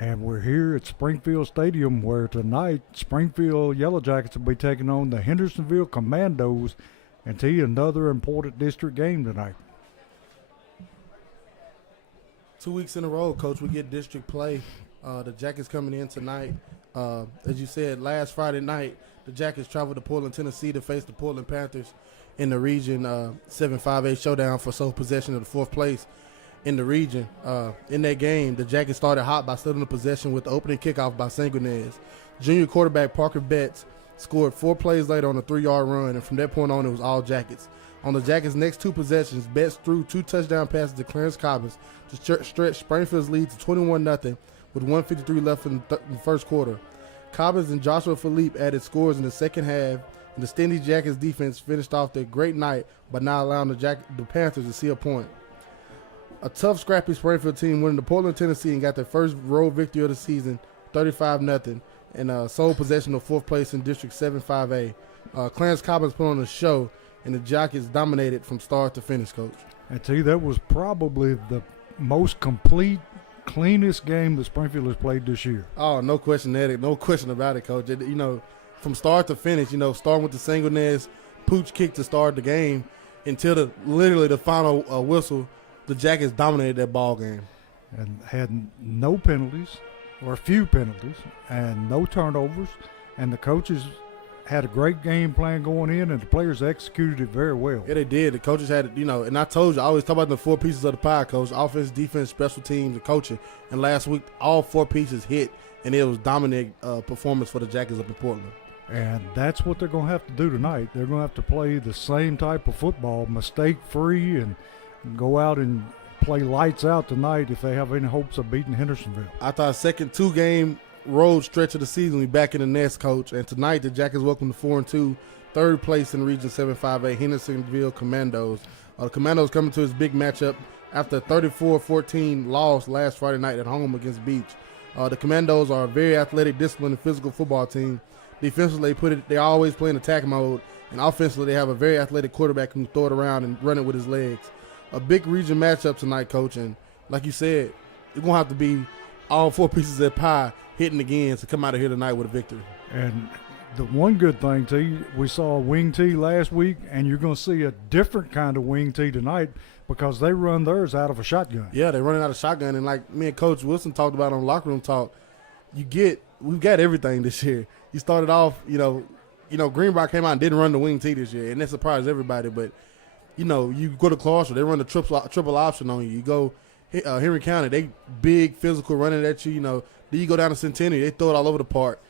And we're here at Springfield Stadium where tonight Springfield Yellow Jackets will be taking on the Hendersonville Commandos and tell you another important district game tonight. 2 weeks in a row, Coach, we get district play. The Jackets coming in tonight. As you said, last Friday night, the Jackets traveled to Portland, Tennessee to face the Portland Panthers in the region 7-5A showdown for sole possession of the fourth place in the region. In that game, the Jackets started hot by stealing the possession with the opening kickoff by Sanguinez. Junior quarterback Parker Betts scored 4 plays later on a 3-yard run, and from that point on, it was all Jackets. On the Jackets' next 2 possessions, Betts threw 2 touchdown passes to Clarence Cobbins to stretch Springfield's lead to 21-0 with 1:53 left in the first quarter. Cobbins and Joshua Philippe added scores in the second half, and the Stingy Jackets defense finished off their great night by not allowing the Panthers to see a point. A tough, scrappy Springfield team went into Portland, Tennessee, and got their first road victory of the season, 35-0, and sole possession of 4th place in District 7-5A. Clarence Cobbins put on a show, and the Jackets dominated from start to finish, Coach. I tell you, that was probably the most complete, cleanest game that Springfield has played this year. Oh, no question about it, Coach. From start to finish, starting with the Sanguinez pooch kick to start the game until literally the final whistle, the Jackets dominated that ball game. And had no penalties, or few penalties, and no turnovers, and the coaches had a great game plan going in, and the players executed it very well. Yeah, they did. The coaches had it, and I told you, I always talk about the 4 pieces of the pie, Coach: offense, defense, special teams, and coaching. And last week, all 4 pieces hit, and it was dominant performance for the Jackets up in Portland. And that's what they're going to have to do tonight. They're going to have to play the same type of football, mistake-free, and go out and play lights out tonight if they have any hopes of beating Hendersonville. I thought second 2-game road stretch of the season, we back in the nest, Coach. And tonight, the Jackets welcome to 4-2, 3rd place in Region 7-5A, Hendersonville Commandos. The Commandos coming to his big matchup after a 34-14 loss last Friday night at home against Beach. The Commandos are a very athletic, disciplined, and physical football team. Defensively, they always play in attack mode, and offensively, they have a very athletic quarterback who can throw it around and run it with his legs. A big region matchup tonight, Coach, and like you said, it's going to have to be all 4 pieces of pie hitting again to come out of here tonight with a victory. And the one good thing, T, we saw wing T last week, and you're going to see a different kind of wing T tonight because they run theirs out of a shotgun. Yeah, they're running out of shotgun, and like me and Coach Wilson talked about on Locker Room Talk, we've got everything this year. You started off, Greenbrier came out and didn't run the wing T this year, and that surprised everybody. But, you go to Clarksville, they run the triple option on you. You go Henry County, they big, physical, running at you. Then you go down to Centennial, they throw it all over the park.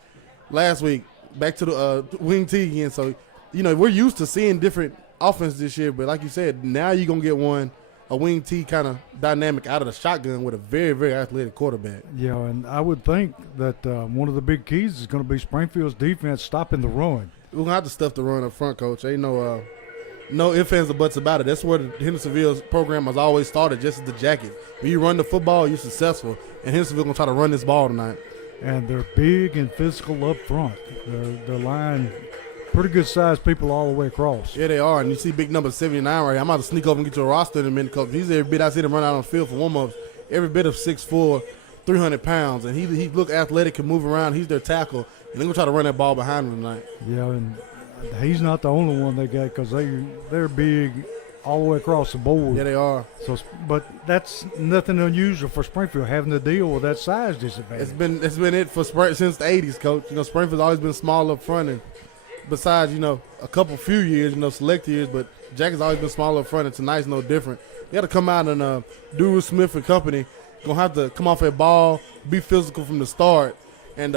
Last week, back to the wing T again. So, we're used to seeing different offense this year, but like you said, now you're going to get a wing T kind of dynamic out of the shotgun with a very, very athletic quarterback. Yeah, and I would think that one of the big keys is going to be Springfield's defense stopping the run. We're going to have to stuff the run up front, Coach. Ain't no ifs, ands, or buts about it. That's where the Hendersonville program has always started, just as the Jackets. When you run the football, you're successful, and Hendersonville going to try to run this ball tonight. And they're big and physical up front. They're line pretty good sized people all the way across. Yeah, they are. And you see big number 79 right here. I'm about to sneak over and get your roster in a minute, Coach. He's every bit I see him run out on the field for warm-ups. Every bit of 6'4", 300 pounds. And he look athletic, can move around. He's their tackle. And they're going to try to run that ball behind him tonight. Yeah, and he's not the only one they got because they're big all the way across the board. Yeah, they are. So, but that's nothing unusual for Springfield having to deal with that size disadvantage. It's been it for since the 80s, Coach. Springfield's always been small up front, and besides, a few years, select years, but Jackets always been small up front, and tonight's no different. You got to come out and Duru Smith and company gonna have to come off that ball, be physical from the start, and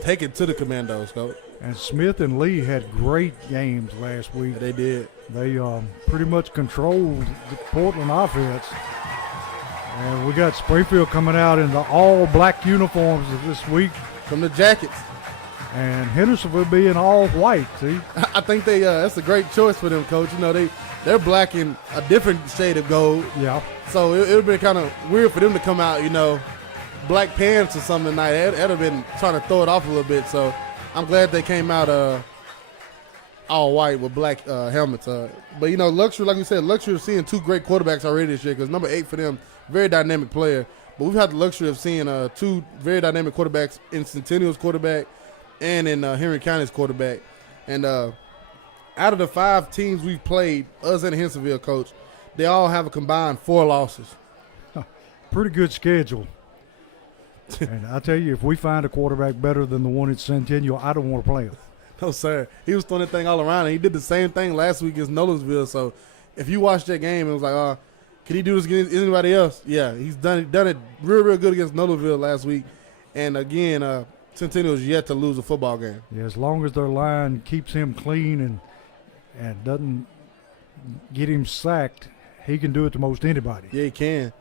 take it to the Commandos, Coach. And Smith and Lee had great games last week. Yeah, they did. They pretty much controlled the Portland offense. And we got Springfield coming out in the all-black uniforms this week. From the Jackets. And Hendersonville being all white, see? I think that's a great choice for them, Coach. They're black in a different shade of gold. Yeah. So it would have been kind of weird for them to come out, black pants or something tonight. That'd have been trying to throw it off a little bit. So I'm glad they came out all white with black helmets. But, luxury, like you said, luxury of seeing 2 great quarterbacks already this year because number 8 for them, very dynamic player. But we've had the luxury of seeing two very dynamic quarterbacks in Centennial's quarterback and in Henry County's quarterback. And out of the 5 teams we've played, us and Hendersonville, Coach, they all have a combined 4 losses. Pretty good schedule. And I tell you, if we find a quarterback better than the one at Centennial, I don't want to play him. No, sir. He was throwing that thing all around, and he did the same thing last week against Nolensville. So if you watched that game, it was like, can he do this against anybody else? Yeah, he's done it real good against Nolensville last week. And again, Centennial's yet to lose a football game. Yeah, as long as their line keeps him clean and doesn't get him sacked, he can do it to most anybody. Yeah, he can.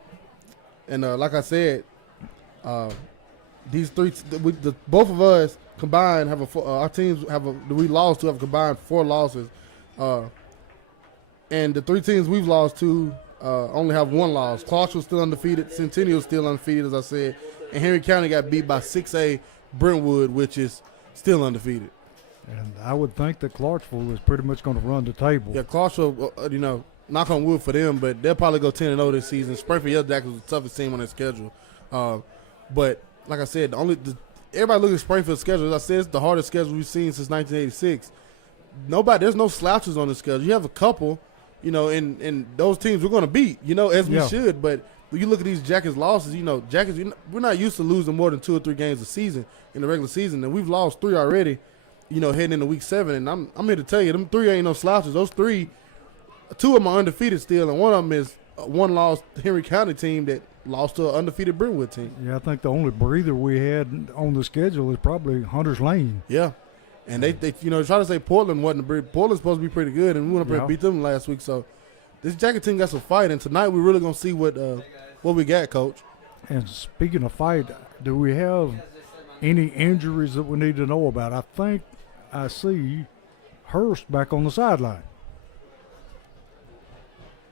And like I said, these three, both of us combined have our teams we lost to have a combined 4 losses, and the 3 teams we've lost to only have 1 loss. Clarksville's still undefeated, Centennial's still undefeated, as I said, and Henry County got beat by 6A Brentwood, which is still undefeated. And I would think that Clarksville is pretty much going to run the table. Yeah, Clarksville, knock on wood for them, but they'll probably go 10-0 this season. Springfield was the toughest team on their schedule. But like I said, everybody look at Springfield's schedule. As I said, it's the hardest schedule we've seen since 1986. There's no slouches on the schedule. You have a couple, and those teams we're going to beat, as we should. But when you look at these Jackets losses, Jackets, we're not used to losing more than 2 or 3 games a season in the regular season, and we've lost 3 already, heading into week 7. And I'm here to tell you, them 3 ain't no slouches. Those 3. 2 of them are undefeated still, and one of them is a 1-loss Henry County team that lost to an undefeated Brentwood team. Yeah, I think the only breather we had on the schedule is probably Hunter's Lane. Yeah, and they try to say Portland wasn't a breather. Portland's supposed to be pretty good, and we went up there and beat them last week. So this Jacket team got some fight, and tonight we're really gonna see what we got, Coach. And speaking of fight, do we have any injuries that we need to know about? I think I see Hurst back on the sideline.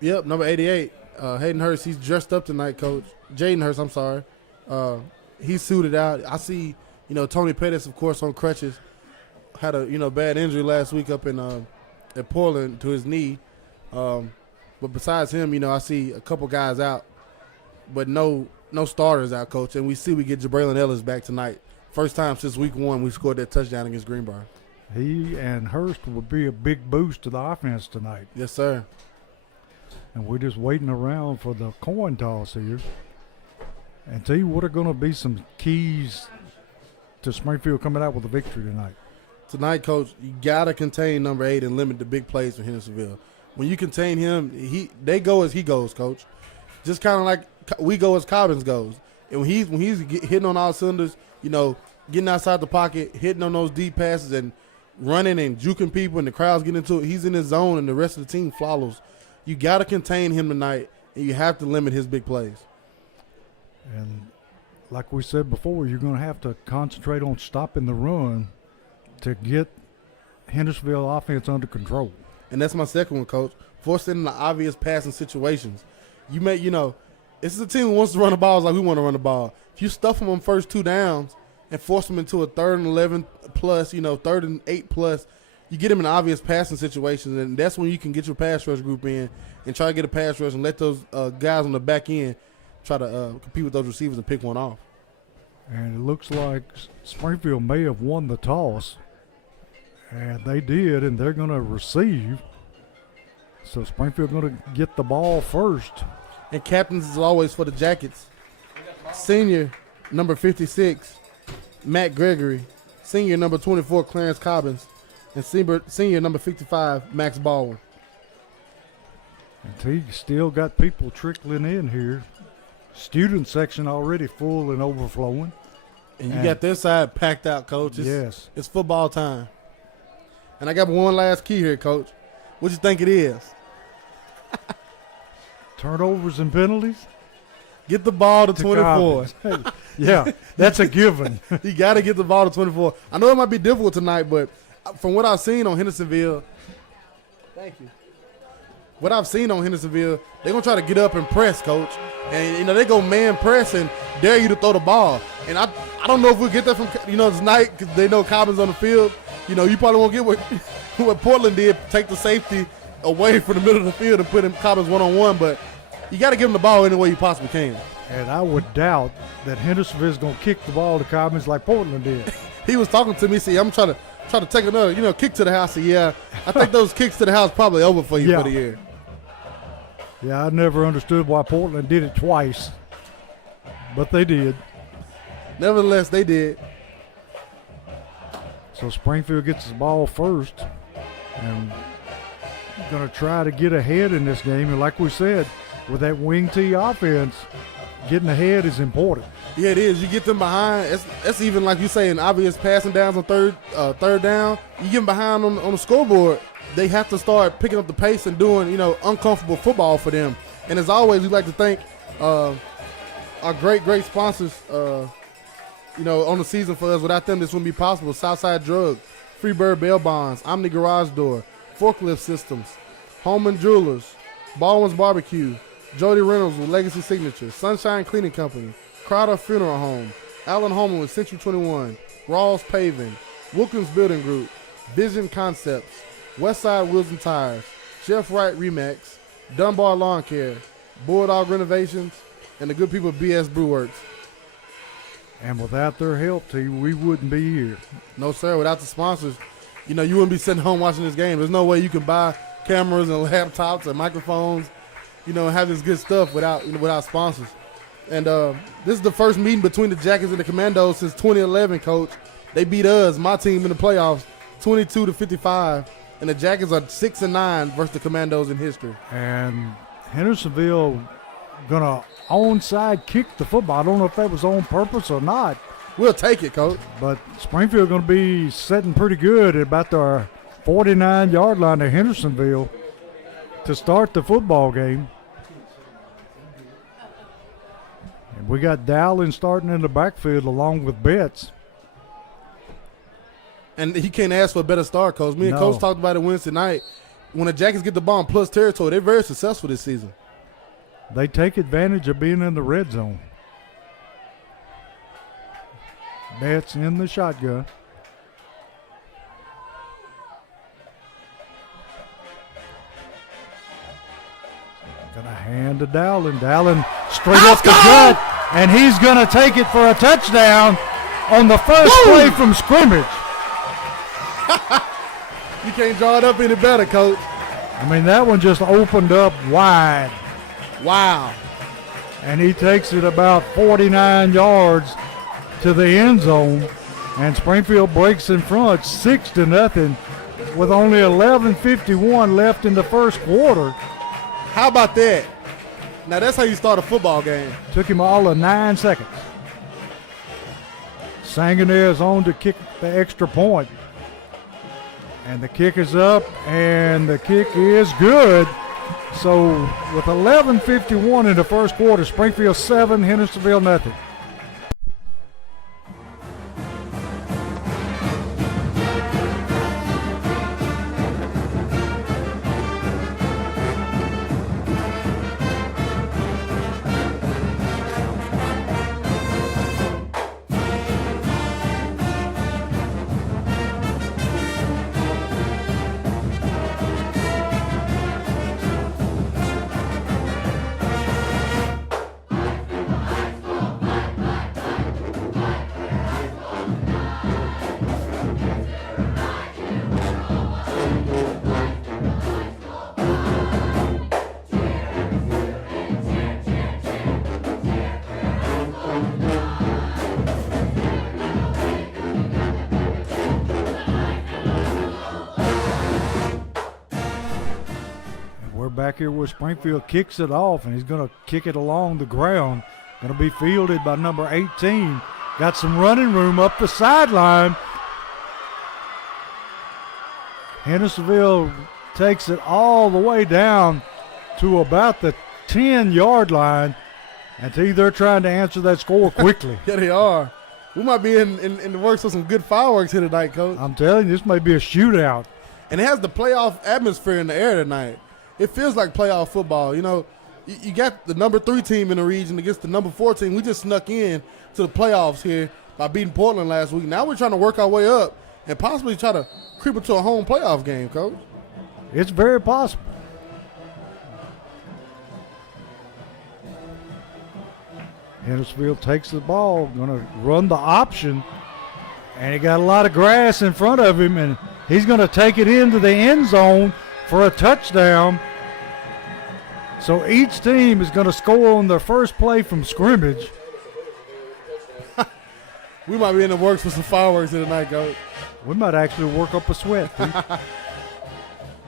Yep, number 88, Hayden Hurst. He's dressed up tonight, Coach. Jaden Hurst, I'm sorry. He's suited out. I see, Tony Pettis, of course, on crutches. Had a, bad injury last week up in at Portland to his knee. But besides him, I see a couple guys out, but no starters out, Coach. And we get Jabraylon Ellis back tonight. First time since week 1 we scored that touchdown against Greenbrier. He and Hurst would be a big boost to the offense tonight. Yes, sir. And we're just waiting around for the coin toss here. And tell you what are going to be some keys to Springfield coming out with a victory tonight. Tonight, Coach, you got to contain number 8 and limit the big plays for Hendersonville. When you contain him, they go as he goes, Coach. Just kind of like we go as Cobbins goes. And when he's hitting on all cylinders, getting outside the pocket, hitting on those deep passes and running and juking people and the crowd's getting into it, he's in his zone and the rest of the team follows. You got to contain him tonight, and you have to limit his big plays. And like we said before, you're going to have to concentrate on stopping the run to get Hendersonville offense under control. And that's my second one, Coach. Forcing the obvious passing situations. This is a team who wants to run the ball like we want to run the ball. If you stuff them on first 2 downs and force them into a 3rd and 11 plus, 3rd and 8 plus, you get them in obvious passing situations, and that's when you can get your pass rush group in and try to get a pass rush and let those guys on the back end try to compete with those receivers and pick one off. And it looks like Springfield may have won the toss, and they did, and they're going to receive. So Springfield going to get the ball first. And captains is always for the Jackets. Senior, number 56, Matt Gregory. Senior, number 24, Clarence Cobbins. And senior number 55, Max Baldwin. And Teague still got people trickling in here. Student section already full and overflowing. And you got this side packed out, Coach. It's football time. And I got one last key here, Coach. What you think it is? Turnovers and penalties? Get the ball to 24. Yeah, that's a given. You got to get the ball to 24. I know it might be difficult tonight, but from what I've seen on Hendersonville, thank you. What I've seen on Hendersonville, they're going to try to get up and press, Coach. And, they go man press and dare you to throw the ball. And I don't know if we'll get that from, tonight because they know Cobbins on the field. You probably won't get what Portland did, take the safety away from the middle of the field and put him Cobbins one-on-one. But you got to give him the ball any way you possibly can. And I would doubt that Hendersonville is going to kick the ball to Commons like Portland did. He was talking to me. See, I'm trying to take another, kick to the house. Yeah, I think those kicks to the house probably over for you for the year. Yeah, I never understood why Portland did it twice, but they did. Nevertheless, they did. So Springfield gets the ball first and going to try to get ahead in this game. And like we said, with that wing T offense, getting ahead is important. Yeah, it is. You get them behind. That's even like you say, an obvious passing downs on third down. You get them behind on the scoreboard. They have to start picking up the pace and doing, uncomfortable football for them. And as always, we like to thank our great sponsors, on the season for us. Without them, this wouldn't be possible. Southside Drugs, Freebird Bail Bonds, Omni Garage Door, Forklift Systems, Holman Jewelers, Baldwin's Barbecue, Jody Reynolds with Legacy Signature, Sunshine Cleaning Company, Crowder Funeral Home, Allen Holman with Century 21, Rawls Paving, Wilkins Building Group, Vision Concepts, Westside Wheels and Tires, Jeff Wright Remax, Dunbar Lawn Care, Bulldog Renovations, and the good people of BS Brew Works. And without their help, T, we wouldn't be here. No, sir. Without the sponsors, you wouldn't be sitting home watching this game. There's no way you can buy cameras and laptops and microphones, and have this good stuff without sponsors. And this is the first meeting between the Jackets and the Commandos since 2011, Coach. They beat us, my team, in the playoffs, 22-55. And the Jackets are 6-9 versus the Commandos in history. And Hendersonville gonna onside kick the football. I don't know if that was on purpose or not. We'll take it, Coach. But Springfield gonna be sitting pretty good at about the 49-yard line of Hendersonville to start the football game. And we got Dowling starting in the backfield along with Betts. And he can't ask for a better start, Coach. Me and Coach talked about it Wednesday night. When the Jackets get the ball in plus territory, they're very successful this season. They take advantage of being in the red zone. Betts in the shotgun. Gonna hand to Dowling. Dowling straight up the gut, and he's gonna take it for a touchdown on the first play from scrimmage. You can't draw it up any better, Coach. I mean, that one just opened up wide. Wow. And he takes it about 49 yards to the end zone. And Springfield breaks in front 6-0 with only 11:51 left in the first quarter. How about that? Now that's how you start a football game. Took him all of 9 seconds. Sangonair is on to kick the extra point. And the kick is up, and the kick is good. So with 11:51 in the first quarter, Springfield 7, Hendersonville nothing. Back here where Springfield kicks it off, and he's going to kick it along the ground. Going to be fielded by number 18. Got some running room up the sideline. Hendersonville takes it all the way down to about the 10-yard line. And T, they're trying to answer that score quickly. Yeah, they are. We might be in the works of some good fireworks here tonight, Coach. I'm telling you, this may be a shootout. And it has the playoff atmosphere in the air tonight. It feels like playoff football. You got the number 3 team in the region against the number 4 team. We just snuck in to the playoffs here by beating Portland last week. Now we're trying to work our way up and possibly try to creep into a home playoff game, Coach. It's very possible. Hendersonville takes the ball, going to run the option, and he got a lot of grass in front of him, and he's going to take it into the end zone for a touchdown. So each team is going to score on their first play from scrimmage. We might be in the works for some fireworks here tonight, Coach. We might actually work up a sweat.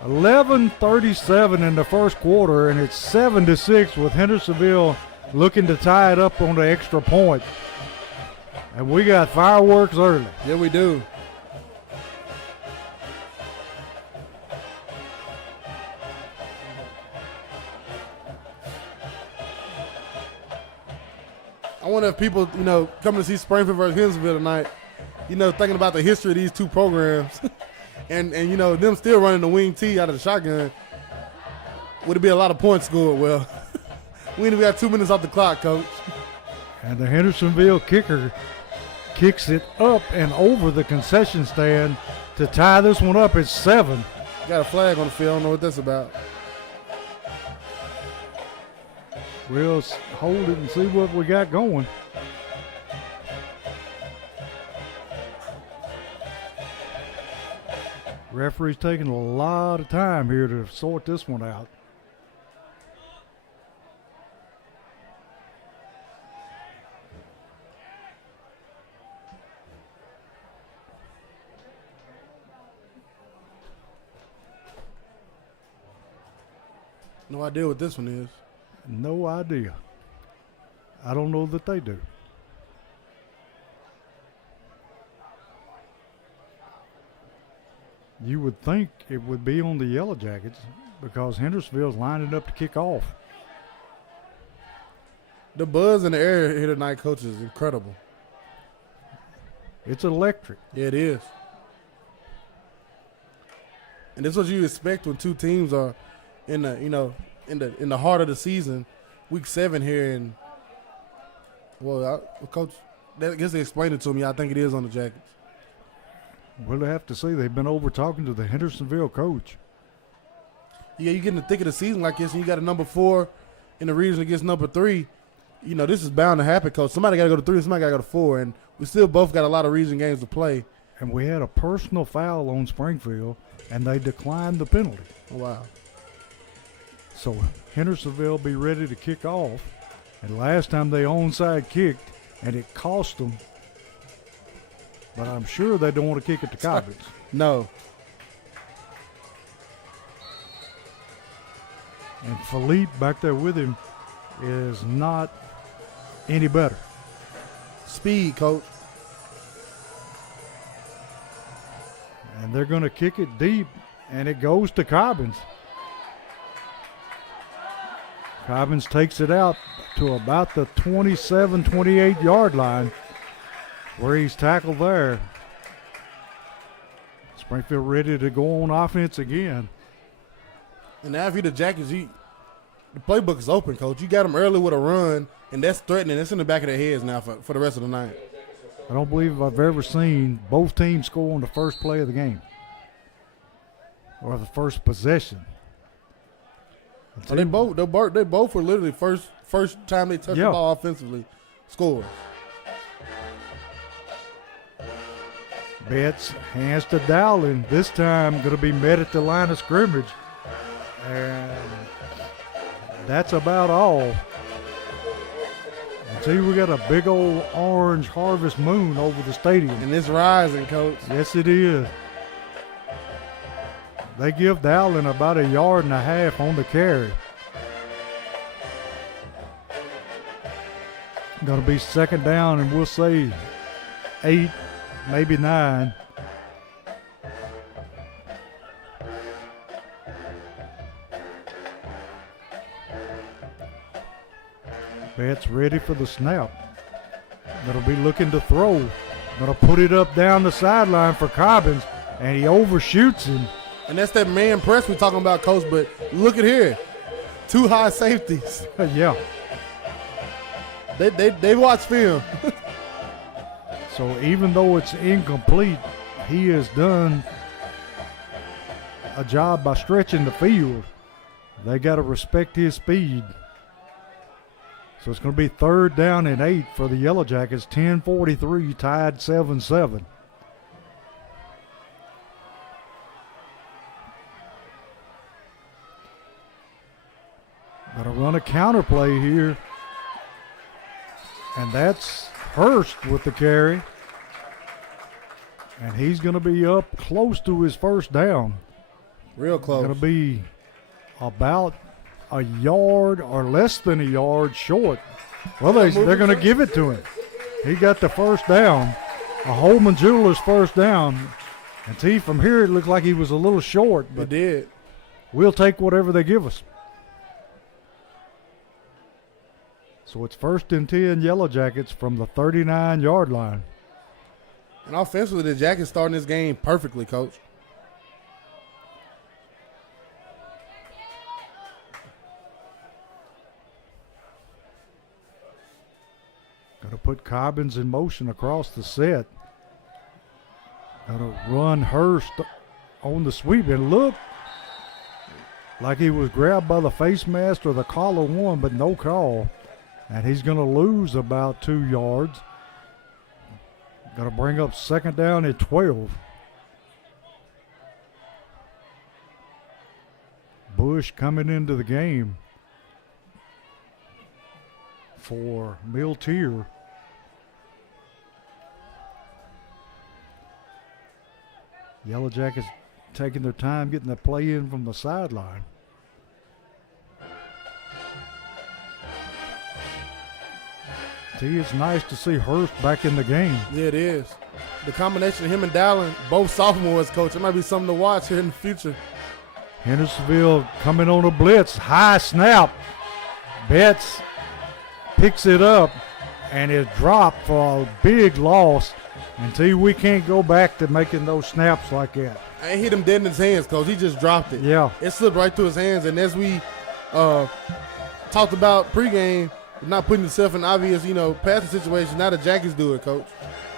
11:37 in the first quarter, and it's 7-6 with Hendersonville looking to tie it up on the extra point. And we got fireworks early. Yeah, we do. I wonder if people, coming to see Springfield versus Hendersonville tonight, thinking about the history of these two programs and them still running the wing T out of the shotgun, would it be a lot of points scored? Well, we ain't even got 2 minutes off the clock, Coach. And the Hendersonville kicker kicks it up and over the concession stand to tie this one up at 7. Got a flag on the field. I don't know what that's about. We'll hold it and see what we got going. Referee's taking a lot of time here to sort this one out. No idea what this one is. No idea. I don't know that they do. You would think it would be on the Yellow Jackets because Hendersonville's lining up to kick off. The buzz in the air here tonight, Coach, is incredible. It's electric. Yeah, it is. And this is what you expect when two teams are in the heart of the season, week 7 here. And Coach, I guess they explained it to me. I think it is on the Jackets. We'll have to see. They've been over talking to the Hendersonville coach. Yeah, you get in the thick of the season like this, and you got a number 4 in the region against number 3. This is bound to happen, Coach. Somebody got to go to 3, somebody got to go to 4, and we still both got a lot of region games to play. And we had a personal foul on Springfield, and they declined the penalty. Oh, wow. So Hendersonville be ready to kick off. And last time they onside kicked, and it cost them. But I'm sure they don't want to kick it to Cobbins. No. And Philippe back there with him is not any better. Speed, Coach. And they're going to kick it deep, and it goes to Cobbins. Cobbins takes it out to about the 27, 28-yard line where he's tackled there. Springfield ready to go on offense again. And now if you're the Jackets, the playbook is open, Coach. You got them early with a run, and that's threatening. It's in the back of their heads now for the rest of the night. I don't believe I've ever seen both teams score on the first play of the game or the first possession. Oh, they both were literally first time they touched the ball offensively scored. Betts hands to Dowling. This time going to be met at the line of scrimmage. And that's about all. And see, we got a big old orange harvest moon over the stadium. And it's rising, Coach. Yes, it is. They give Dowling about 1.5 yards on the carry. Going to be second down, and we'll say 8, maybe 9. Betts ready for the snap. Going to be looking to throw. Going to put it up down the sideline for Cobbins, and he overshoots him. And that's that man press we're talking about, Coach. But look at here. 2 high safeties. Yeah. They watch film. So even though it's incomplete, he has done a job by stretching the field. They got to respect his speed. So it's going to be 3rd down and 8 for the Yellow Jackets. 10:43, tied 7-7. Got to run a counter play here. And that's Hurst with the carry. And he's going to be up close to his first down. Real close. Going to be about a yard or less than a yard short. Well, they're going to give it to him. He got the first down. A Holman Jewelers first down. And from here it looked like he was a little short. But it did. We'll take whatever they give us. So it's 1st and 10 Yellow Jackets from the 39-yard line. And offensively, the Jackets starting this game perfectly, Coach. Got to put Cobbins in motion across the set. Got to run Hurst on the sweep. And look like he was grabbed by the face mask or the collar one, but no call. And he's going to lose about 2 yards. Got to bring up 2nd down at 12. Bush coming into the game for Miltier. Yellow Jackets taking their time getting the play in from the sideline. It's nice to see Hurst back in the game. Yeah, it is. The combination of him and Dallin, both sophomores, Coach, it might be something to watch here in the future. Hendersonville coming on a blitz. High snap. Betts picks it up, and it dropped for a big loss. And we can't go back to making those snaps like that. I hit him dead in his hands, Coach. He just dropped it. Yeah. It slipped right through his hands. And as we talked about pregame, not putting yourself in obvious, passing situation. Now the Jackets do it, Coach.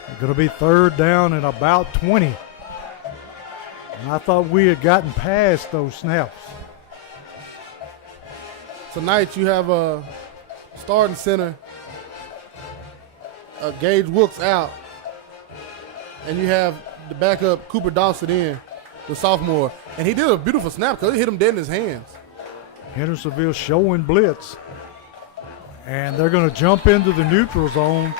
It's going to be 3rd down and about 20. And I thought we had gotten past those snaps. Tonight you have a starting center, Gage Wilkes out, and you have the backup Cooper Dawson in, the sophomore. And he did a beautiful snap because he hit him dead in his hands. Hendersonville showing blitz. And they're going to jump into the neutral zone.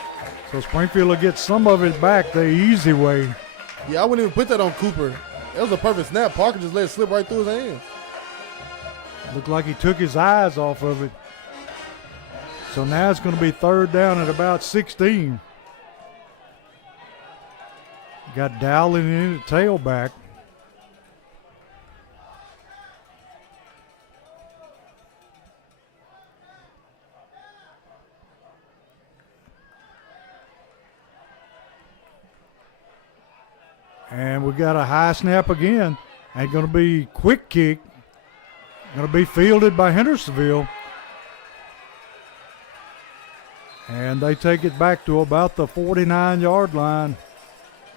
So Springfield will get some of it back the easy way. Yeah, I wouldn't even put that on Cooper. That was a perfect snap. Parker just let it slip right through his hands. Looked like he took his eyes off of it. So now it's going to be 3rd down at about 16. Got Dowling in at tailback. And we got a high snap again. And going to be quick kick. Going to be fielded by Hendersonville. And they take it back to about the 49-yard line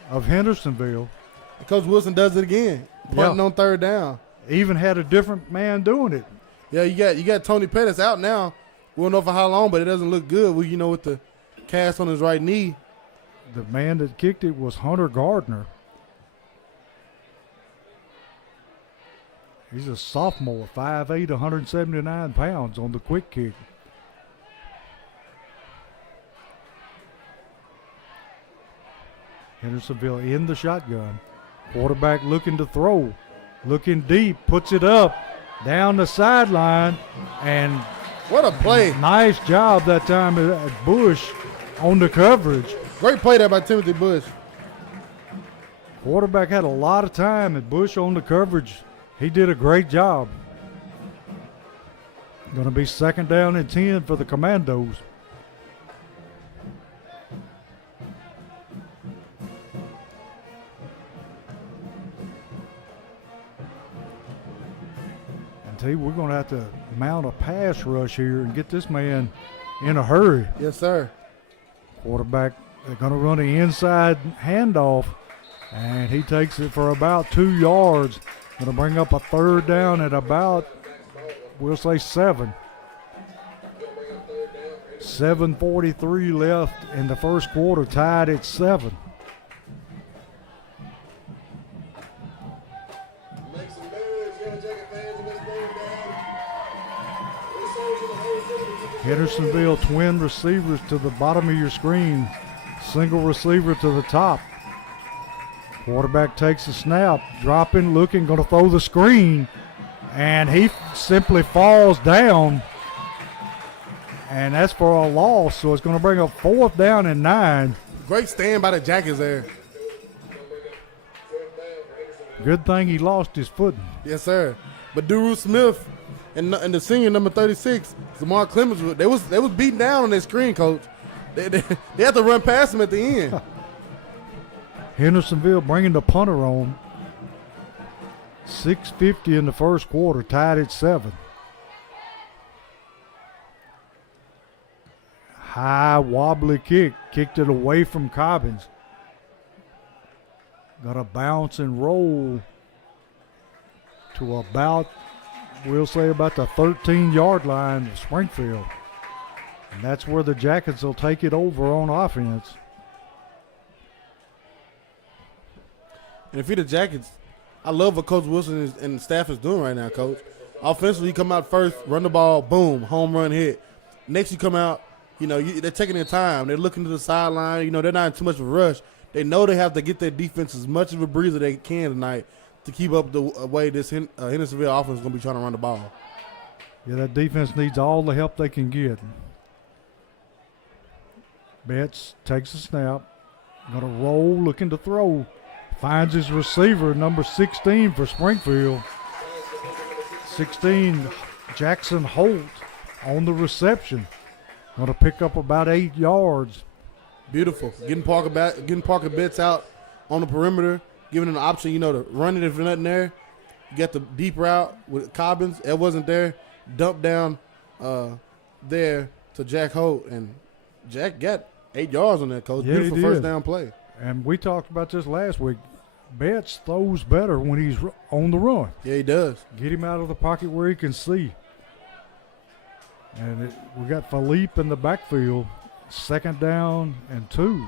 of Hendersonville. Coach Wilson does it again. Punting on 3rd down. Even had a different man doing it. Yeah, you got Tony Pettis out now. We don't know for how long, but it doesn't look good. With the cast on his right knee. The man that kicked it was Hunter Gardner. He's a sophomore, 5'8", 179 pounds on the quick kick. Hendersonville in the shotgun. Quarterback looking to throw. Looking deep, puts it up, down the sideline, and what a play. Nice job that time at Bush on the coverage. Great play there by Timothy Bush. Quarterback had a lot of time at Bush on the coverage. He did a great job. Going to be 2nd down and 10 for the Commandos. And we're going to have to mount a pass rush here and get this man in a hurry. Yes, sir. Quarterback, they're going to run an inside handoff, and he takes it for about 2 yards. Going to bring up a 3rd down at about, we'll say 7. 7:43 left in the first quarter, tied at 7. Hendersonville twin receivers to the bottom of your screen. Single receiver to the top. Quarterback takes a snap, dropping, looking, going to throw the screen, and he simply falls down, and that's for a loss, so it's going to bring up 4th down and 9. Great stand by the Jackets there. Good thing he lost his footing. Yes, sir. But Duru Smith and the senior number 36, Zamar Clemens, they was beating down on that screen, coach. They had to run past him at the end. Hendersonville bringing the punter on. 6:50 in the first quarter, tied at 7. High wobbly kick, kicked it away from Cobbins. Got a bounce and roll to about, we'll say about the 13-yard line of Springfield. And that's where the Jackets will take it over on offense. And if you're the Jackets, I love what Coach Wilson and the staff is doing right now, Coach. Offensively, you come out first, run the ball, boom, home run hit. Next, you come out, they're taking their time. They're looking to the sideline. They're not in too much of a rush. They know they have to get their defense as much of a breather they can tonight to keep up the way this Hendersonville offense is going to be trying to run the ball. Yeah, that defense needs all the help they can get. Betts takes a snap, going to roll, looking to throw. Finds his receiver, number 16 for Springfield. 16, Jackson Holt on the reception. Going to pick up about 8 yards. Beautiful. Getting Parker Betts out on the perimeter, giving him an option, to run it if there's nothing there. You got the deep route with Cobbins. It wasn't there. Dump down there to Jack Holt. And Jack got 8 yards on that, Coach. Yeah, beautiful first down play. And we talked about this last week. Betts throws better when he's on the run. Yeah, he does. Get him out of the pocket where he can see. And we got Philippe in the backfield. 2nd down and 2.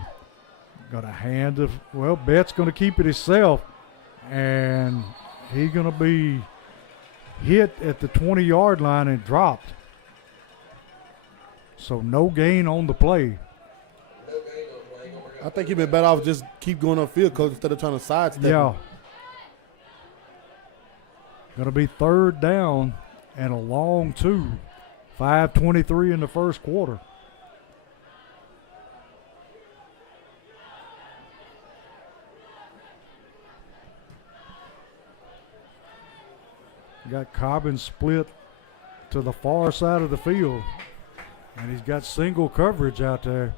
Got a hand of, Betts going to keep it himself. And he's going to be hit at the 20-yard line and dropped. So no gain on the play. I think he'd been better off just keep going upfield, Coach, instead of trying to sidestep. Yeah. Going to be 3rd down and a long 2. 5:23 in the first quarter. Got Cobbins split to the far side of the field, and he's got single coverage out there.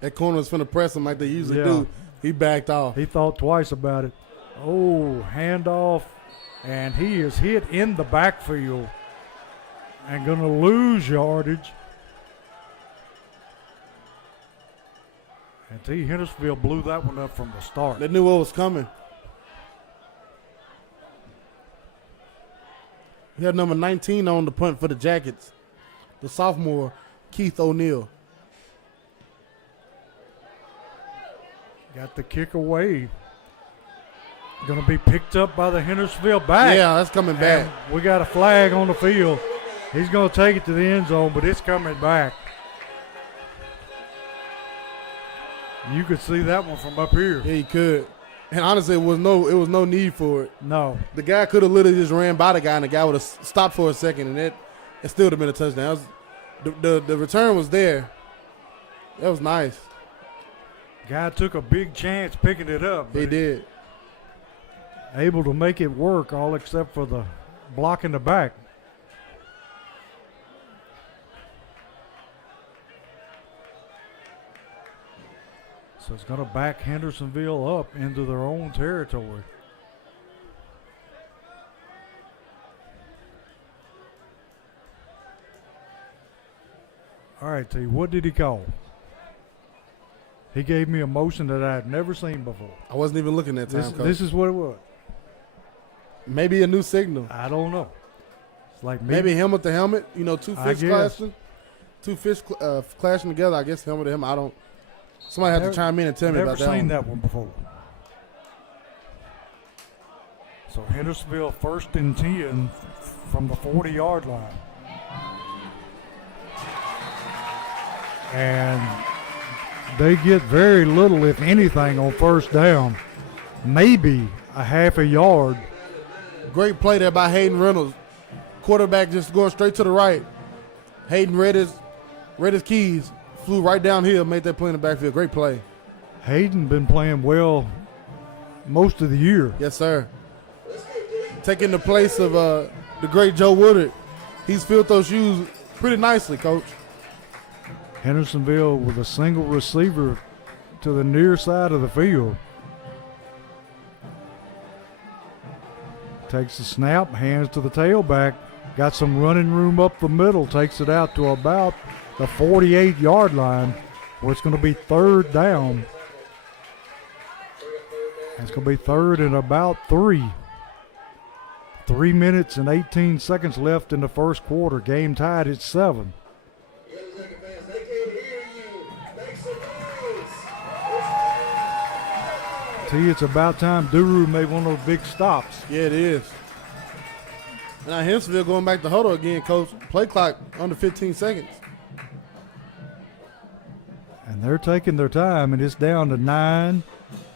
That corner was finna press him like they usually do. He backed off. He thought twice about it. Oh, handoff, and he is hit in the backfield and going to lose yardage. And T. Hendersonville blew that one up from the start. They knew what was coming. He had number 19 on the punt for the Jackets, the sophomore, Keith O'Neal. Got the kick away. Going to be picked up by the Hendersonville back. Yeah, that's coming back. And we got a flag on the field. He's going to take it to the end zone, but it's coming back. You could see that one from up here. Yeah, he could. And honestly, it was no need for it. No. The guy could have literally just ran by the guy, and the guy would have stopped for a second, and it still would have been a touchdown. The return was there. That was nice. Guy took a big chance picking it up. He did. Able to make it work, all except for the block in the back. So it's going to back Hendersonville up into their own territory. All right, T, what did he call? He gave me a motion that I had never seen before. I wasn't even looking that time, Coach. This is what it was. Maybe a new signal. I don't know. Like maybe helmet to helmet. You know, two I fists guess. clashing. Two fists clashing together. I guess helmet to helmet. I don't. Somebody have to chime in and tell me about that. Never seen one. that one before. So Hendersonville 1st and 10 from the 40-yard line. And they get very little, if anything, on first down. Maybe a half a yard. Great play there by Hayden Reynolds. Quarterback just going straight to the right. Hayden read his keys, flew right downhill, made that play in the backfield. Great play. Hayden been playing well most of the year. Yes, sir. Taking the place of the great Joe Woodard. He's filled those shoes pretty nicely, Coach. Hendersonville with a single receiver to the near side of the field. Takes the snap, hands to the tailback. Got some running room up the middle. Takes it out to about the 48-yard line where it's going to be 3rd down. It's going to be 3rd and about 3. 3 minutes and 18 seconds left in the first quarter. Game tied at 7. It's about time Duru made one of those big stops. Yeah, it is. Now Hendersonville going back to huddle again, Coach. Play clock under 15 seconds. And they're taking their time, and it's down to 9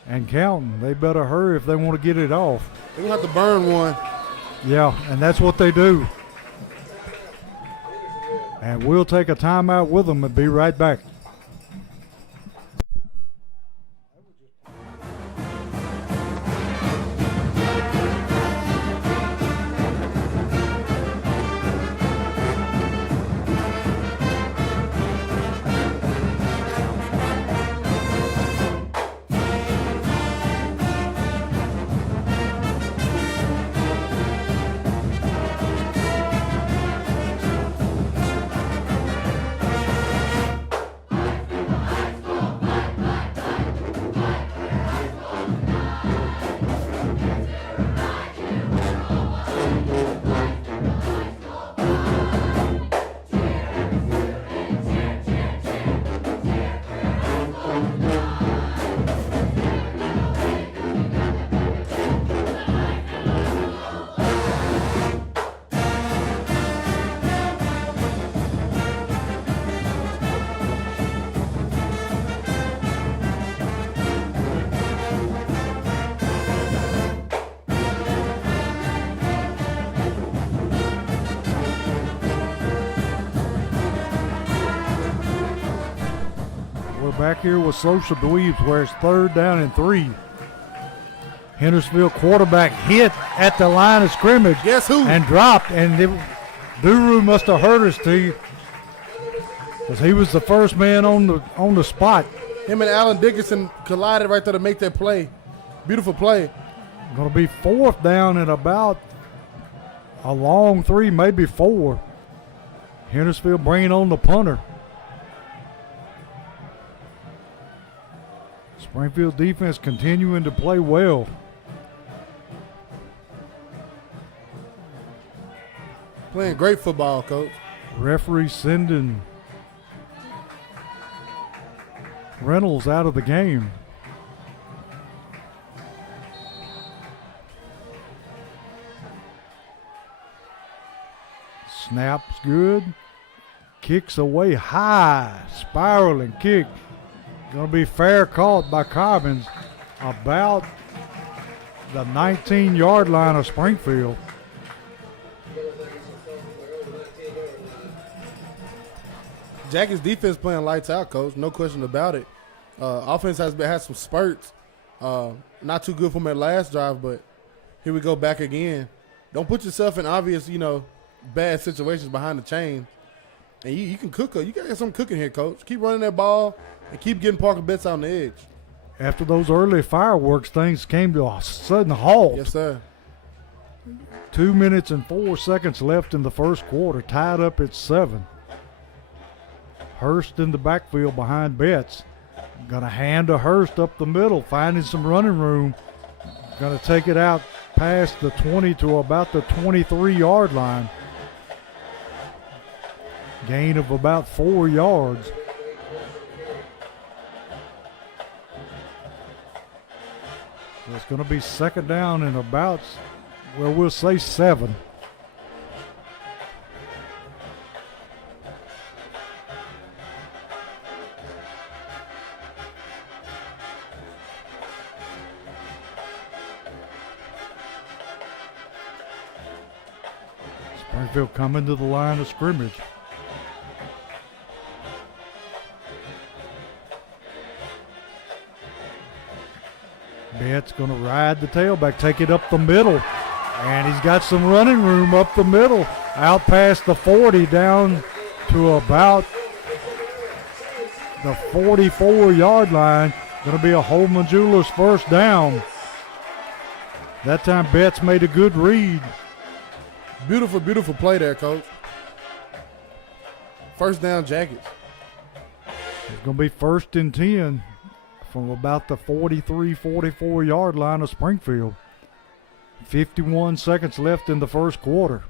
and counting. They better hurry if they want to get it off. They're going to have to burn one. Yeah, and that's what they do. And we'll take a timeout with them and be right back. Back here with Social Dweebs where it's 3rd down and 3. Hendersonville quarterback hit at the line of scrimmage. Guess who? And dropped. And Duru must have hurt us, T. Because he was the first man on the spot. Him and Allen Dickinson collided right there to make that play. Beautiful play. Going to be 4th down and about a long 3, maybe 4. Hendersonville bringing on the punter. Springfield defense continuing to play well. Playing great football, Coach. Referee sending Reynolds out of the game. Snaps good. Kicks away high. Spiraling kick. Going to be fair caught by Cobbins about the 19-yard line of Springfield. Jackie's defense playing lights out, Coach. No question about it. Offense has some spurts. Not too good from that last drive, but here we go back again. Don't put yourself in obvious, bad situations behind the chain. And you can cook. You got to get some cooking here, Coach. Keep running that ball and keep getting Parker Betts on the edge. After those early fireworks, things came to a sudden halt. Yes, sir. 2 minutes and 4 seconds left in the first quarter, tied up at 7. Hurst in the backfield behind Betts. Going to hand to Hurst up the middle, finding some running room. Going to take it out past the 20 to about the 23-yard line. Gain of about 4 yards. It's going to be second down and about, well, we'll say 7. Springfield coming to the line of scrimmage. Betts going to ride the tailback, take it up the middle, and he's got some running room up the middle, out past the 40, down to about the 44-yard line. Going to be a Holman Jewelers first down. That time Betts made a good read. Beautiful, beautiful play there, Coach. First down, Jackets. It's going to be first and 10 from about the 43, 44-yard line of Springfield. 51 seconds left in the first quarter.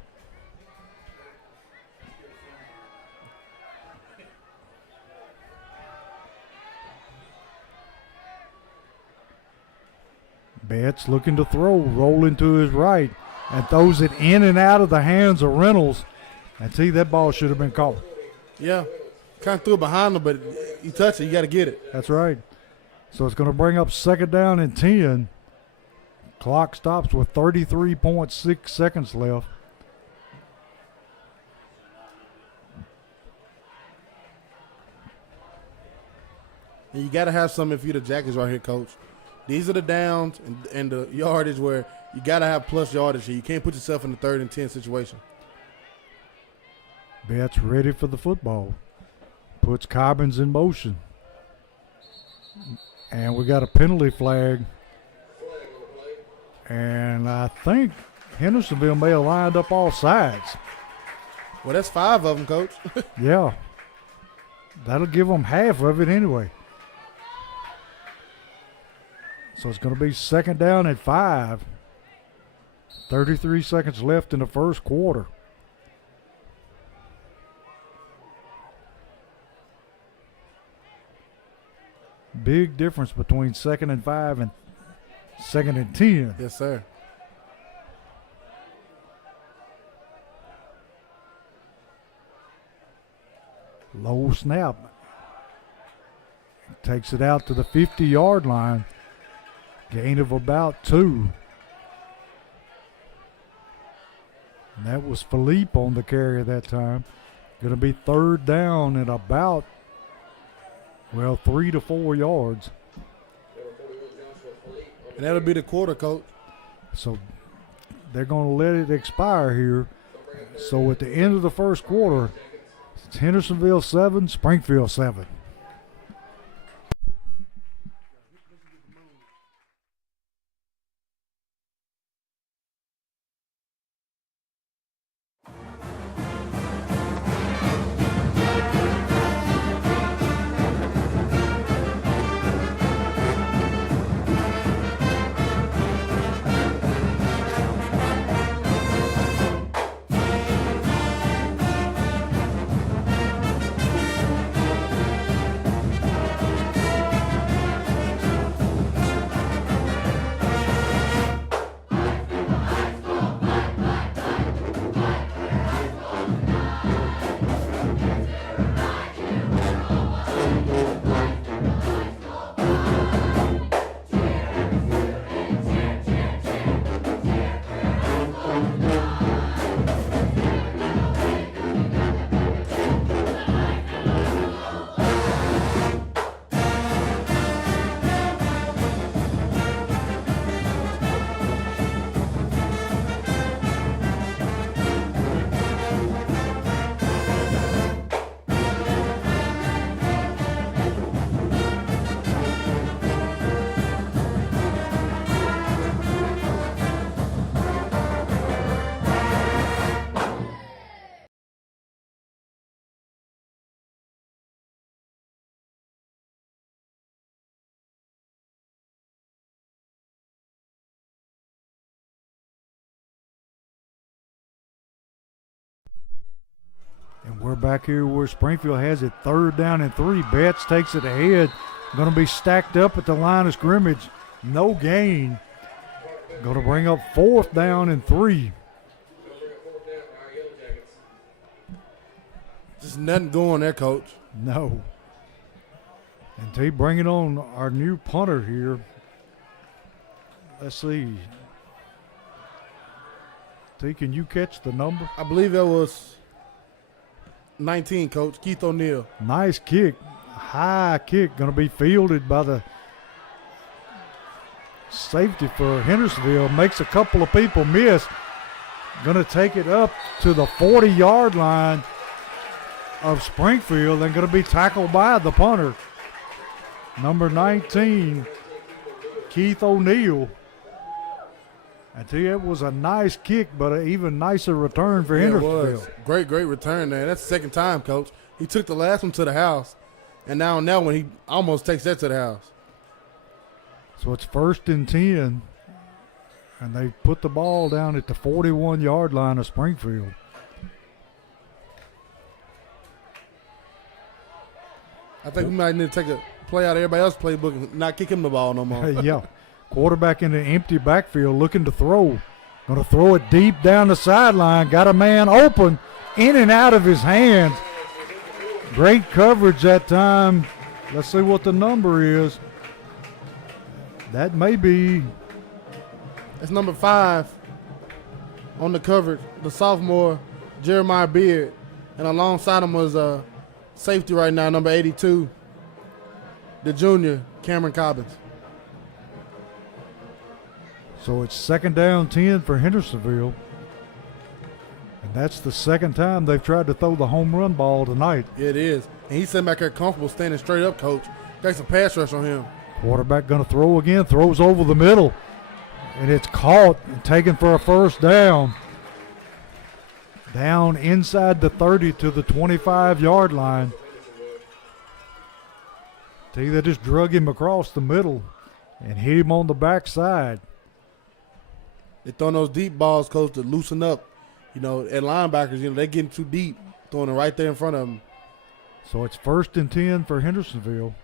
Betts looking to throw, rolling to his right, and throws it in and out of the hands of Reynolds. And see, that ball should have been caught. Yeah, kind of threw it behind him, but you touch it, you got to get it. That's right. So it's going to bring up second down and 10. Clock stops with 33.6 seconds left. And you got to have something if you're the Jackets right here, Coach. These are the downs and the yardage where you got to have plus yardage here. You can't put yourself in the 3rd and 10 situation. Betts ready for the football. Puts Cobbins in motion. And we got a penalty flag. And I think Hendersonville may have lined up all sides. Well, that's 5 of them, Coach. Yeah. That'll give them half of it anyway. So it's going to be second down at 5. 33 seconds left in the first quarter. Big difference between 2nd and 5 and 2nd and 10. Yes, sir. Low snap. Takes it out to the 50-yard line. Gain of about 2. And that was Philippe on the carry that time. Going to be third down at about, 3 to 4 yards. And that'll be the quarter, Coach. So they're going to let it expire here. So at the end of the first quarter, it's Hendersonville 7, Springfield 7. We're back here where Springfield has it 3rd down and 3. Betts takes it ahead. Going to be stacked up at the line of scrimmage. No gain. Going to bring up 4th down and 3. Just nothing going there, Coach. No. And T bringing on our new punter here. Let's see. T, can you catch the number? I believe that was 19, Coach. Keith O'Neal. Nice kick. High kick. Going to be fielded by the safety for Hendersonville. Makes a couple of people miss. Going to take it up to the 40-yard line of Springfield and going to be tackled by the punter. Number 19, Keith O'Neal. I tell you, it was a nice kick, but an even nicer return for Hendersonville. It was. Great return there. That's the second time, Coach. He took the last one to the house, and now on that one, he almost takes that to the house. So it's 1st and 10, and they put the ball down at the 41-yard line of Springfield. I think we might need to take a play out of everybody else's playbook and not kick him the ball no more. Yeah. Quarterback in an empty backfield looking to throw. Going to throw it deep down the sideline. Got a man open, in and out of his hands. Great coverage that time. Let's see what the number is. That may be. It's number 5 on the coverage, the sophomore, Jeremiah Beard. And alongside him was safety right now, number 82, the junior, Cameron Cobbins. So it's 2nd down 10 for Hendersonville. And that's the second time they've tried to throw the home run ball tonight. Yeah, it is. And he's sitting back there comfortable, standing straight up, Coach. Got some pass rush on him. Quarterback going to throw again, throws over the middle. And it's caught and taken for a 1st down. Down inside the 30 to the 25-yard line. T, they just drug him across the middle and hit him on the backside. They throwing those deep balls, Coach, to loosen up. You know, at linebackers, they're getting too deep, throwing it right there in front of them. So it's 1st and 10 for Hendersonville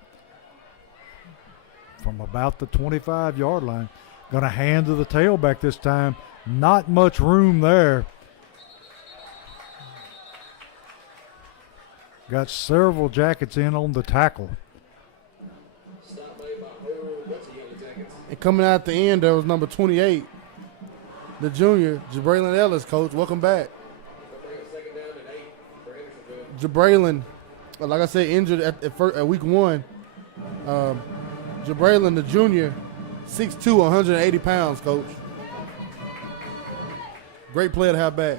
from about the 25-yard line. Going to hand to the tailback this time. Not much room there. Got several Jackets in on the tackle. And coming out the end, there was number 28, the junior, Jabraylon Ellis, Coach. Welcome back. Jabraylon, like I said, injured at week 1. Jabraylon, the junior, 6'2", 180 pounds, Coach. Great player to have back.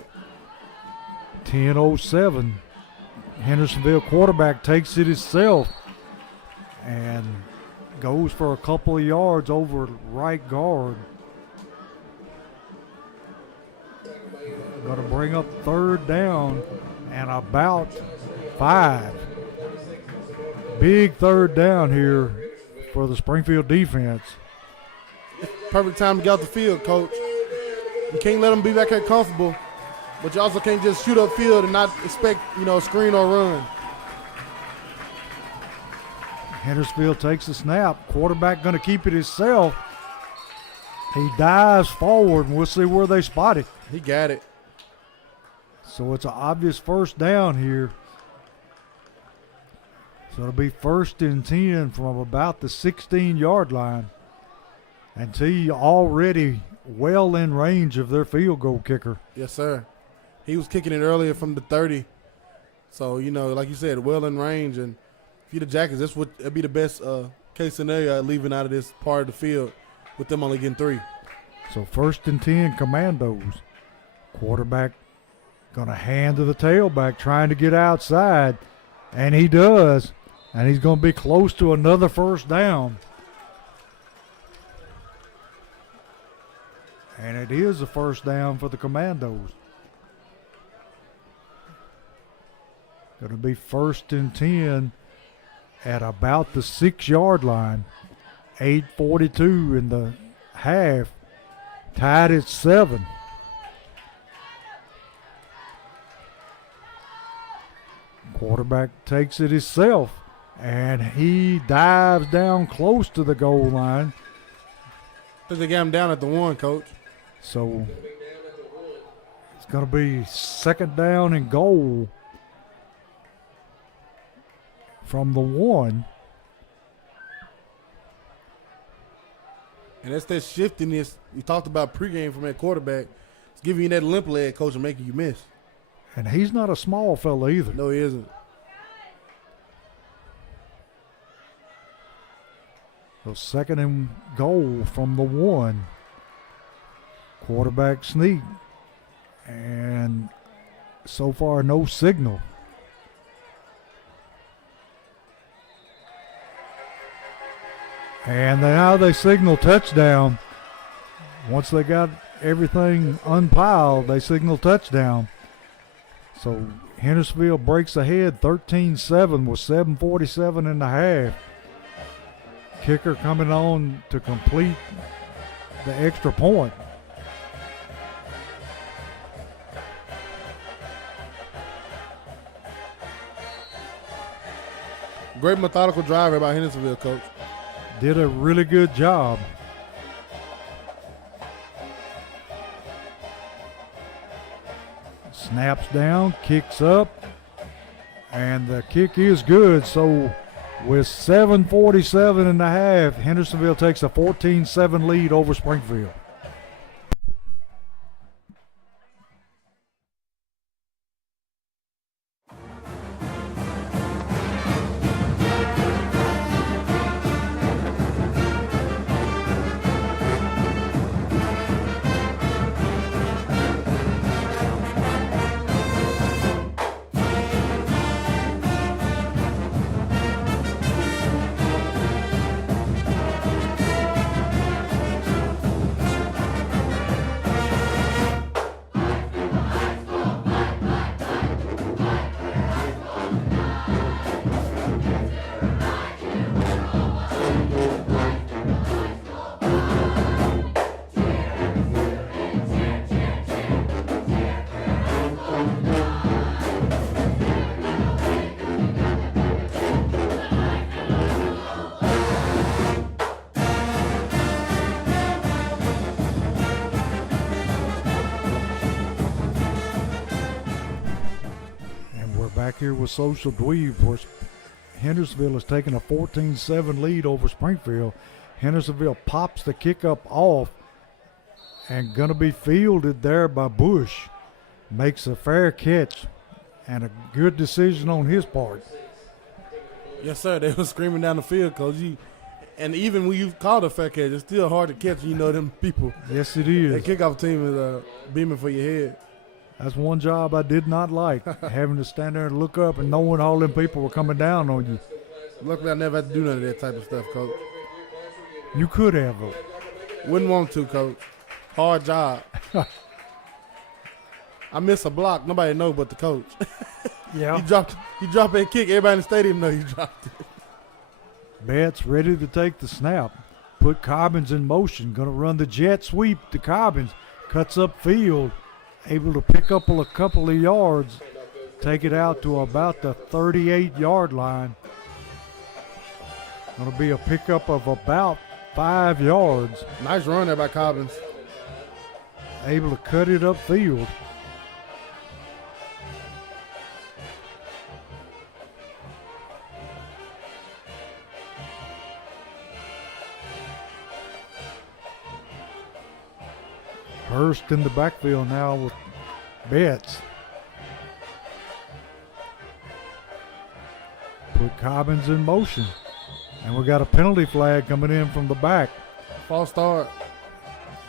10:07. Hendersonville quarterback takes it himself and goes for a couple of yards over right guard. Going to bring up 3rd down and about 5. Big 3rd down here for the Springfield defense. Perfect time to get out the field, Coach. You can't let them be back here comfortable, but you also can't just shoot upfield and not expect, screen or run. Hendersonville takes the snap. Quarterback going to keep it himself. He dives forward, and we'll see where they spot it. He got it. So it's an obvious 1st down here. So it'll be 1st and 10 from about the 16-yard line. And T already well in range of their field goal kicker. Yes, sir. He was kicking it earlier from the 30. So, like you said, well in range. And if you're the Jackets, that'd be the best case scenario leaving out of this part of the field with them only getting 3. So 1st and 10, Commandos. Quarterback going to hand to the tailback, trying to get outside. And he does. And he's going to be close to another 1st down. And it is a 1st down for the Commandos. Going to be 1st and 10 at about the 6-yard line. 8:42 in the half. Tied at 7. Quarterback takes it himself, and he dives down close to the goal line. I think they got him down at the 1, Coach. So it's going to be second down and goal from the 1. And that's that shiftiness we talked about pregame from that quarterback. It's giving you that limp leg, Coach, and making you miss. And he's not a small fella either. No, he isn't. So second and goal from the 1. Quarterback sneak. And so far, no signal. And now they signal touchdown. Once they got everything unpiled, they signal touchdown. So Hendersonville breaks ahead 13-7 with 7:47 in the half. Kicker coming on to complete the extra point. Great methodical drive by Hendersonville, Coach. Did a really good job. Snaps down, kicks up, and the kick is good. So with 7:47 in the half, Hendersonville takes a 14-7 lead over Springfield. Back here with Social Dweeb, where Hendersonville is taking a 14-7 lead over Springfield. Hendersonville pops the kick up off and going to be fielded there by Bush. Makes a fair catch and a good decision on his part. Yes, sir. They were screaming down the field, Coach. And even when you call a fair catch, it's still hard to catch. You know them people. Yes, it is. That kickoff team is beaming for your head. That's one job I did not like, having to stand there and look up and knowing all them people were coming down on you. Luckily, I never had to do none of that type of stuff, Coach. You could have. Wouldn't want to, Coach. Hard job. I miss a block. Nobody know but the coach. Yeah. He dropped that kick. Everybody in the stadium know he dropped it. Betts ready to take the snap. Put Cobbins in motion. Going to run the jet sweep to Cobbins. Cuts up field. Able to pick up a couple of yards. Take it out to about the 38-yard line. Going to be a pickup of about 5 yards. Nice run there by Cobbins. Able to cut it upfield. Hurst in the backfield now with Betts. Put Cobbins in motion. And we got a penalty flag coming in from the back. False start.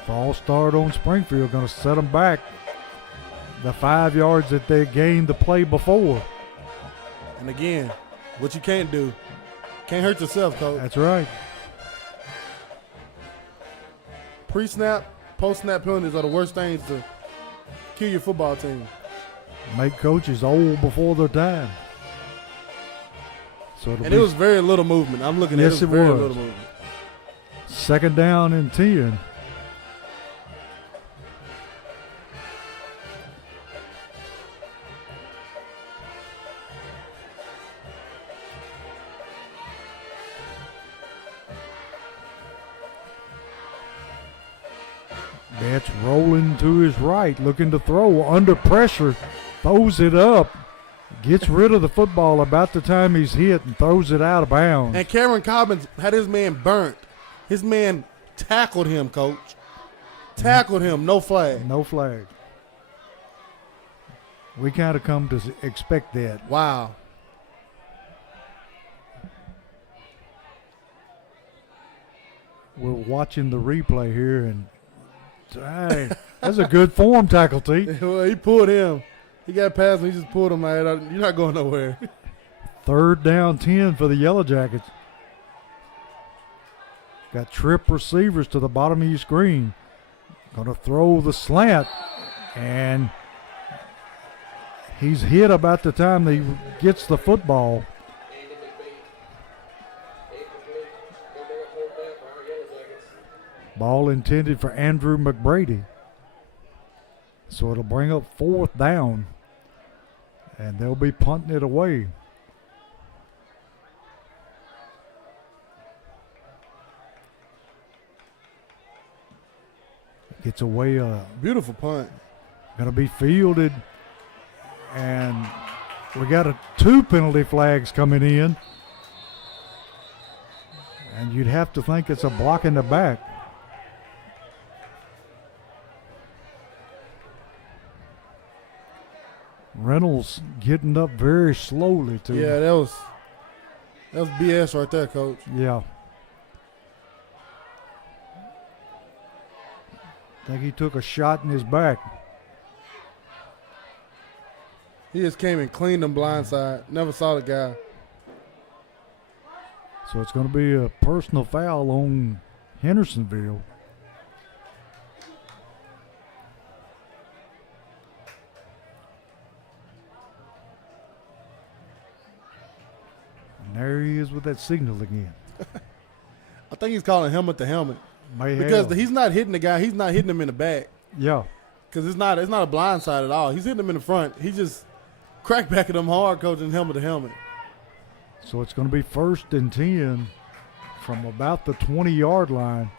False start on Springfield. Going to set them back the 5 yards that they gained the play before. And again, what you can't do, can't hurt yourself, Coach. That's right. Pre-snap, post-snap penalties are the worst things to kill your football team. Make coaches old before their time. So and it was very little movement. I'm looking at it. Yes, it very was. little movement. Second down and 10. Betts rolling to his right, looking to throw under pressure, throws it up, gets rid of the football about the time he's hit and throws it out of bounds. And Cameron Cobbins had his man burnt. His man tackled him, Coach. Tackled him, no flag. No flag. We kind of come to expect that. Wow. We're watching the replay here, and hey, that's a good form tackle, T. Well, he pulled him. He got past him. He just pulled him. Man. You're not going nowhere. 3rd down 10 for the Yellow Jackets. Got trip receivers to the bottom of your screen. Going to throw the slant, and he's hit about the time he gets the football. Ball intended for Andrew McBrady. So it'll bring up 4th down, and they'll be punting it away. Gets away. Beautiful punt. Going to be fielded, and we got 2 penalty flags coming in, and you'd have to think it's a block in the back. Reynolds getting up very slowly too. Yeah, that was BS right there, Coach. Yeah. I think he took a shot in his back. He just came and cleaned him blindside. Never saw the guy. So it's going to be a personal foul on Hendersonville. And there he is with that signal again. I think he's calling helmet to helmet. Because he's not hitting the guy. He's not hitting him in the back. Yeah. Because it's not a blind side at all. He's hitting him in the front. He just crackbacking him hard, Coach, and helmet to helmet. So it's going to be 1st and 10 from about the 20-yard line.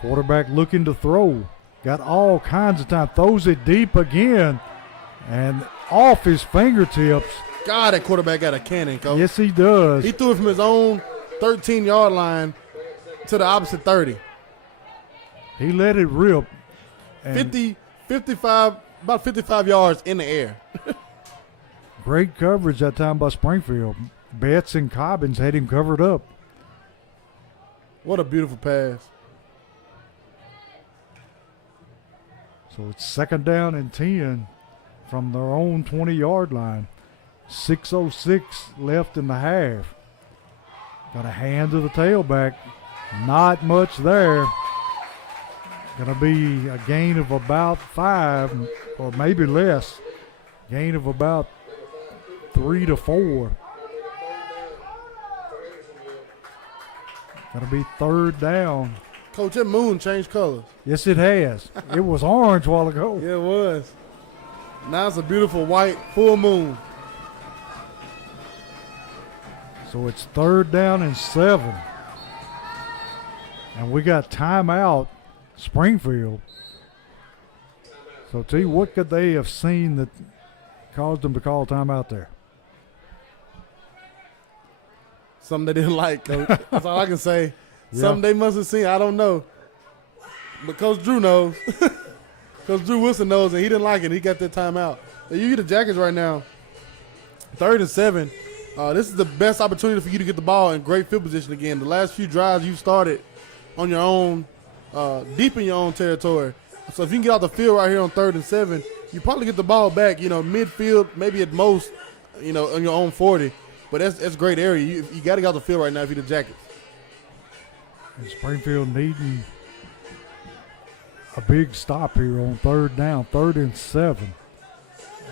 Quarterback looking to throw. Got all kinds of time. Throws it deep again. And off his fingertips. God, that quarterback got a cannon, Coach. Yes, he does. He threw it from his own 13-yard line to the opposite 30. He let it rip. 55, about 55 yards in the air. Great coverage that time by Springfield. Betts and Cobbins had him covered up. What a beautiful pass. So it's 2nd down and 10 from their own 20-yard line. 6:06 left in the half. Got a hand to the tailback. Not much there. Going to be a gain of about 5 or maybe less. Gain of about 3 to 4. Going to be 3rd down. Coach, that moon changed colors. Yes, it has. It was orange a while ago. Yeah, it was. Now it's a beautiful white full moon. So it's 3rd down and 7. And we got timeout, Springfield. So, T, what could they have seen that caused them to call timeout there? Something they didn't like, Coach. That's all I can say. Yeah. Something they must have seen. I don't know. But Coach Drew knows. Coach Drew Wilson knows, and he didn't like it. He got that timeout. You get the Jackets right now. 3rd and 7. This is the best opportunity for you to get the ball in great field position again. The last few drives you started on your own, deep in your own territory. So if you can get out the field right here on 3rd and 7, you probably get the ball back, midfield, maybe at most, on your own 40. But that's great area. You got to get out the field right now if you're the Jackets. And Springfield needing a big stop here on 3rd down, 3rd and 7.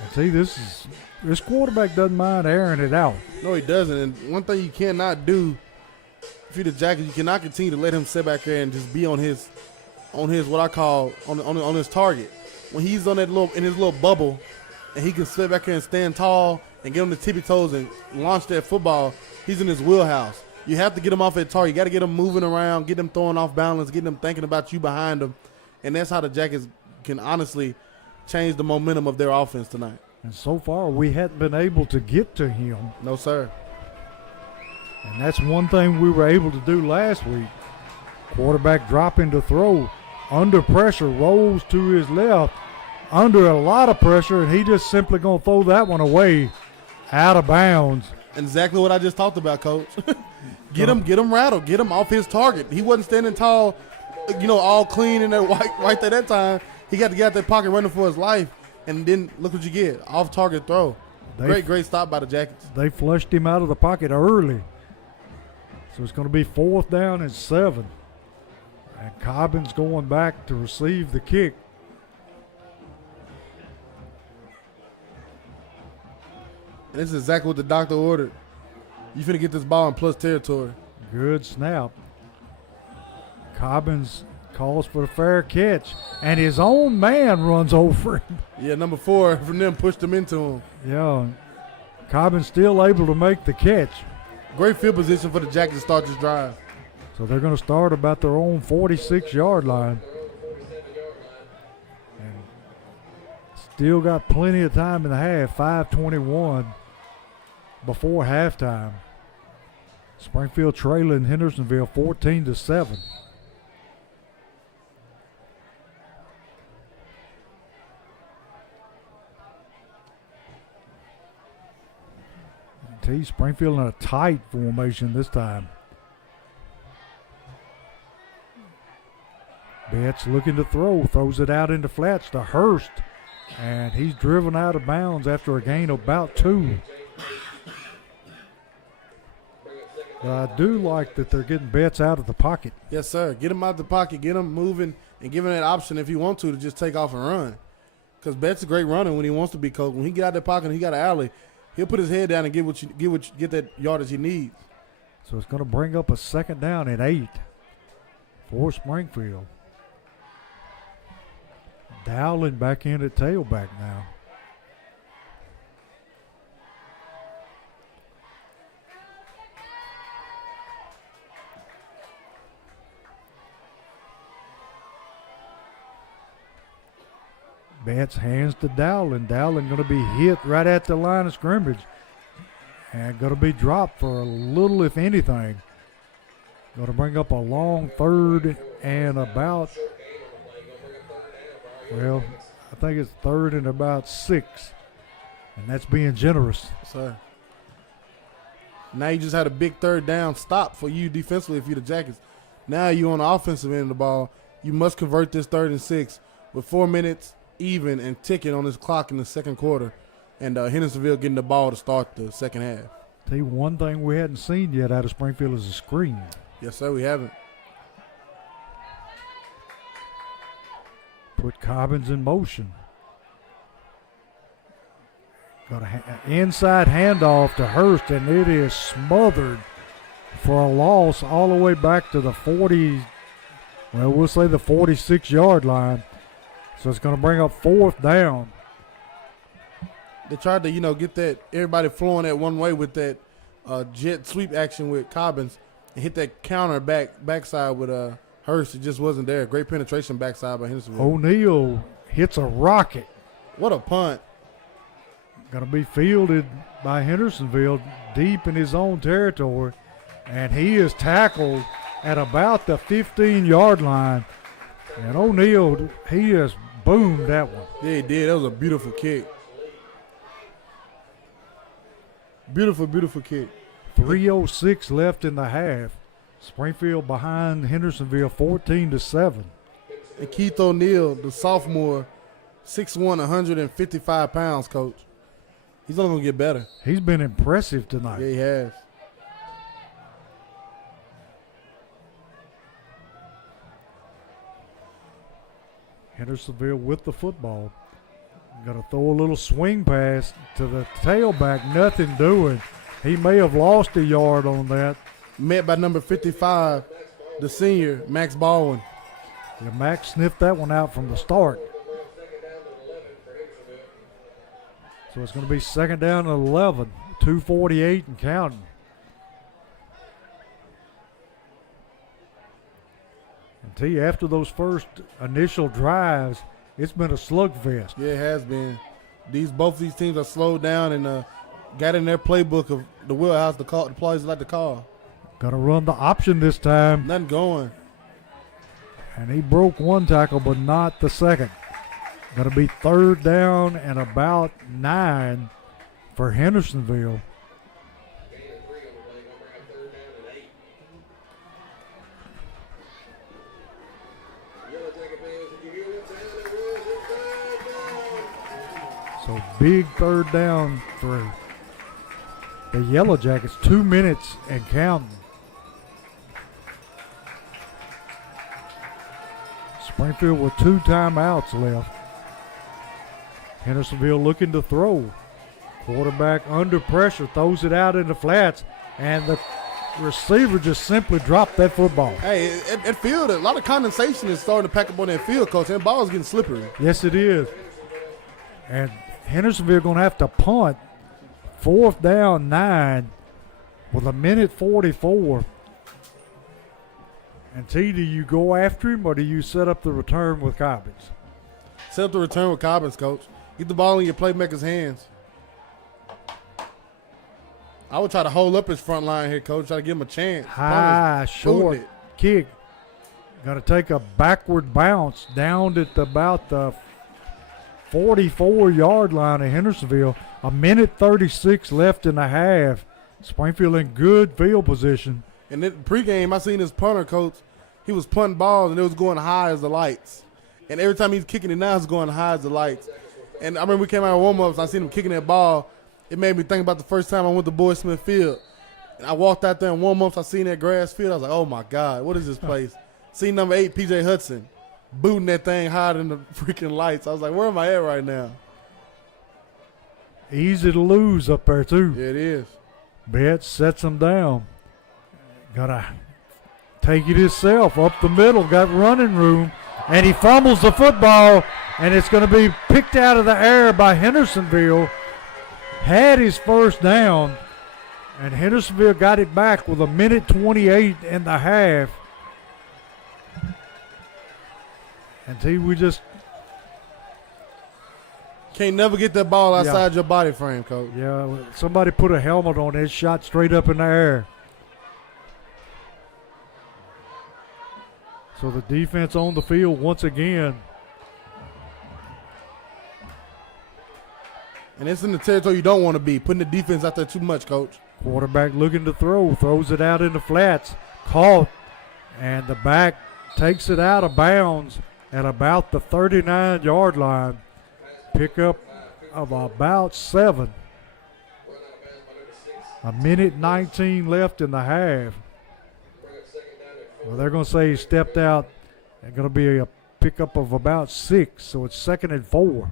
And see, this quarterback doesn't mind airing it out. No, he doesn't. And one thing you cannot do if you're the Jackets, you cannot continue to let him sit back there and just be on his what I call on his target. When he's on in his little bubble, and he can sit back here and stand tall and get on the tippy toes and launch that football, he's in his wheelhouse. You have to get him off that target. You got to get him moving around, get him throwing off balance, get him thinking about you behind him. And that's how the Jackets can honestly change the momentum of their offense tonight. And so far, we hadn't been able to get to him. No, sir. And that's one thing we were able to do last week. Quarterback dropping to throw. Under pressure, rolls to his left. Under a lot of pressure, and he just simply going to throw that one away out of bounds. Exactly what I just talked about, Coach. Get him rattled. Get him off his target. He wasn't standing tall, all clean and right there that time. He got to get out that pocket running for his life, and then look what you get. Off-target throw. Great stop by the Jackets. They flushed him out of the pocket early. So it's going to be 4th down and 7. And Cobbins going back to receive the kick. And this is exactly what the doctor ordered. You finna get this ball in plus territory. Good snap. Cobbins calls for a fair catch, and his own man runs over him. Yeah, number 4 from them pushed him into him. Yeah, Cobbins still able to make the catch. Great field position for the Jackets to start this drive. So they're going to start about their own 46-yard line. And still got plenty of time in the half, 5:21 before halftime. Springfield trailing Hendersonville 14-7. Springfield in a tight formation this time. Betts looking to throw, throws it out into flats to Hurst, and he's driven out of bounds after a gain of about 2. But I do like that they're getting Betts out of the pocket. Yes, sir. Get him out of the pocket, get him moving, and give him that option if you want to just take off and run. Because Betts is a great runner when he wants to be, coach. When he get out of the pocket and he got an alley, he'll put his head down and get that yardage he needs. So it's going to bring up a 2nd down and 8 for Springfield. Dowling back in at tailback now. Betts hands to Dowling. Dowling going to be hit right at the line of scrimmage and going to be dropped for a little, if anything. Going to bring up a long 3rd and about, well, I think it's 3rd and about 6. And that's being generous. Sir. Now you just had a big 3rd down stop for you defensively if you're the Jackets. Now you on the offensive end of the ball. You must convert this 3rd and 6 with 4 minutes even and ticking on this clock in the second quarter. And Hendersonville getting the ball to start the second half. Tell you one thing we hadn't seen yet out of Springfield is a screen. Yes, sir, we haven't. Put Cobbins in motion. Got an inside handoff to Hurst, and it is smothered for a loss all the way back to the 40, well, we'll say the 46-yard line. So it's going to bring up 4th down. They tried to, get that everybody flowing that one way with that jet sweep action with Cobbins and hit that counter backside with Hurst. It just wasn't there. Great penetration backside by Hendersonville. O'Neal hits a rocket. What a punt. Going to be fielded by Hendersonville deep in his own territory. And he is tackled at about the 15-yard line. And O'Neal, he just boomed that one. Yeah, he did. That was a beautiful kick. Beautiful, beautiful kick. 3:06 left in the half. Springfield behind Hendersonville 14-7. And Keith O'Neal, the sophomore, 6'1", 155 pounds, coach. He's only going to get better. He's been impressive tonight. Yeah, he has. Hendersonville with the football. Got to throw a little swing pass to the tailback. Nothing doing. He may have lost a yard on that. Met by number 55, the senior, Max Baldwin. Yeah, Max sniffed that one out from the start. So it's going to be 2nd down and 11. 2:48 and counting. And tell you, after those first initial drives, it's been a slugfest. Yeah, it has been. Both these teams are slowed down and got in their playbook of the wheelhouse the plays like to call. Gonna run the option this time. Nothing going. And he broke one tackle, but not the second. Gonna be 3rd down and about 9 for Hendersonville. So big 3rd down for the Yellow Jackets. 2 minutes and counting. Springfield with 2 timeouts left. Hendersonville looking to throw. Quarterback under pressure, throws it out in the flats, and the receiver just simply dropped that football. Hey, at field, a lot of condensation is starting to pack up on that field, Coach. That ball is getting slippery. Yes, it is. And Hendersonville going to have to punt. 4th down, 9 with 1:44. And T, do you go after him or do you set up the return with Cobbins? Set up the return with Cobbins, Coach. Get the ball in your playmaker's hands. I would try to hold up his front line here, Coach. Try to give him a chance. High, short kick. Got to take a backward bounce down at about the 44-yard line of Hendersonville. 1:36 left in the half. Springfield in good field position. And then pregame, I seen this punter, Coach. He was punting balls, and it was going high as the lights. And every time he's kicking it now, it's going high as the lights. And I remember we came out of warm-ups, I seen him kicking that ball. It made me think about the first time I went to Boyd Smith Field. And I walked out there in warm-ups, I seen that grass field. I was like, oh, my God, what is this place? Seen number 8, P.J. Hudson, booting that thing higher than the freaking lights. I was like, where am I at right now? Easy to lose up there, too. Yeah, it is. Betts sets him down. Gotta take it himself up the middle. Got running room. And he fumbles the football. And it's going to be picked out of the air by Hendersonville. Had his first down. And Hendersonville got it back with 1:28 in the half. And see, we just can't never get that ball outside your body frame, Coach. Yeah, somebody put a helmet on it, shot straight up in the air. So the defense on the field once again. And it's in the territory you don't want to be, putting the defense out there too much, Coach. Quarterback looking to throw, throws it out in the flats, caught, and the back takes it out of bounds at about the 39-yard line. Pickup of about 7. 1:19 left in the half. Well, they're going to say he stepped out. It's going to be a pickup of about 6, so it's 2nd and 4.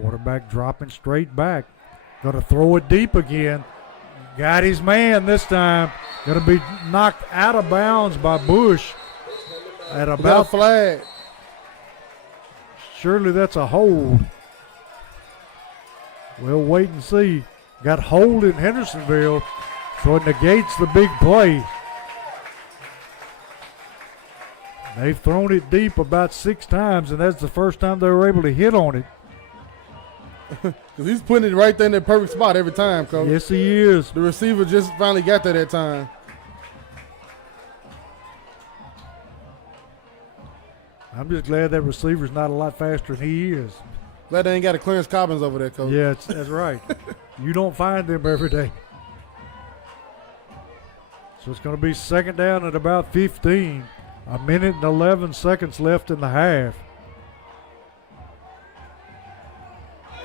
Quarterback dropping straight back. Going to throw it deep again. Got his man this time. Going to be knocked out of bounds by Bush at about flag. Surely that's a hold. We'll wait and see. Got hold in Hendersonville, so it negates the big play. They've thrown it deep about 6 times, and that's the first time they were able to hit on it. Because he's putting it right there in that perfect spot every time, Coach. Yes, he is. The receiver just finally got there that time. I'm just glad that receiver's not a lot faster than he is. Glad they ain't got a Clarence Cobbins over there, Coach. Yeah, that's right. You don't find them every day. So it's going to be 2nd down at about 15. 1:11 seconds left in the half.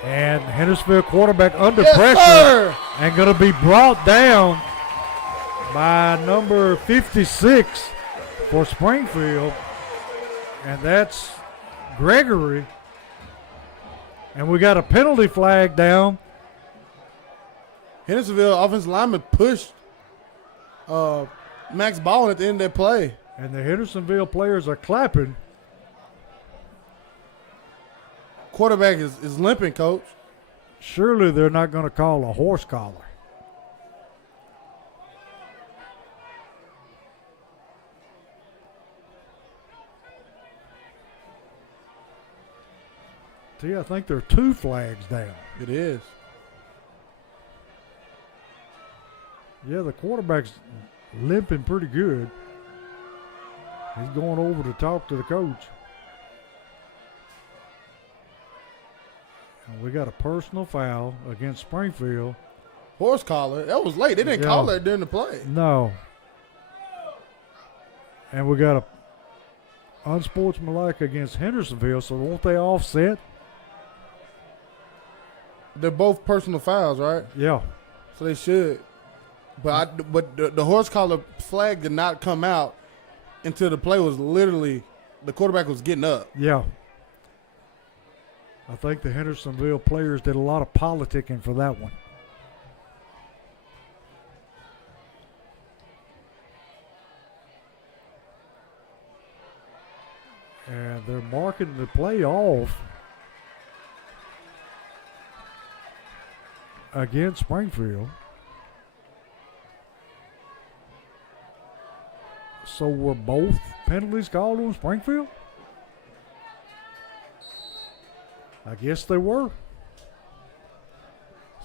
And Hendersonville quarterback under pressure. Sir. And going to be brought down by number 56 for Springfield. And that's Gregory. And we got a penalty flag down. Hendersonville offensive lineman pushed Max Ballin at the end of that play. And the Hendersonville players are clapping. Quarterback is limping, Coach. surely they're not going to call a horse collar. See, I think there are 2 flags down. It is. Yeah, the quarterback's limping pretty good. He's going over to talk to the coach. And we got a personal foul against Springfield. Horse collar. That was late. They didn't call that during the play. No. And we got a unsportsmanlike against Hendersonville, so won't they offset? They're both personal fouls, right? Yeah. So they should. But the horse collar flag did not come out until the play was literally, the quarterback was getting up. Yeah. I think the Hendersonville players did a lot of politicking for that one. And they're marking the play off against Springfield. So were both penalties called on Springfield? I guess they were.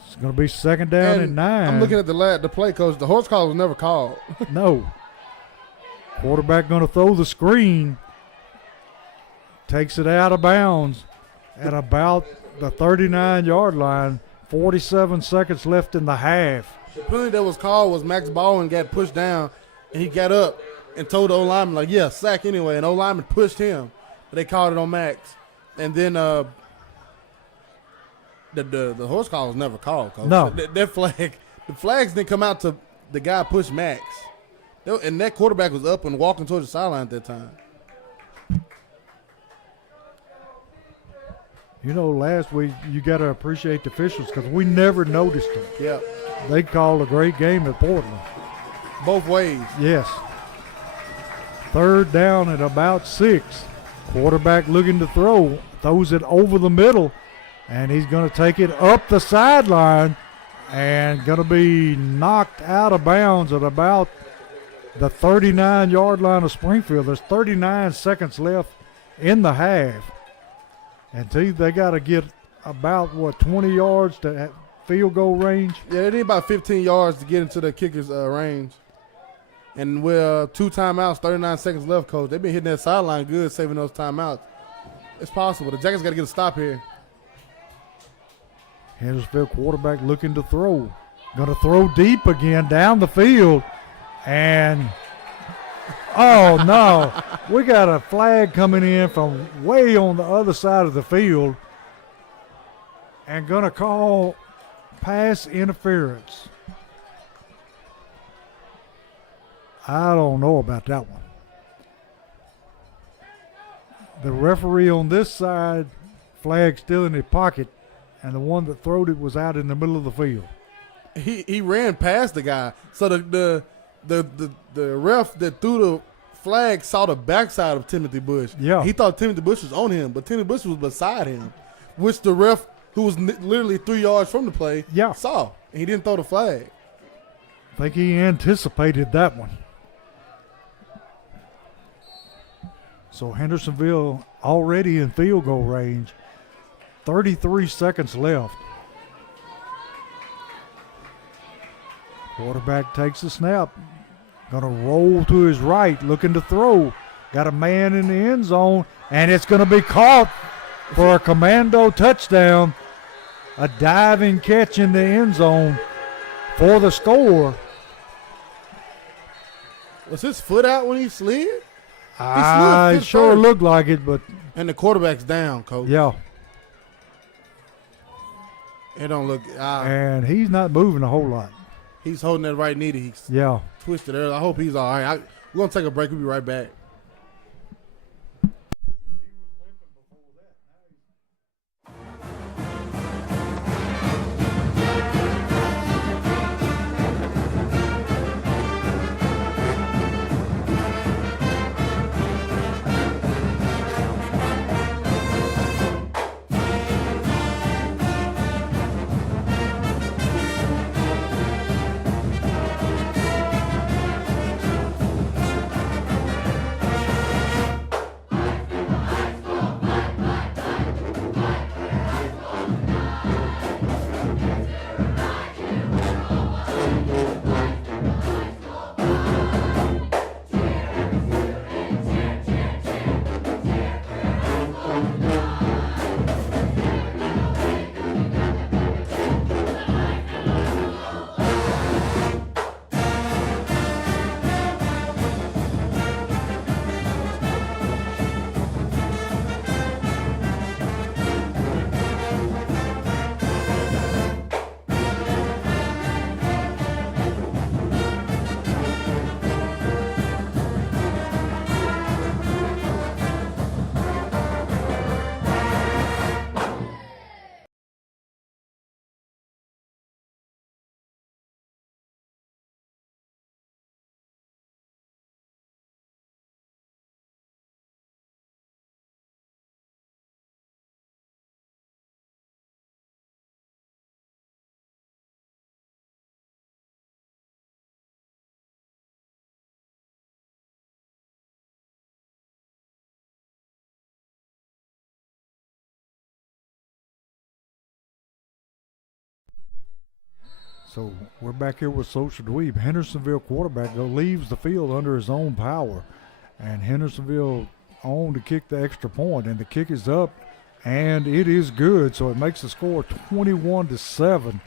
It's going to be 2nd down and 9. I'm looking at the play, coach. The horse collar was never called. No. Quarterback going to throw the screen. Takes it out of bounds at about the 39-yard line. 47 seconds left in the half. The penalty that was called was Max Baldwin got pushed down, and he got up and told the O-lineman, like, yeah, sack anyway. And O-lineman pushed him. But they called it on Max. And then the horse collar was never called, coach. No. That flag, the flags didn't come out to the guy push Max. And that quarterback was up and walking towards the sideline at that time. You know, last week you got to appreciate the officials because we never noticed them. Yeah. They called a great game at Portland. Both ways. Yes. 3rd down at about 6. Quarterback looking to throw. Throws it over the middle. And he's going to take it up the sideline and going to be knocked out of bounds at about the 39-yard line of Springfield. There's 39 seconds left in the half. And they got to get about, 20 yards to field goal range? Yeah, they need about 15 yards to get into the kicker's range. And with 2 timeouts, 39 seconds left, coach. They've been hitting that sideline good, saving those timeouts. It's possible. The Jackets got to get a stop here. Hendersonville quarterback looking to throw. Going to throw deep again down the field. And, oh, no. We got a flag coming in from way on the other side of the field. And going to call pass interference. I don't know about that one. The referee on this side, flag still in his pocket, and the one that throwed it was out in the middle of the field. He ran past the guy. So the ref that threw the flag saw the backside of Timothy Bush. Yeah. He thought Timothy Bush was on him, but Timothy Bush was beside him, which the ref, who was literally 3 yards from the play, saw. And he didn't throw the flag. I think he anticipated that one. So Hendersonville already in field goal range. 33 seconds left. Quarterback takes the snap. Going to roll to his right, looking to throw. Got a man in the end zone, and it's going to be caught for a Commando touchdown. A diving catch in the end zone for the score. Was his foot out when he slid? It sure looked like it, but. And the quarterback's down, coach. Yeah. It don't look. And he's not moving a whole lot. He's holding that right knee that he twisted earlier. I hope he's all right. We're going to take a break. We'll be right back. So we're back here with Social Dweeb. Hendersonville quarterback leaves the field under his own power. And Hendersonville on to kick the extra point. And the kick is up, and it is good. So it makes the score 21-7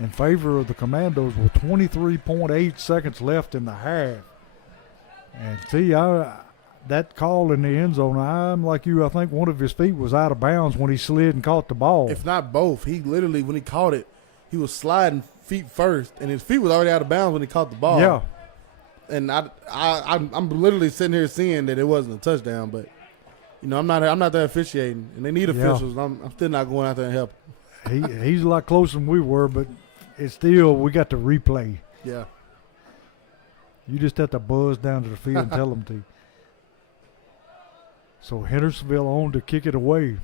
in favor of the Commandos with 23.8 seconds left in the half. And that call in the end zone, I'm like you, I think one of his feet was out of bounds when he slid and caught the ball. If not both. He literally, when he caught it, he was sliding feet first, and his feet was already out of bounds when he caught the ball. Yeah. And I'm literally sitting here seeing that it wasn't a touchdown, but I'm not there officiating, and they need officials. Yeah. I'm still not going out there and help. He's a lot closer than we were, but it's still, we got to replay. Yeah. You just have to buzz down to the field and tell them to. So Hendersonville on to kick it away.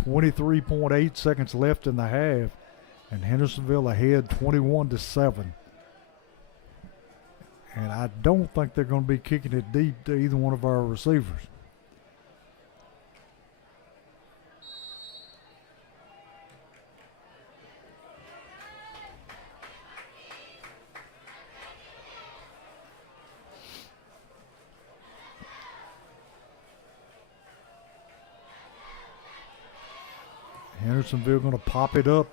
23.8 seconds left in the half, and Hendersonville ahead 21-7. And I don't think they're going to be kicking it deep to either one of our receivers. Hendersonville going to pop it up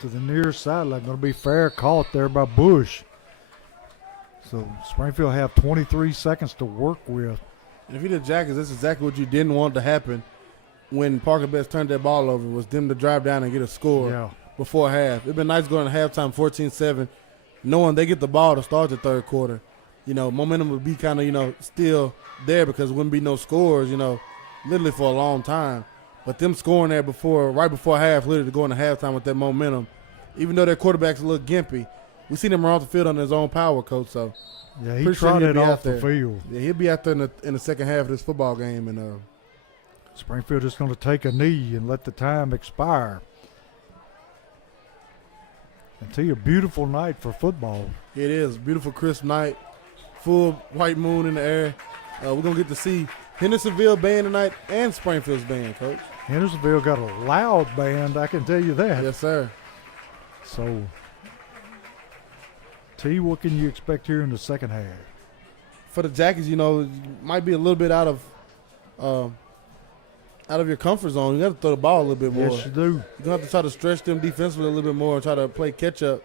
to the near sideline. Going to be fair caught there by Bush. So Springfield have 23 seconds to work with. And if you're the Jackets, that's exactly what you didn't want to happen when Parker Betts turned that ball over, was them to drive down and get a score before half. It'd been nice going to halftime 14-7, knowing they get the ball to start the third quarter. Momentum would be kind of, still there because there wouldn't be no scores, literally for a long time. But them scoring there right before half, literally going to halftime with that momentum, even though their quarterback's a little gimpy, we seen him run off the field on his own power, Coach. So yeah, he trotted off the field. Yeah, he'll be out there in the second half of this football game, and Springfield just going to take a knee and let the time expire. And tell you, a beautiful night for football. It is a beautiful, crisp night, full white moon in the air. We're gonna get to see Hendersonville band tonight and Springfield's band, Coach. Hendersonville got a loud band, I can tell you that. Yes, sir. So, T, what can you expect here in the second half? For the Jackets, might be a little bit out of your comfort zone. You got to throw the ball a little bit more. Yes, you do. You're going to have to try to stretch them defensively a little bit more and try to play catch-up,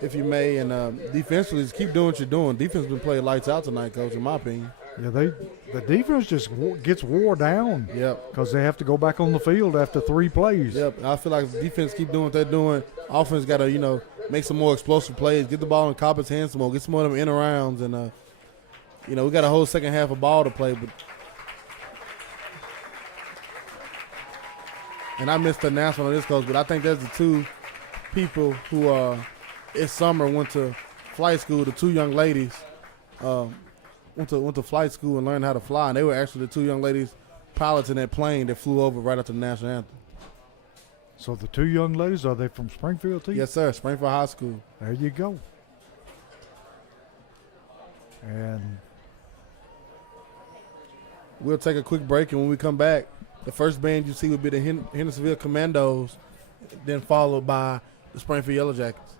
if you may. And defensively, just keep doing what you're doing. Defense has been playing lights out tonight, Coach, in my opinion. Yeah, the defense just gets wore down. Yep. Because they have to go back on the field after 3 plays. Yep. I feel like if defense keep doing what they're doing, offense got to, make some more explosive plays, get the ball in Copper's hands some more, get some more of them in arounds, and we got a whole second half of ball to play. And I missed the announcement on this, Coach, but I think there's the 2 people who this summer went to flight school. The 2 young ladies went to flight school and learned how to fly, and they were actually the 2 young ladies pilots in that plane that flew over right after the national anthem. So the 2 young ladies, are they from Springfield too? Yes, sir. Springfield High School. There you go. And we'll take a quick break, and when we come back, the first band you see will be the Hendersonville Commandos, then followed by the Springfield Yellow Jackets.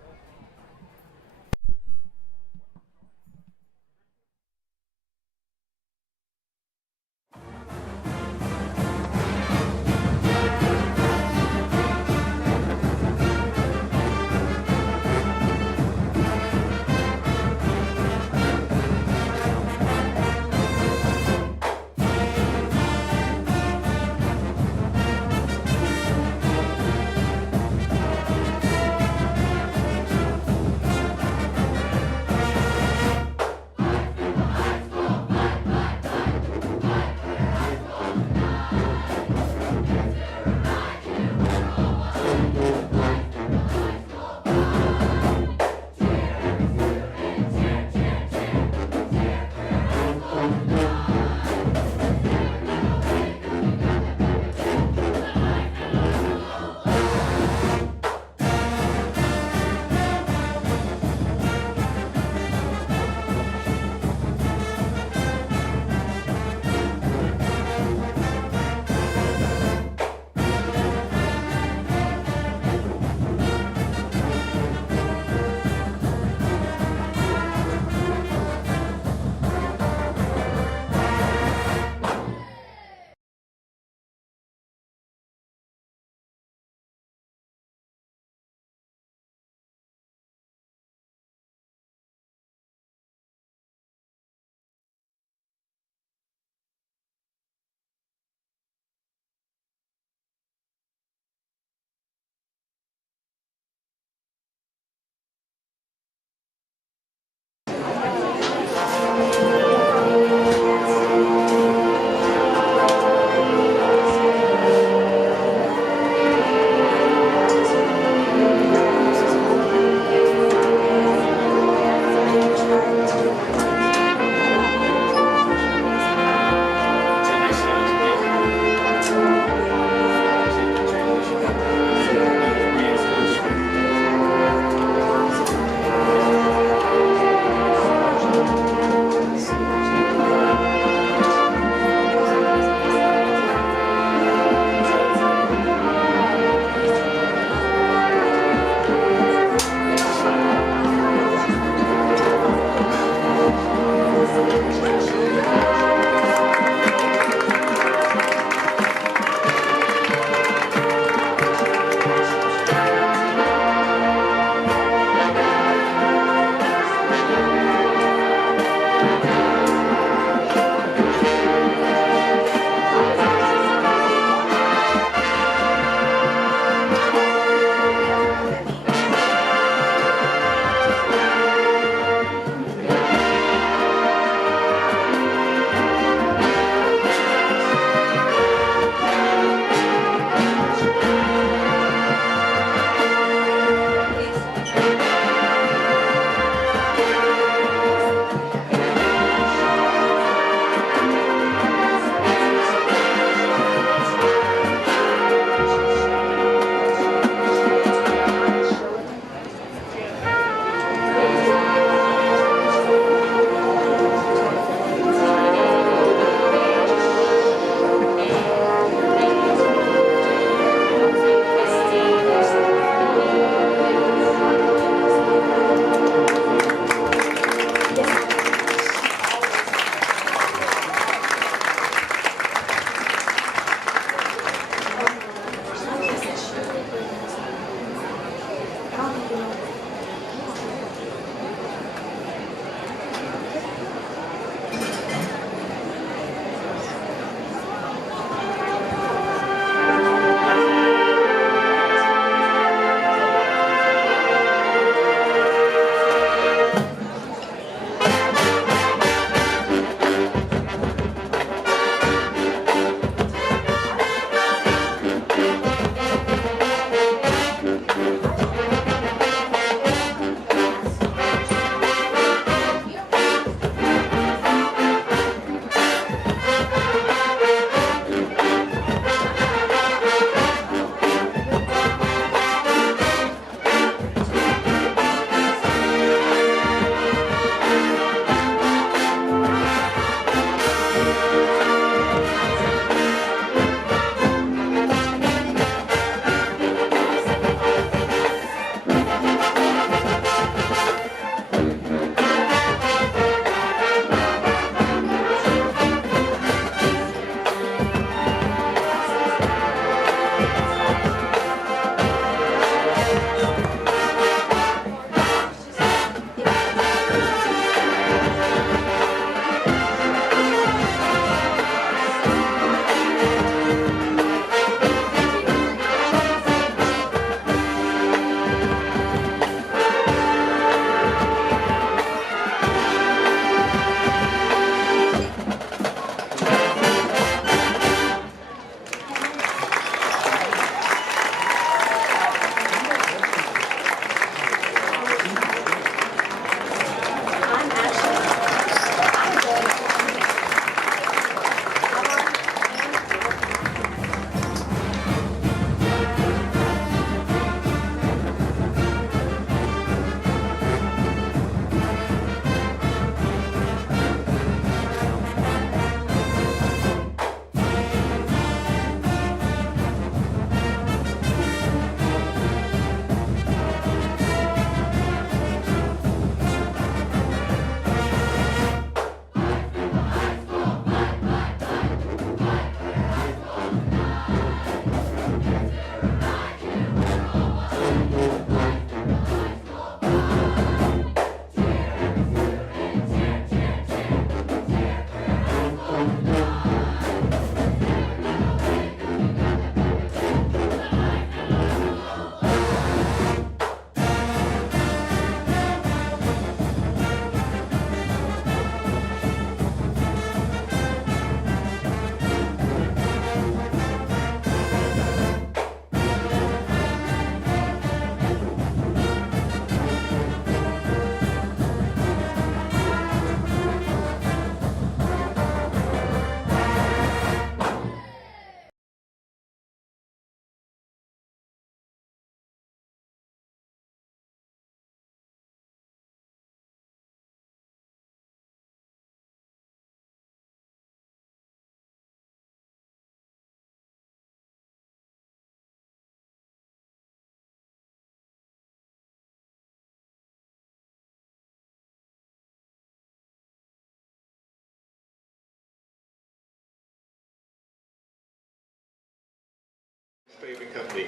Paving Company.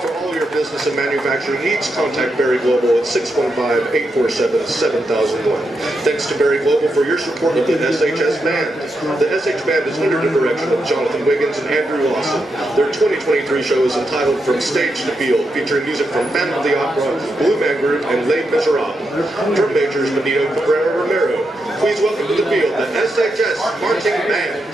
For all your business and manufacturing needs, contact Berry Global at 615-847-7001. Thanks to Berry Global for your support of the SHS Band. The SH Band is under the direction of Jonathan Wiggins and Andrew Lawson. Their 2023 show is entitled From Stage to Field, featuring music from Phantom of the Opera, Blue Man Group, and Les Miserables. Drum majors Benito Cabrera Romero. Please welcome to the field the SHS Marching Band.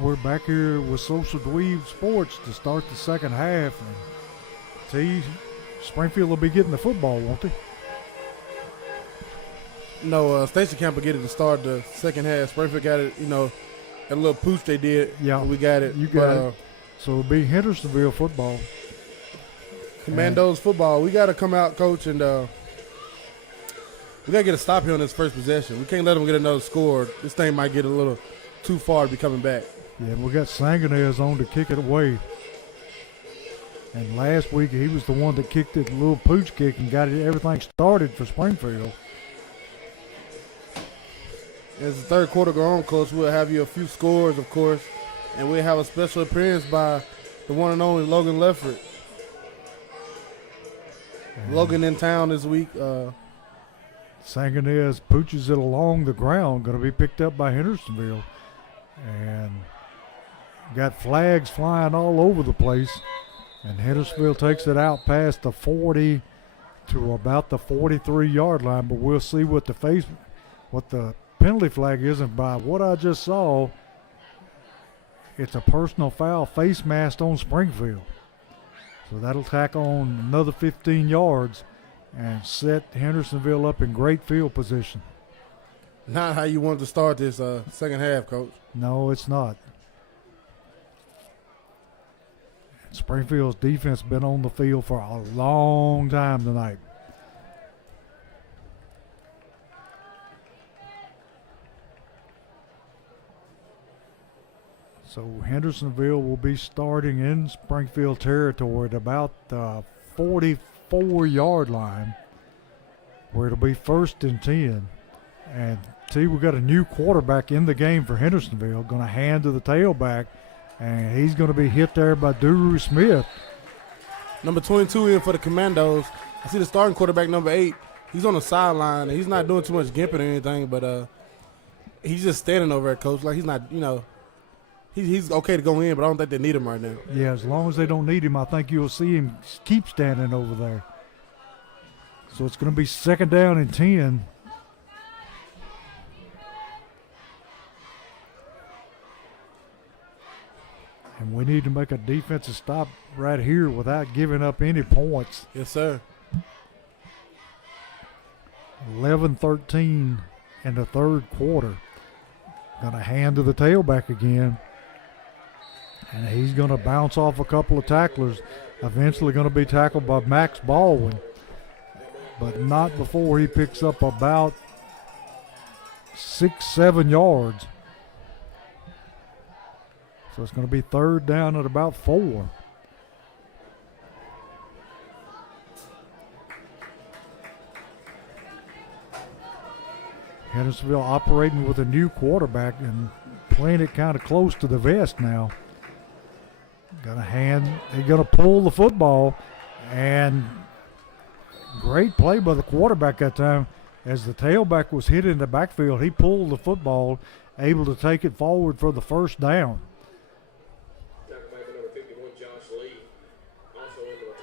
we're back here with Social Dweeb Sports to start the second half. And Springfield will be getting the football, won't they? No, Station Camp will get it to start the second half. Springfield got it, a little pooch they did. Yeah. We got it. You got it. So it'll be Hendersonville football. Commandos football. We got to come out, Coach, and we got to get a stop here on this first possession. We can't let them get another score. This thing might get a little too far to be coming back. Yeah, we got Sangonez on to kick it away. And last week he was the one that kicked it, a little pooch kick, and got everything started for Springfield. As the third quarter go on, Coach, we'll have you a few scores, of course, and we'll have a special appearance by the one and only Logan Leffert. Logan in town this week. Sangonez pooches it along the ground, going to be picked up by Hendersonville. And got flags flying all over the place. And Hendersonville takes it out past the 40 to about the 43-yard line. But we'll see what the penalty flag is. And by what I just saw, it's a personal foul, face mask on Springfield. So that'll tack on another 15 yards and set Hendersonville up in great field position. Not how you want to start this second half, Coach. No, it's not. Springfield's defense been on the field for a long time tonight. So Hendersonville will be starting in Springfield territory at about the 44-yard line, where it'll be 1st and 10. And we've got a new quarterback in the game for Hendersonville, going to hand to the tailback, and he's going to be hit there by Duru Smith. Number 22 in for the Commandos. I see the starting quarterback, number 8. He's on the sideline, and he's not doing too much gimping or anything, but he's just standing over there, Coach. Like, he's not, he's okay to go in, but I don't think they need him right now. Yeah, as long as they don't need him, I think you'll see him keep standing over there. So it's going to be 2nd down and 10. And we need to make a defensive stop right here without giving up any points. Yes, sir. 11-13 in the third quarter. Going to hand to the tailback again. And he's going to bounce off a couple of tacklers. Eventually going to be tackled by Max Baldwin. But not before he picks up about 6-7 yards. So it's going to be 3rd down at about 4. Hendersonville operating with a new quarterback and playing it kind of close to the vest now. They're going to pull the football, and great play by the quarterback that time. As the tailback was hit in the backfield, he pulled the football, able to take it forward for the 1st down.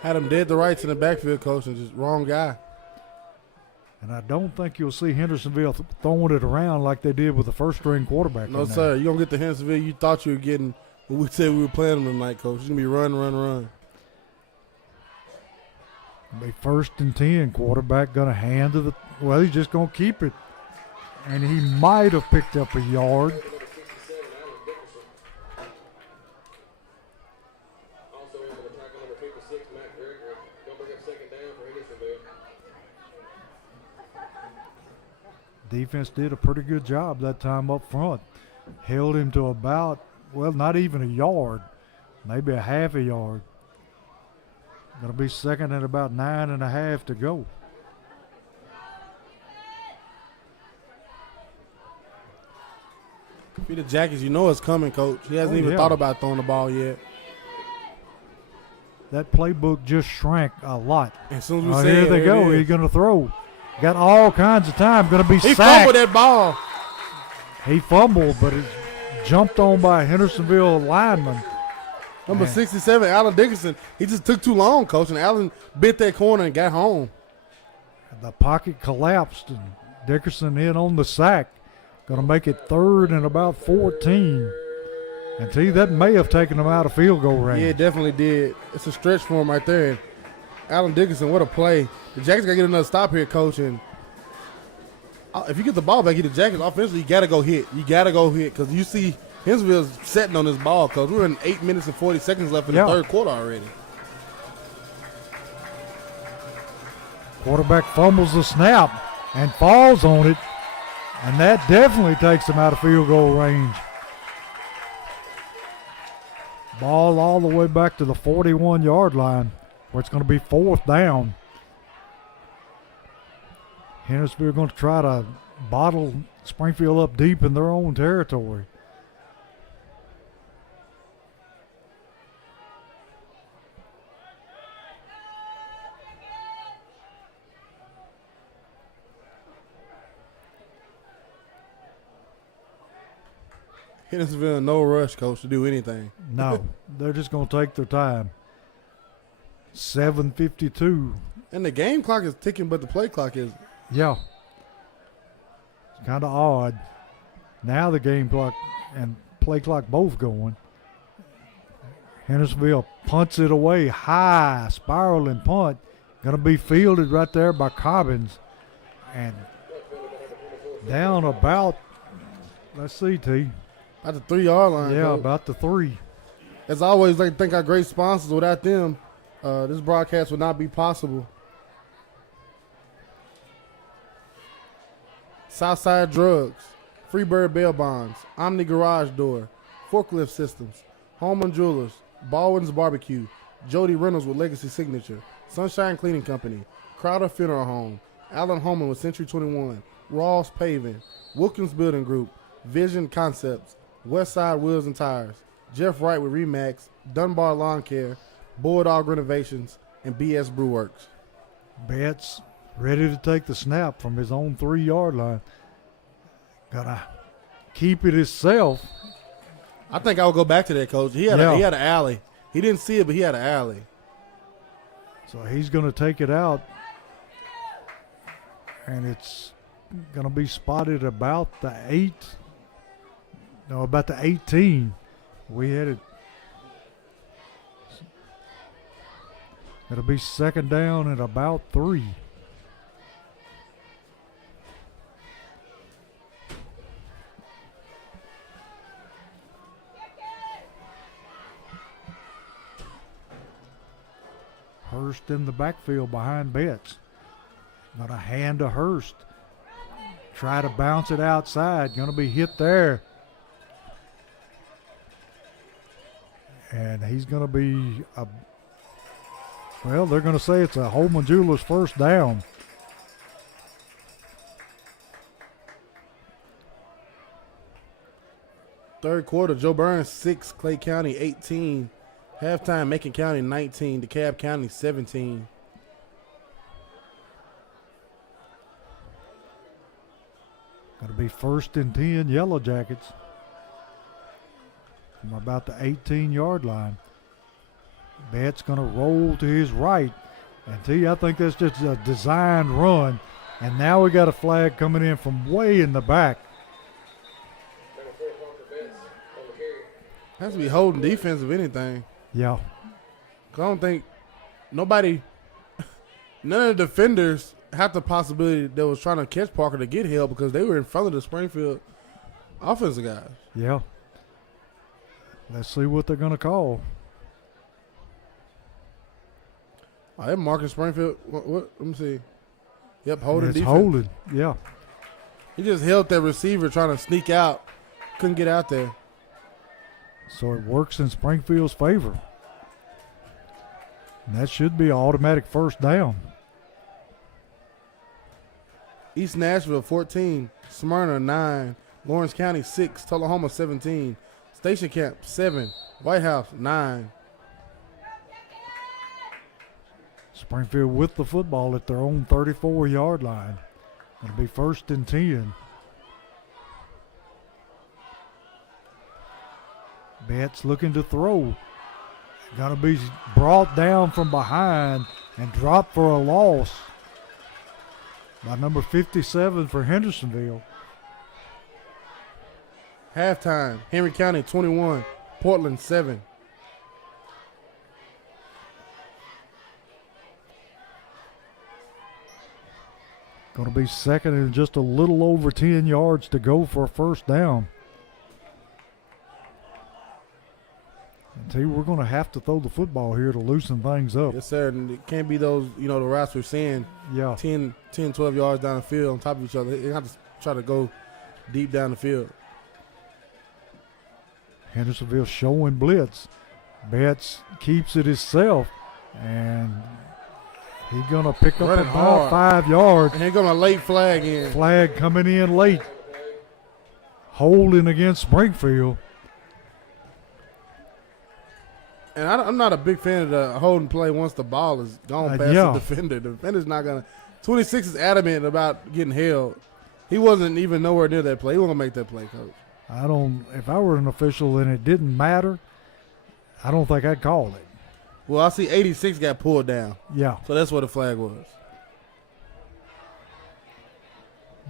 Had him dead to rights in the backfield, Coach, and just wrong guy. And I don't think you'll see Hendersonville throwing it around like they did with the first-string quarterback. No, sir. You're going to get the Hendersonville you thought you were getting when we said we were playing them tonight, Coach. It's going to be run. It'll be 1st and 10. Quarterback going to hand to he's just going to keep it. And he might have picked up a yard. Defense did a pretty good job that time up front. Held him to about, not even a yard, maybe a half a yard. Going to be 2nd and about 9.5 to go. Be the Jackets, you know it's coming, Coach. He hasn't even thought about throwing the ball yet. That playbook just shrank a lot. As soon as we here they go. He's going to throw. Got all kinds of time. Going to be sacked. He fumbled that ball. He fumbled, but it jumped on by a Hendersonville lineman. Number 67, Allen Dickerson. He just took too long, Coach, and Allen bit that corner and got home. The pocket collapsed, and Dickerson in on the sack. Going to make it 3rd and about 14. And T, that may have taken them out of field goal range. Yeah, it definitely did. It's a stretch for him right there. And Allen Dickinson, what a play. The Jackets got to get another stop here, Coach. And if you get the ball back, the Jackets offensively, you got to go hit. You got to go hit because you see Hendersonville's setting on this ball, Coach. We're in 8 minutes and 40 seconds left in the third quarter already. Quarterback fumbles the snap and falls on it, and that definitely takes him out of field goal range. Ball all the way back to the 41-yard line, where it's going to be 4th down. Hendersonville going to try to bottle Springfield up deep in their own territory. Hendersonville, no rush, Coach, to do anything. No, they're just going to take their time. 7:52. And the game clock is ticking, but the play clock is. Yeah. It's kind of odd. Now the game clock and play clock both going. Hendersonville punts it away high, spiraling punt. Going to be fielded right there by Cobbins. And down about, let's see, T. At the 3-yard line. Yeah, Coach. about the 3. As always, like to thank our great sponsors. Without them, this broadcast would not be possible. Southside Drugs, Freebird Bail Bonds, Omni Garage Door, Forklift Systems, Holman Jewelers, Baldwin's Barbecue, Jody Reynolds with Legacy Signature, Sunshine Cleaning Company, Crowder Funeral Home, Allen Holman with Century 21, Ross Paving, Wilkins Building Group, Vision Concepts, Westside Wheels and Tires, Jeff Wright with Remax, Dunbar Lawn Care, Bulldog Renovations, and BS Brew Works. Betts ready to take the snap from his own 3-yard line. Gotta keep it himself. I think I would go back to that, Coach. He had an alley. He didn't see it, but he had an alley. So he's going to take it out, and it's going to be spotted about the 18. We had it. It'll be 2nd down and about 3. Hurst in the backfield behind Betts. Got a hand to Hurst. Try to bounce it outside. Going to be hit there. And he's going to be, they're going to say it's a Holman Jewelers 1st down. Third quarter, Joe Burns 6, Clay County 18. Halftime, Macon County 19, DeKalb County 17. Got to be 1st and 10 Yellow Jackets from about the 18-yard line. Betts going to roll to his right. And T, I think that's just a designed run. And now we got a flag coming in from way in the back. Has to be holding defense of anything. Yeah. 'Cause I don't think none of the defenders had the possibility that was trying to catch Parker to get held because they were in front of the Springfield offensive guys. Yeah. Let's see what they're going to call. Oh, they're marking Springfield. What? Let me see. Yep, holding It's defense. holding, yeah. He just held that receiver trying to sneak out. Couldn't get out there. So it works in Springfield's favor. And that should be an automatic 1st down. East Nashville 14, Smyrna 9, Lawrence County 6, Tullahoma 17, Station Camp 7, White House 9. Springfield with the football at their own 34-yard line. It'll be 1st and 10. Betts looking to throw. Going to be brought down from behind and dropped for a loss by number 57 for Hendersonville. Halftime, Henry County 21, Portland 7. Going to be second and just a little over 10 yards to go for a first down. And T, we're going to have to throw the football here to loosen things up. Yes, sir. And it can't be those, the routes we're seeing. Yeah. 10, 12 yards down the field on top of each other. They have to try to go deep down the field. Hendersonville showing blitz. Betts keeps it himself, and he's going to pick up Running about hard. 5 yards. And here going a late flag in. Flag coming in late. Holding against Springfield. And I'm not a big fan of the holding play once the ball is gone past yeah. the defender. The defender's not going to. 26 is adamant about getting held. He wasn't even nowhere near that play. He wasn't going to make that play, Coach. If I were an official and it didn't matter, I don't think I'd call it. Well, I see 86 got pulled down. Yeah. So that's what the flag was.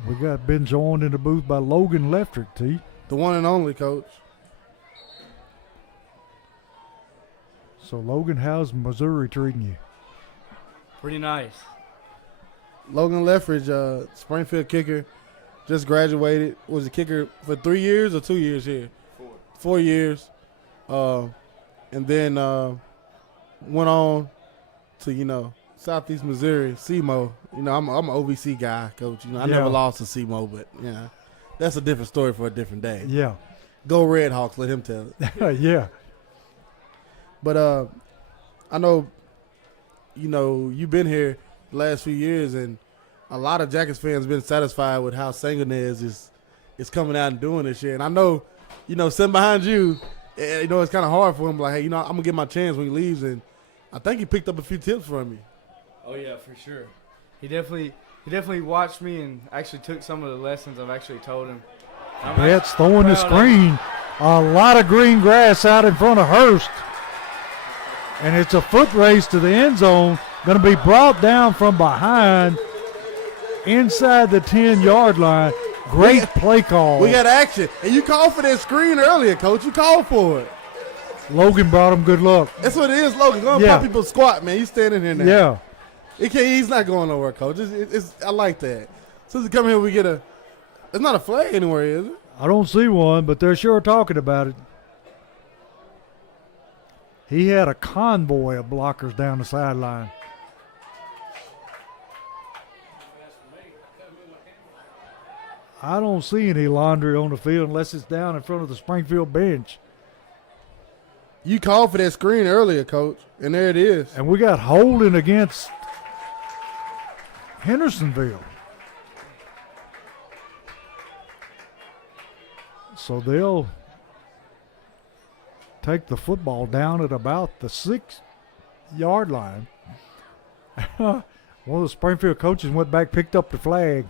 We got been joined in the booth by Logan Leftrick, T. The one and only, Coach. So, Logan, how's Missouri treating you? Pretty nice. Logan Leffridge, Springfield kicker, just graduated. Was a kicker for 3 years or 2 years here? 4 years. And then went on to, Southeast Missouri, SEMO. I'm an OVC guy, Coach. I never lost to SEMO, but, that's a different story for a different day. Yeah. Go Red Hawks, let him tell it. Yeah. But I know, you've been here the last few years, and a lot of Jackets fans been satisfied with how Sangonez is coming out and doing this year. And I know, sitting behind you, it's kind of hard for him. Like, hey, I'm going to get my chance when he leaves. And I think he picked up a few tips from me. Oh, yeah, for sure. He definitely watched me and actually took some of the lessons I've actually told him. Betts throwing the screen. A lot of green grass out in front of Hurst. And it's a foot race to the end zone. Going to be brought down from behind inside the 10-yard line. Great play call. We got action. And you called for that screen earlier, Coach. You called for it. Logan brought him good luck. That's what it is, Logan. Go and pop people squat, man. You standing here now. Yeah. He's not going nowhere, Coach. I like that. Since he come here, we get it's not a flag anywhere, is it? I don't see one, but they're sure talking about it. He had a convoy of blockers down the sideline. I don't see any laundry on the field unless it's down in front of the Springfield bench. You called for that screen earlier, Coach, and there it is. And we got holding against Hendersonville. So they'll take the football down at about the 6-yard line. One of the Springfield coaches went back, picked up the flag.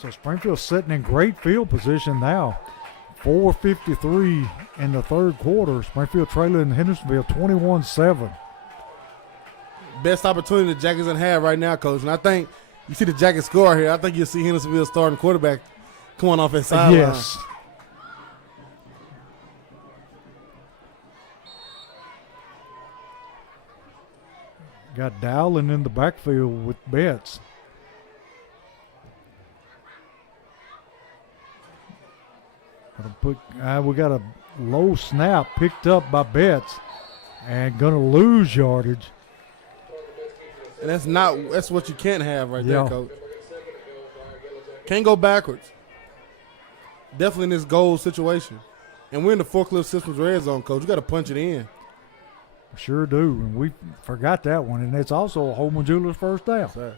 So Springfield's sitting in great field position now. 4:53 in the third quarter. Springfield trailing Hendersonville 21-7. Best opportunity the Jackets have right now, Coach. And I think you see the Jackets score here. I think you'll see Hendersonville starting quarterback coming off that sideline. Yes. Got Dowling in the backfield with Betts. We got a low snap picked up by Betts and going to lose yardage. And that's what you can't have right there, Coach. Can't go backwards. Definitely in this goal situation. And we're in the forklift systems red zone, Coach. You got to punch it in. Sure do. And we forgot that one. And it's also a Holman Jewelers first down. Sir.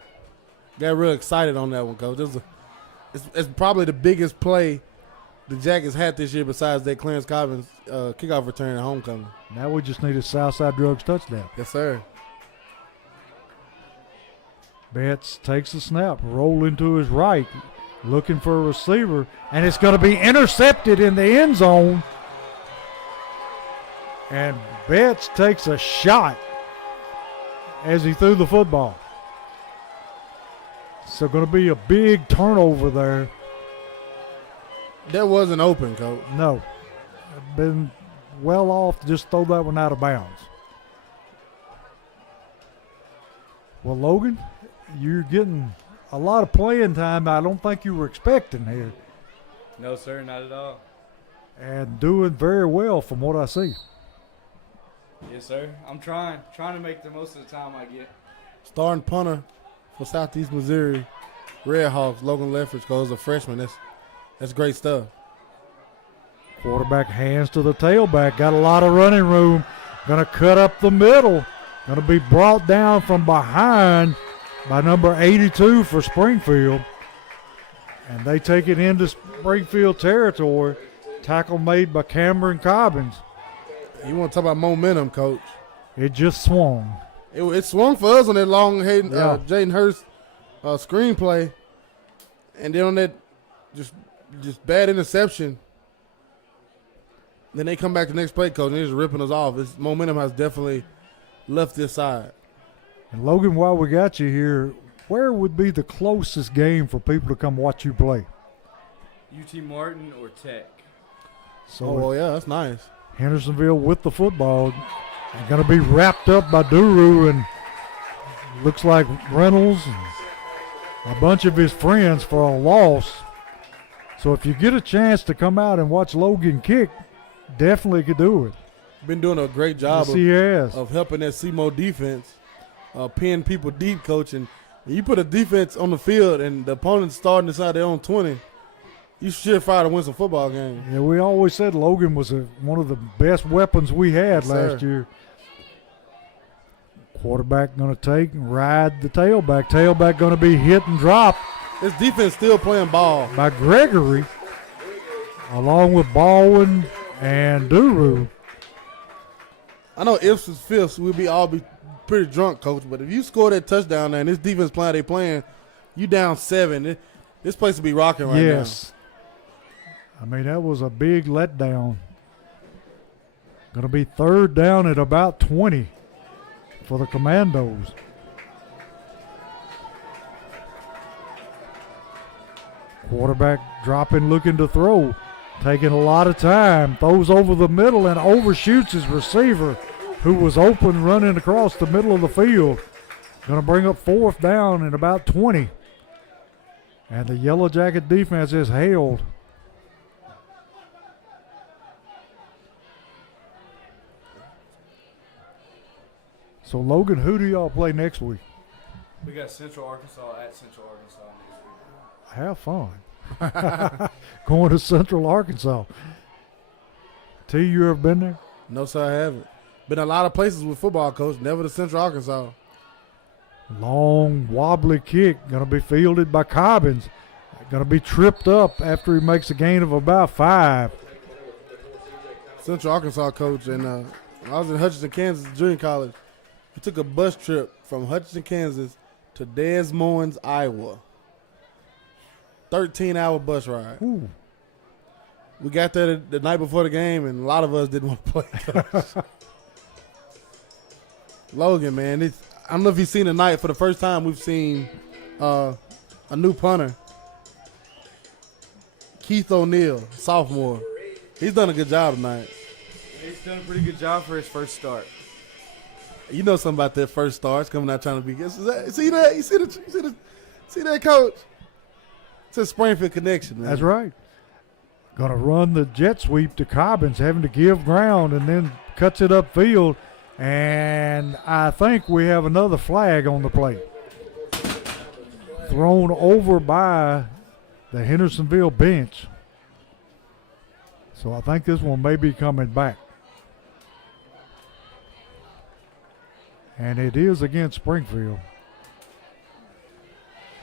Got real excited on that one, Coach. It's probably the biggest play the Jackets had this year besides that Clarence Cobbins kickoff return at homecoming. Now we just need a Southside Drugs touchdown. Yes, sir. Betts takes the snap, roll into his right, looking for a receiver, and it's going to be intercepted in the end zone. And Betts takes a shot as he threw the football. So going to be a big turnover there That wasn't open, Coach. No. Been well off to just throw that one out of bounds. Well, Logan, you're getting a lot of playing time I don't think you were expecting here. No, sir, not at all. And doing very well from what I see. Yes, sir. I'm trying to make the most of the time I get. Starting punter for Southeast Missouri Redhawks, Logan Leffridge, goes a freshman. That's great stuff. Quarterback hands to the tailback. Got a lot of running room. Going to cut up the middle. Going to be brought down from behind by number 82 for Springfield. And they take it into Springfield territory. Tackle made by Cameron Cobbins. You want to talk about momentum, Coach? It just swung. It swung for us on that long Yeah. Jaden Hurst screenplay. And then on that just bad interception. Then they come back the next play, Coach, and they're just ripping us off. This momentum has definitely left this side. And Logan, while we got you here, where would be the closest game for people to come watch you play? UT Martin or Tech? So Oh, well, yeah, that's nice. Hendersonville with the football. And going to be wrapped up by Duru, and looks like Reynolds and a bunch of his friends for a loss. So if you get a chance to come out and watch Logan kick, definitely could do it. Been doing a great job Yes, he has. of helping that SEMO defense pin people deep, Coach. And you put a defense on the field and the opponent's starting inside their own 20, you should fire to win some football games. Yeah, we always said Logan was one of the best weapons we had Yes, last sir. year. Quarterback going to take and ride the tailback. Tailback going to be hit and dropped This defense still playing ball. by Gregory, along with Baldwin and Duru. I know ifs is fifths, we'll all be pretty drunk, Coach. But if you score that touchdown there and this defense plan they playing, you down 7. This place will be rocking right now. Yes. I mean, that was a big letdown. Going to be third down at about 20 for the Commandos. Quarterback dropping, looking to throw. Taking a lot of time. Throws over the middle and overshoots his receiver, who was open running across the middle of the field. Going to bring up fourth down at about 20. And the Yellow Jacket defense is hailed. So, Logan, who do y'all play next week? We got Central Arkansas at Central Arkansas next week. Have fun. Going to Central Arkansas. T, you ever been there? No, sir, I haven't. Been a lot of places with football, Coach. Never to Central Arkansas. Long, wobbly kick. Going to be fielded by Cobbins. Going to be tripped up after he makes a gain of about 5. Central Arkansas, Coach. And when I was in Hutchinson, Kansas, junior college, we took a bus trip from Hutchinson, Kansas to Des Moines, Iowa. 13-hour bus ride. Ooh. We got there the night before the game, and a lot of us didn't want to play. Coach. Logan, man, I don't know if you've seen tonight. For the first time, we've seen a new punter, Keith O'Neal, sophomore. He's done a good job tonight. He's done a pretty good job for his first start. You know something about that first starts coming out trying to be good. See that? You see that, Coach? It's a Springfield connection, man. That's right. Going to run the jet sweep to Cobbins, having to give ground, and then cuts it upfield. And I think we have another flag on the plate. Thrown over by the Hendersonville bench. So I think this one may be coming back. And it is against Springfield.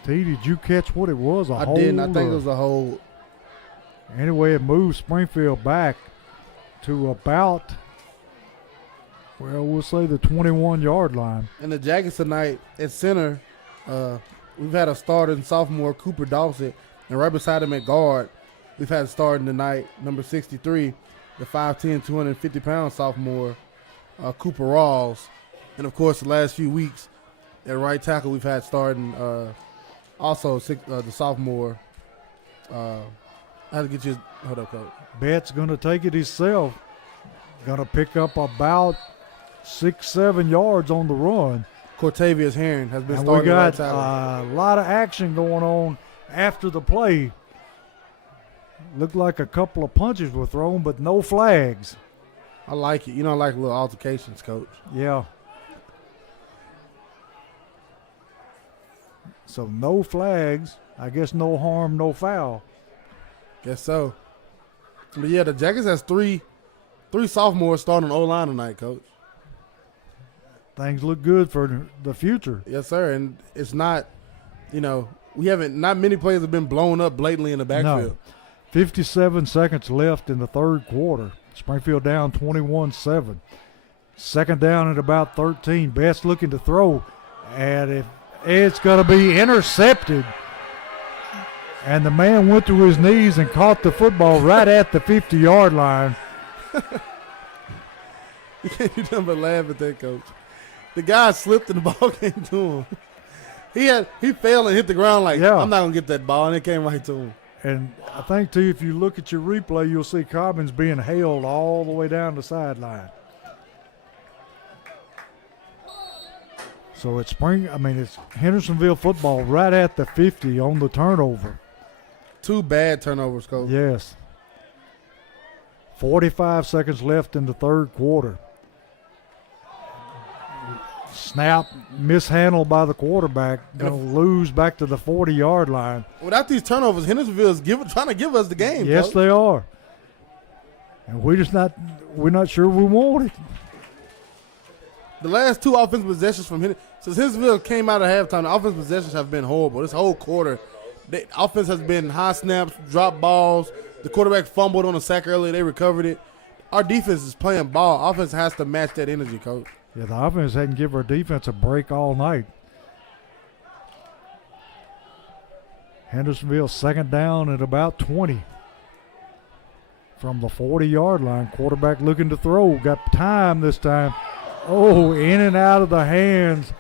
T, did you catch what it was? I didn't. I think it was a hold. Anyway, it moves Springfield back to about, well, we'll say the 21-yard line. And the Jackets tonight at center, we've had a starting sophomore, Cooper Dawson, and right beside him at guard, we've had starting tonight, number 63, the 5'10", 250-pound sophomore, Cooper Rawls. And, of course, the last few weeks at right tackle, we've had starting also the sophomore I have to get you. Hold up, coach. Betts going to take it himself. Going to pick up about 6-7 yards on the run. Cortavious Herring has been And starting we right got tackle. a lot of action going on after the play. Looked like a couple of punches were thrown, but no flags. I like it. You know, I like little altercations, coach. Yeah. So no flags. I guess no harm, no foul. Guess so. But yeah, the Jackets has three sophomores starting O-line tonight, coach. Things look good for the future. Yes, sir. And it's not, not many players have been blown up blatantly in the backfield. No. 57 seconds left in the third quarter. Springfield down 21-7. Second down at about 13. Best looking to throw. And if it's going to be intercepted. And the man went to his knees and caught the football right at the 50-yard line. You can't do nothing but laugh at that, coach. The guy slipped and the ball came to him. He fell and hit the ground like, Yeah. I'm not going to get that ball, and it came right to him. And I think, too, if you look at your replay, you'll see Cobbins being held all the way down the sideline. So it's Hendersonville football right at the 50 on the turnover. 2 bad turnovers, coach. Yes. 45 seconds left in the third quarter. Snap mishandled by the quarterback. Going to lose back to the 40-yard line. Without these turnovers, Hendersonville is trying to give us the game. Yes, coach. they are. And we're not sure we want it. The last 2 offensive possessions from since Hendersonville came out of halftime, the offensive possessions have been horrible. This whole quarter, the offense has been high snaps, drop balls. The quarterback fumbled on a sack earlier. They recovered it. Our defense is playing ball. Offense has to match that energy, coach. Yeah, the offense hadn't given our defense a break all night. Hendersonville second down at about 20. From the 40-yard line, quarterback looking to throw. Got time this time. Oh, in and out of the hands.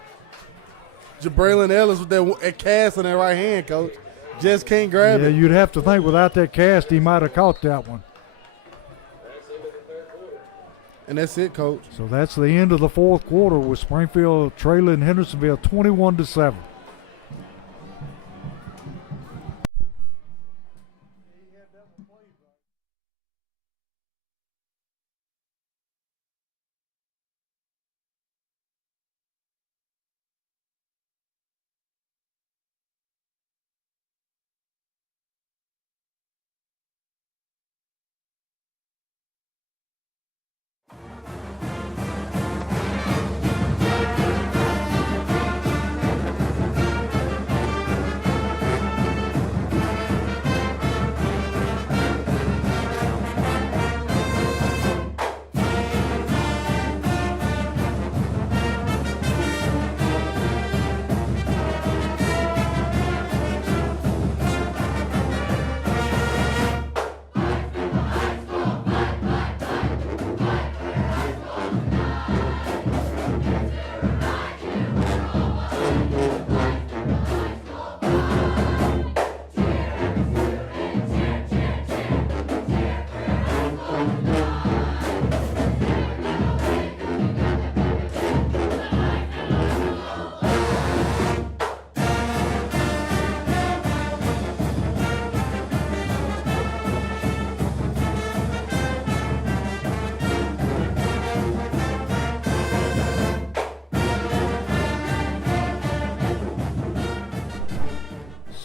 Jabraylon Ellis with that cast in that right hand, coach. Just can't grab Yeah, it. you'd have to think without that cast, he might have caught that one. And that's it, coach. So that's the end of the fourth quarter with Springfield trailing Hendersonville 21-7.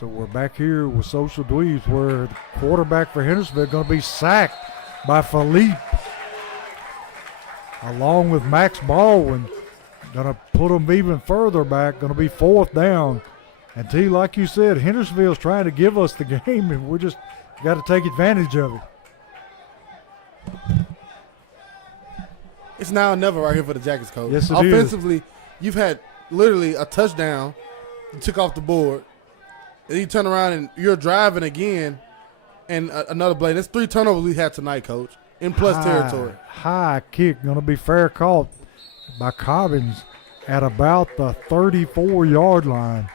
So we're back here with Social Dweebs where the quarterback for Hendersonville is going to be sacked by Philippe along with Max Baldwin. Going to put them even further back. Going to be fourth down. And T, like you said, Hendersonville's trying to give us the game, and we just got to take advantage of it. It's now or never right here for the Jackets, coach. Yes, it is. Offensively, you've had literally a touchdown. You took off the board. And you turn around and you're driving again and another play. That's 3 turnovers we had tonight, coach, in plus territory. High kick, going to be fair caught by Cobbins at about the 34-yard line.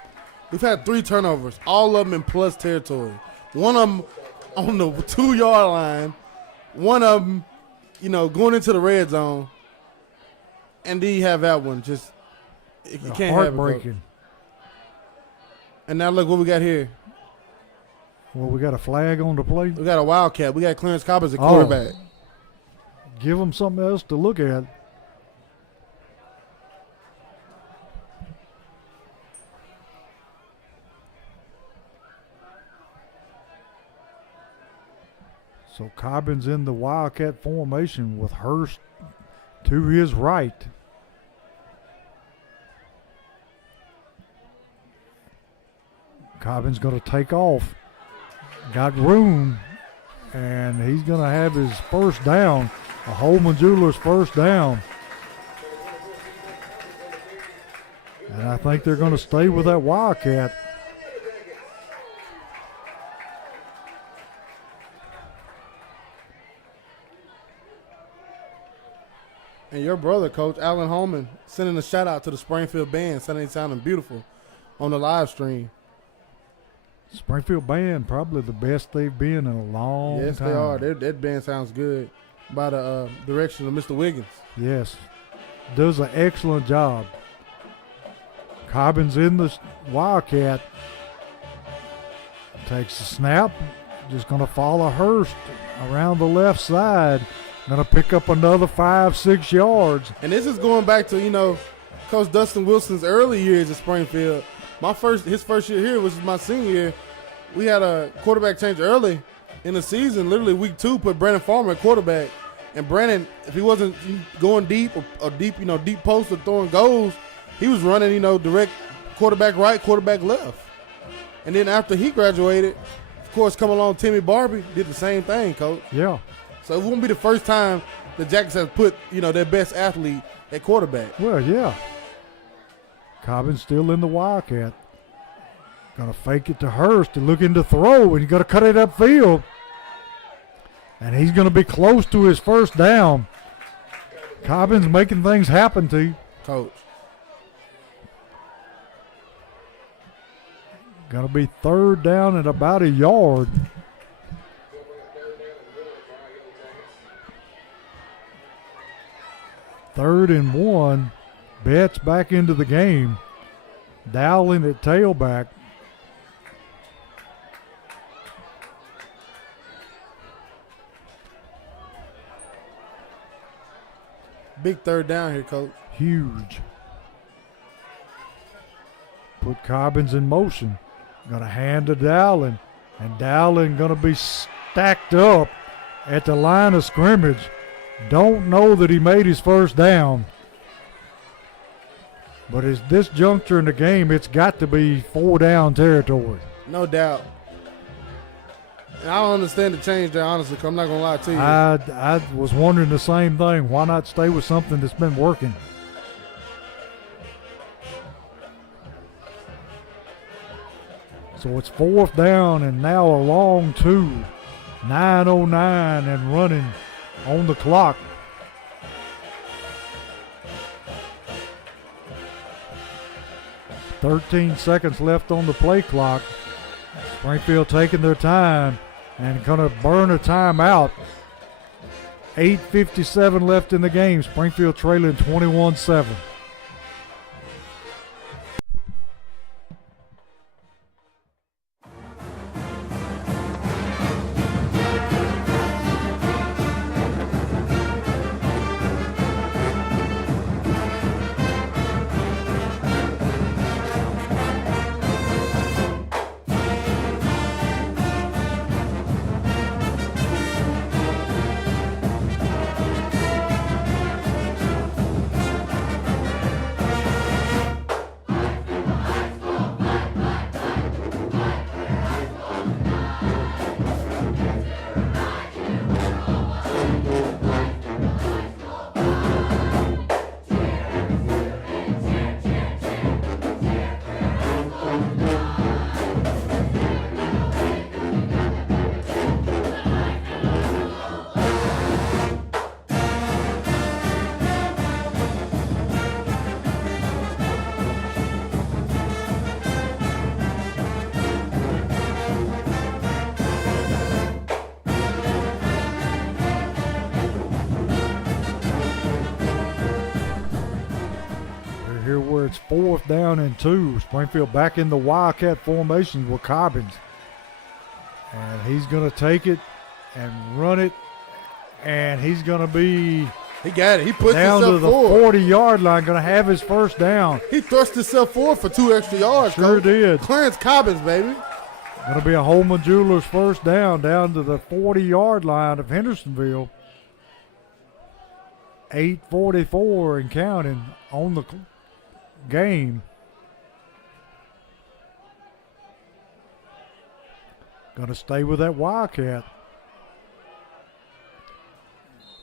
We've had 3 turnovers, all of them in plus territory. One of them on the 2-yard line. One of them, going into the red zone. And then you have that one. Just, you can't have it. Heartbreaking. And now look what we got here. Well, we got a flag on the play. We got a Wildcat. We got Clarence Cobb as a quarterback. Give them something else to look at. So Cobbin's in the Wildcat formation with Hurst to his right. Cobbin's going to take off. Got room, and he's going to have his first down, a Holman Jewelers first down. And I think they're going to stay with that Wildcat. And your brother, Coach Alan Holman, sending a shout out to the Springfield band, saying they sounding beautiful on the live stream. Springfield band, probably the best they've been in a long time. Yes, they are. That band sounds good by the direction of Mr. Wiggins. Yes. Does an excellent job. Cobbin's in the Wildcat. Takes the snap. Just going to follow Hurst around the left side. Going to pick up another 5-6 yards. And this is going back to, Coach Dustin Wilson's early years at Springfield. His first year here, which was my senior year, we had a quarterback change early in the season. Literally week 2, put Brandon Farmer at quarterback. And Brandon, if he wasn't going deep or deep post or throwing goals, he was running, direct quarterback right, quarterback left. And then after he graduated, of course, come along Timmy Barbie, did the same thing, Coach. Yeah. So it won't be the first time the Jackets have put, their best athlete at quarterback. Well, yeah. Cobbin's still in the Wildcat. Gonna fake it to Hurst and looking to throw, and you got to cut it upfield. And he's going to be close to his first down. Cobbin's making things happen to you. Coach. Gonna be 3rd down at about a yard. Third and 1. Betts back into the game. Dowling at tailback. Big 3rd down here, Coach. Huge. Put Cobbins in motion. Going to hand to Dowling. And Dowling going to be stacked up at the line of scrimmage. Don't know that he made his first down. But at this juncture in the game, it's got to be 4 down territory. No doubt. And I don't understand the change there, honestly, 'cause I'm not going to lie to you. I was wondering the same thing. Why not stay with something that's been working? So it's 4th down and now a long 2. 9:09 and running on the clock. .13 seconds left on the play clock. Springfield taking their time and going to burn a timeout. 8:57 left in the game. Springfield trailing 21-7. 4th down and 2. Springfield back in the Wildcat formation with Cobbins. And he's going to take it and run it. And he's going to be He got it. He puts down himself to the forward. 40-yard line, going to have his first down. He thrust himself forward for 2 extra yards. Sure Coach. did. Clarence Cobbins, baby. Going to be a Holman Jewelers first down to the 40-yard line of Hendersonville. 8:44 and counting on the game. Going to stay with that Wildcat.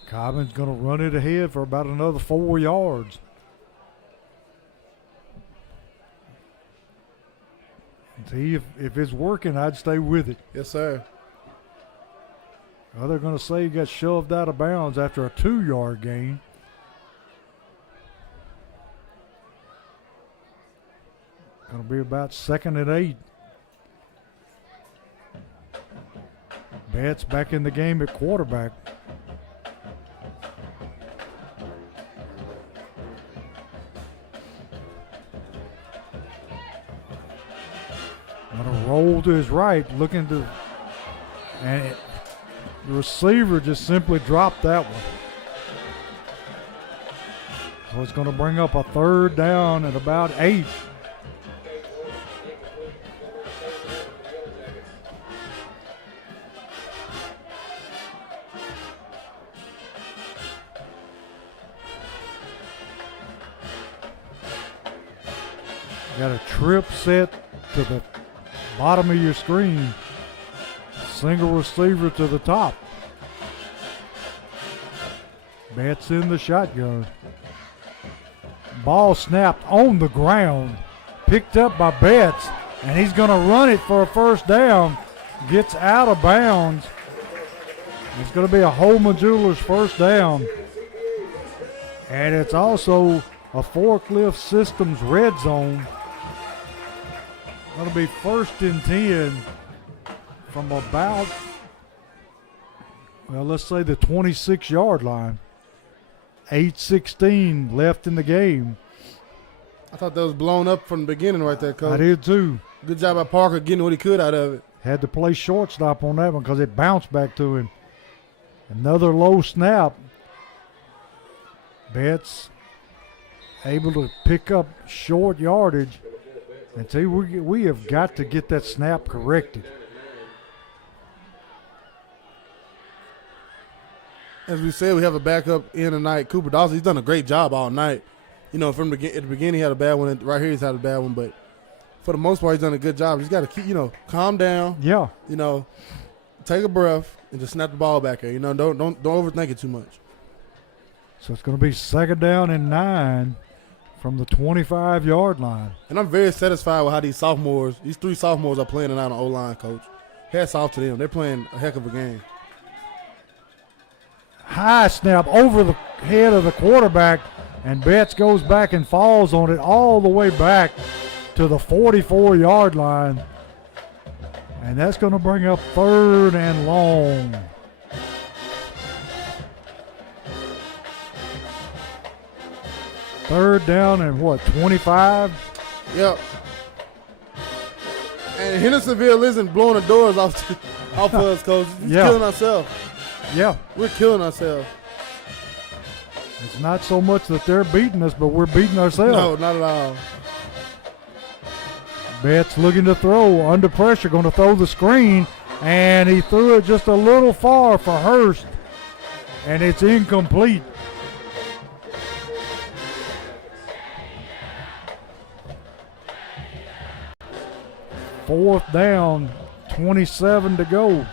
Cobbins going to run it ahead for about another 4 yards. See, if it's working, I'd stay with it. Yes, sir. Well, they're going to say he got shoved out of bounds after a 2-yard gain. Going to be about 2nd and 8. Betts back in the game at quarterback. Going to roll to his right, looking to, and the receiver just simply dropped that one. So it's going to bring up a 3rd down at about 8. Got a trip set to the bottom of your screen. Single receiver to the top. Betts in the shotgun. Ball snapped on the ground. Picked up by Betts. And he's going to run it for a first down. Gets out of bounds. It's going to be a Holman Jewelers first down. And it's also a Forklift Systems red zone. Going to be 1st and 10 from about, well, let's say the 26-yard line. 8:16 left in the game. I thought that was blown up from the beginning right there, Coach. I did too. Good job by Parker getting what he could out of it. Had to play shortstop on that one because it bounced back to him. Another low snap. Betts able to pick up short yardage. And see, we have got to get that snap corrected. As we said, we have a backup in tonight, Cooper Dawson. He's done a great job all night. You know, from at the beginning he had a bad one. Right here he's had a bad one, but for the most part he's done a good job. He's got to keep, calm down. Yeah. Take a breath and just snap the ball back here. Don't overthink it too much. So it's going to be 2nd down and 9 from the 25-yard line. And I'm very satisfied with how these 3 sophomores are playing tonight on O-line, Coach. Hats off to them. They're playing a heck of a game. High snap over the head of the quarterback, and Betts goes back and falls on it all the way back to the 44-yard line. And that's going to bring up 3rd and long. Third down and 25? Yep. And Hendersonville isn't blowing the doors off us, Coach. We're killing ourselves. Yeah. We're killing ourselves. It's not so much that they're beating us, but we're beating ourselves. No, not at all. Betts looking to throw, under pressure, going to throw the screen, and he threw it just a little far for Hurst, and it's incomplete. Fourth down, 27 to go.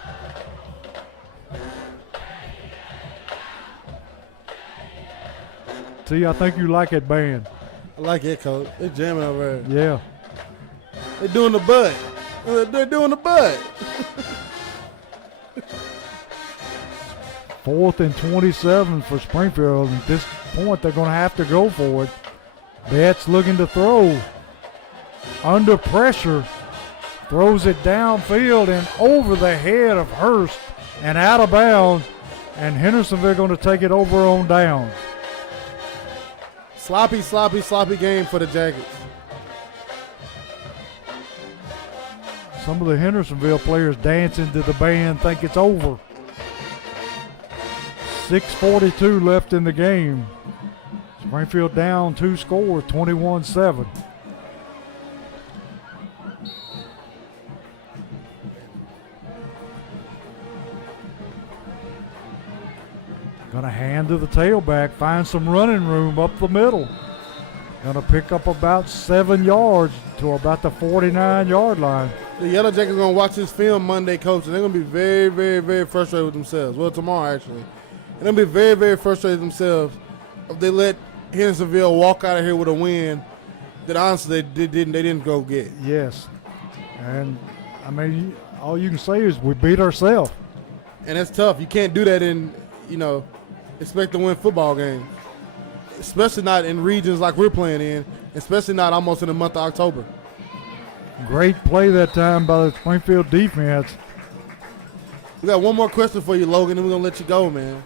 See, I think you like that band. I like it, Coach. They're jamming over there. Yeah. They're doing the butt. They're doing the butt. 4th and 27 for Springfield. At this point, they're going to have to go for it. Betts looking to throw. Under pressure. Throws it downfield and over the head of Hurst and out of bounds. And Hendersonville going to take it over on down. Sloppy game for the Jackets. Some of the Hendersonville players dancing to the band think it's over. 6:42 left in the game. Springfield down 2 scores, 21-7. Gonna hand to the tailback, find some running room up the middle. Gonna pick up about 7 yards to about the 49-yard line. The Yellow Jackets going to watch this film Monday, Coach, and they're going to be very, very, very frustrated with themselves. Well, tomorrow, actually. And they'll be very, very frustrated with themselves if they let Hendersonville walk out of here with a win that honestly they didn't go get. Yes. And, I mean, all you can say is we beat ourselves. And that's tough. You can't do that in, expect to win football games. Especially not in regions like we're playing in, especially not almost in the month of October. Great play that time by the Springfield defense. We got one more question for you, Logan, and we're going to let you go, man.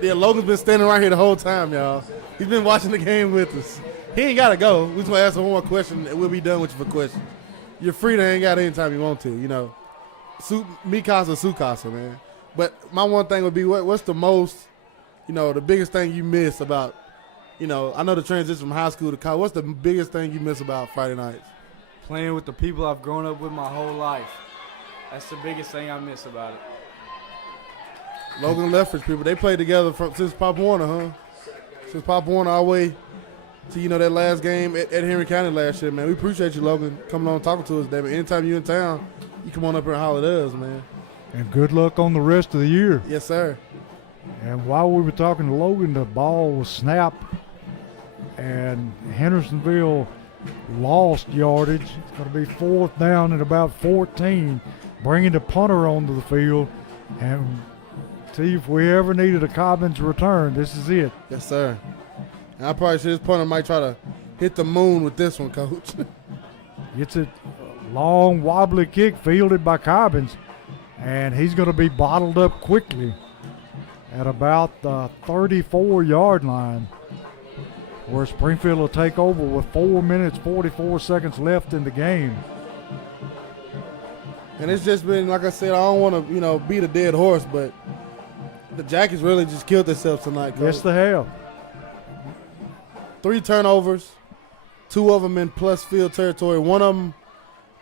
Yeah, Logan's been standing right here the whole time, y'all. He's been watching the game with us. He ain't got to go. We're just going to ask him one more question, and we'll be done with you for questions. You're free to hang out anytime you want to, Mi casa, su casa, man. But my one thing would be, what's the most, the biggest thing you miss about, I know the transition from high school to college. What's the biggest thing you miss about Friday nights? Playing with the people I've grown up with my whole life. That's the biggest thing I miss about it. Logan Leffridge, people, they played together since Pop Warner, huh? Since Pop Warner all the way to, that last game at Henry County last year, man. We appreciate you, Logan, coming on and talking to us today. But anytime you're in town, you come on up here and holler at us, man. And good luck on the rest of the year. Yes, sir. And while we were talking to Logan, the ball was snapped, and Hendersonville lost yardage. It's going to be 4th down at about 14, bringing the punter onto the field. And see, if we ever needed a Cobbins return, this is it. Yes, sir. And I probably said this punter might try to hit the moon with this one, Coach. It's a long, wobbly kick fielded by Cobbins, and he's going to be bottled up quickly at about the 34-yard line, where Springfield will take over with 4 minutes, 44 seconds left in the game. And it's just been, like I said, I don't want to, beat a dead horse, but the Jackets really just killed themselves tonight, Coach. Yes, they have. 3 turnovers, 2 of them in plus field territory, one of them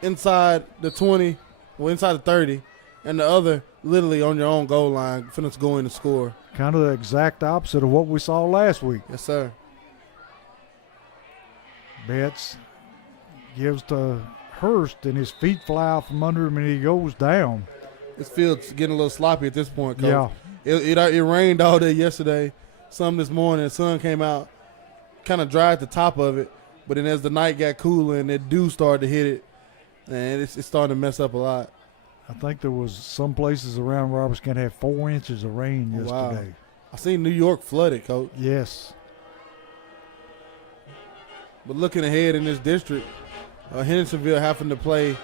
inside the 20, inside the 30, and the other literally on your own goal line, finna go in to score. Kind of the exact opposite of what we saw last week. Yes, sir. Betts gives to Hurst, and his feet fly out from under him, and he goes down. This field's getting a little sloppy at this point, Coach. Yeah. It rained all day yesterday, some this morning. The sun came out, kind of dry at the top of it, but then as the night got cooler and that dew started to hit it, and it's starting to mess up a lot. I think there was some places around Roberts County had 4 inches of rain yesterday. Wow. I seen New York flooded, Coach. Yes. But looking ahead in this district, Hendersonville having to play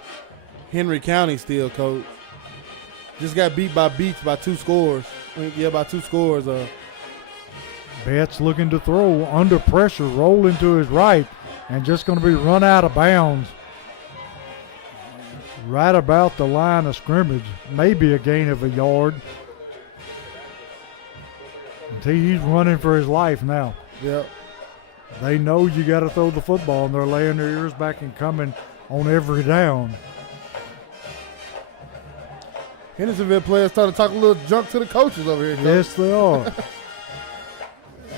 Henry County still, Coach. Just got beat by Beach by 2 scores. By 2 scores. Betts looking to throw under pressure, rolling to his right, and just going to be run out of bounds right about the line of scrimmage. Maybe a gain of a yard. He's running for his life now. Yep. They know you got to throw the football, and they're laying their ears back and coming on every down. Hendersonville players starting to talk a little junk to the coaches over here, Coach. Yes, they are.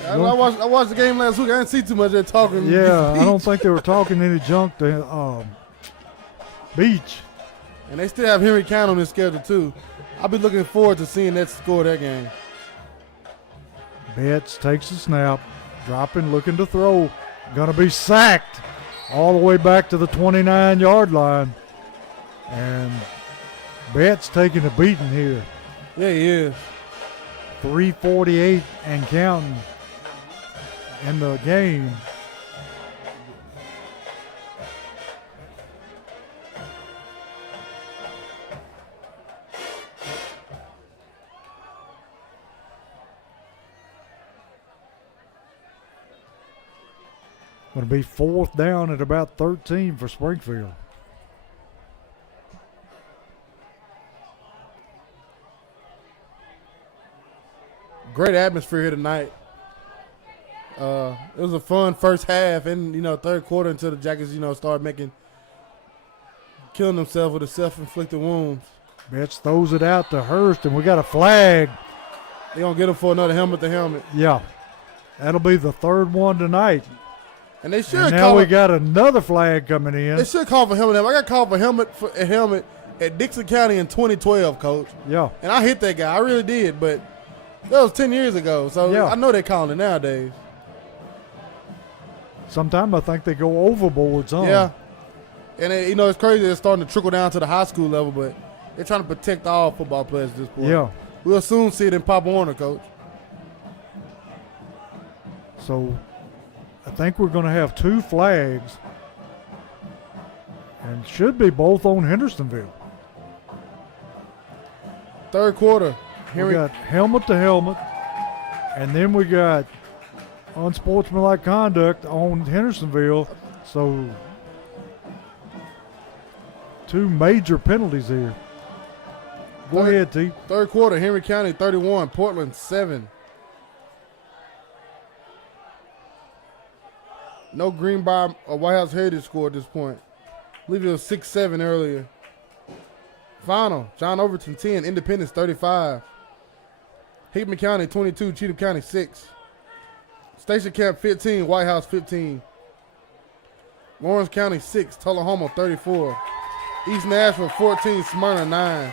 I watched the game last week. I didn't see too much of that talking. Yeah, I don't think they were talking any junk to Beach. And they still have Henry County on their schedule, too. I'll be looking forward to seeing that score that game. Betts takes the snap, dropping, looking to throw. Going to be sacked all the way back to the 29-yard line. And Betts taking a beating here. Yeah, he is. 3:48 and counting in the game. Going to be 4th down at about 13 for Springfield. Great atmosphere here tonight. It was a fun first half and, third quarter until the Jackets, started killing themselves with a self-inflicted wounds. Betts throws it out to Hurst, and we got a flag. They're going to get him for another helmet to helmet. Yeah. That'll be the third one tonight. And they should And now we got another flag coming in. They should call for helmet. I got called for helmet at Dixon County in 2012, Coach. Yeah. And I hit that guy. I really did, but that was 10 years ago. So yeah. I know they're calling it nowadays. Sometimes I think they go overboard some. Yeah. And, it's crazy. It's starting to trickle down to the high school level, but they're trying to protect all football players at this point. Yeah. We'll soon see it in Pop Warner, Coach. So I think we're going to have two flags, and should be both on Hendersonville. Third quarter. We got helmet to helmet, and then we got unsportsmanlike conduct on Hendersonville. So two major penalties here. Go ahead, T. Third quarter, Henry County 31, Portland 7. No Greenbrier or White House Heritage score at this point. I believe it was 6-7 earlier. Final, John Overton 10, Independence 35. Hickman County 22, Cheatham County 6. Station Camp 15, White House 15. Lawrence County 6, Tullahoma 34. East Nashville 14, Smyrna 9.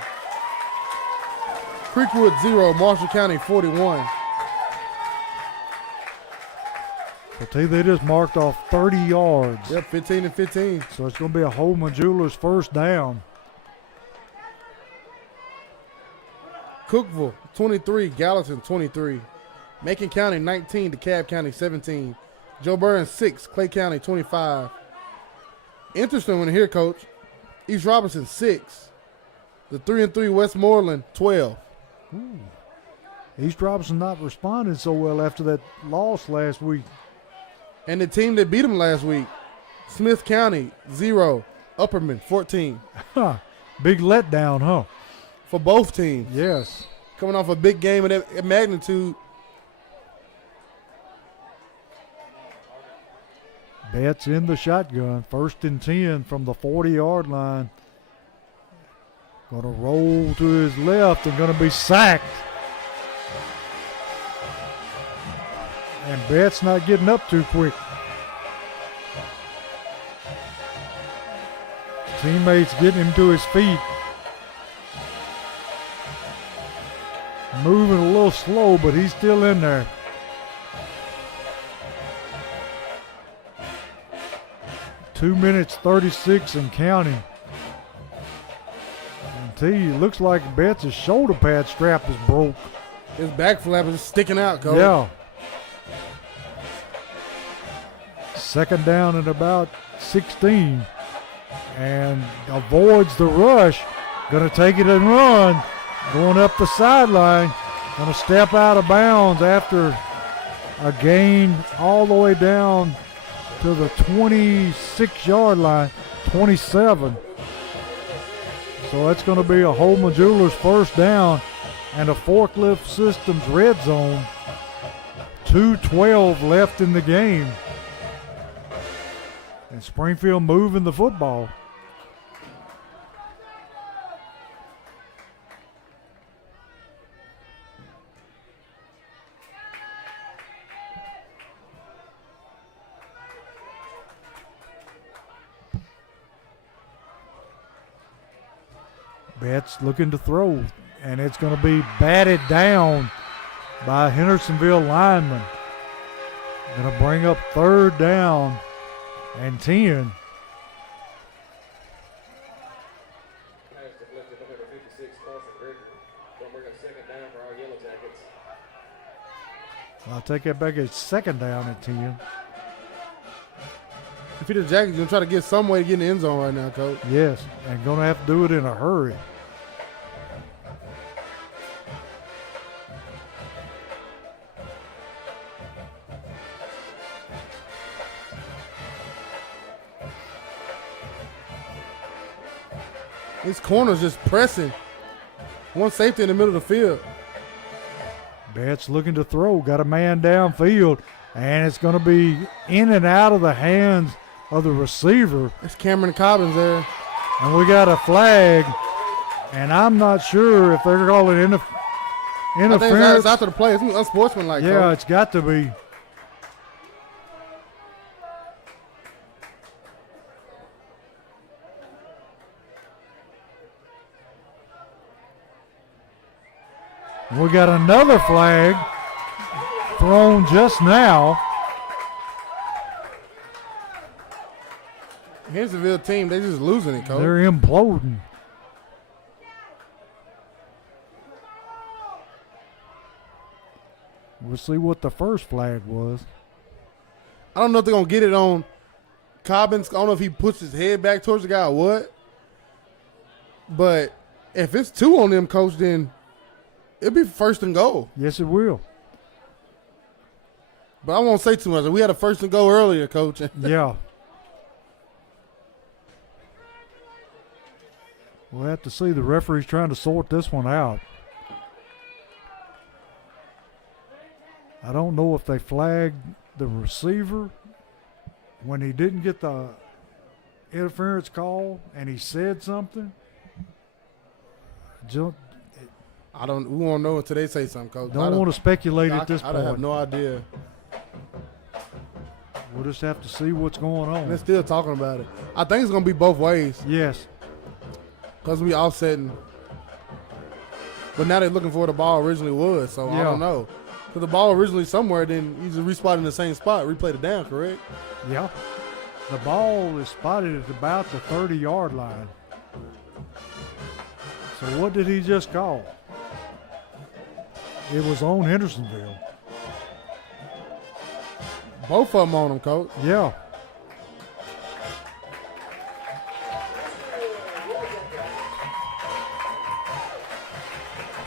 Creekwood 0, Marshall County 41. Well, T, they just marked off 30 yards. Yep, 15 and 15. So it's going to be a Holman Jewelers first down. Cookville 23, Gallatin 23. Macon County 19, DeKalb County 17. Joe Burton 6, Clay County 25. Interesting one here, Coach. East Robinson 6. The 3-3 Westmoreland 12. Ooh. East Robinson not responding so well after that loss last week. And the team that beat them last week, Smith County 0, Upperman 14. Big letdown, huh? For both teams. Yes. Coming off a big game of that magnitude. Betts in the shotgun. 1st and 10 from the 40-yard line. Going to roll to his left and going to be sacked. And Betts not getting up too quick. Teammates getting him to his feet. Moving a little slow, but he's still in there. Two minutes 36 and counting. And T, looks like Betts' shoulder pad strap is broke. His back flap is sticking out, Coach. Yeah. Second down and about 16. And avoids the rush. Going to take it and run. Going up the sideline. Going to step out of bounds after a gain all the way down to the 26-yard line, 27. So that's going to be a Holman Jewelers first down and a Forklift Systems red zone. 2:12 left in the game. And Springfield moving the football. Betts looking to throw, and it's going to be batted down by Hendersonville lineman. Going to bring up third down and 10. I'll take that back. It's second down at 10. If you're the Jackets, you're going to try to get some way to get in the end zone right now, Coach. Yes, and going to have to do it in a hurry. These corners just pressing. One safety in the middle of the field. Betts looking to throw. Got a man downfield. And it's going to be in and out of the hands of the receiver. It's Cameron Cobbins there. And we got a flag. And I'm not sure if they're calling interference. I think it's after the play. It's unsportsmanlike. Yeah, Coach. it's got to be. We got another flag thrown just now. Hendersonville team, they just losing it, Coach. They're imploding. We'll see what the first flag was. I don't know if they're going to get it on Cobbins. I don't know if he puts his head back towards the guy or what. But if it's 2 on them, Coach, then it'll be first and goal. Yes, it will. But I won't say too much. We had a first and goal earlier, Coach. Yeah. We'll have to see. The referee's trying to sort this one out. I don't know if they flagged the receiver when he didn't get the interference call and he said something. We won't know until they say something, Coach. Don't want to speculate at this I point. have no idea. We'll just have to see what's going on. They're still talking about it. I think it's going to be both ways. Yes. Because we offsetting. But now they're looking for where the ball originally was, so I don't know. Because the ball originally somewhere, then you just respot in the same spot, replay it down, correct? Yeah. The ball is spotted at about the 30-yard line. So what did he just call? It was on Hendersonville. Both of them on him, Coach. Yeah.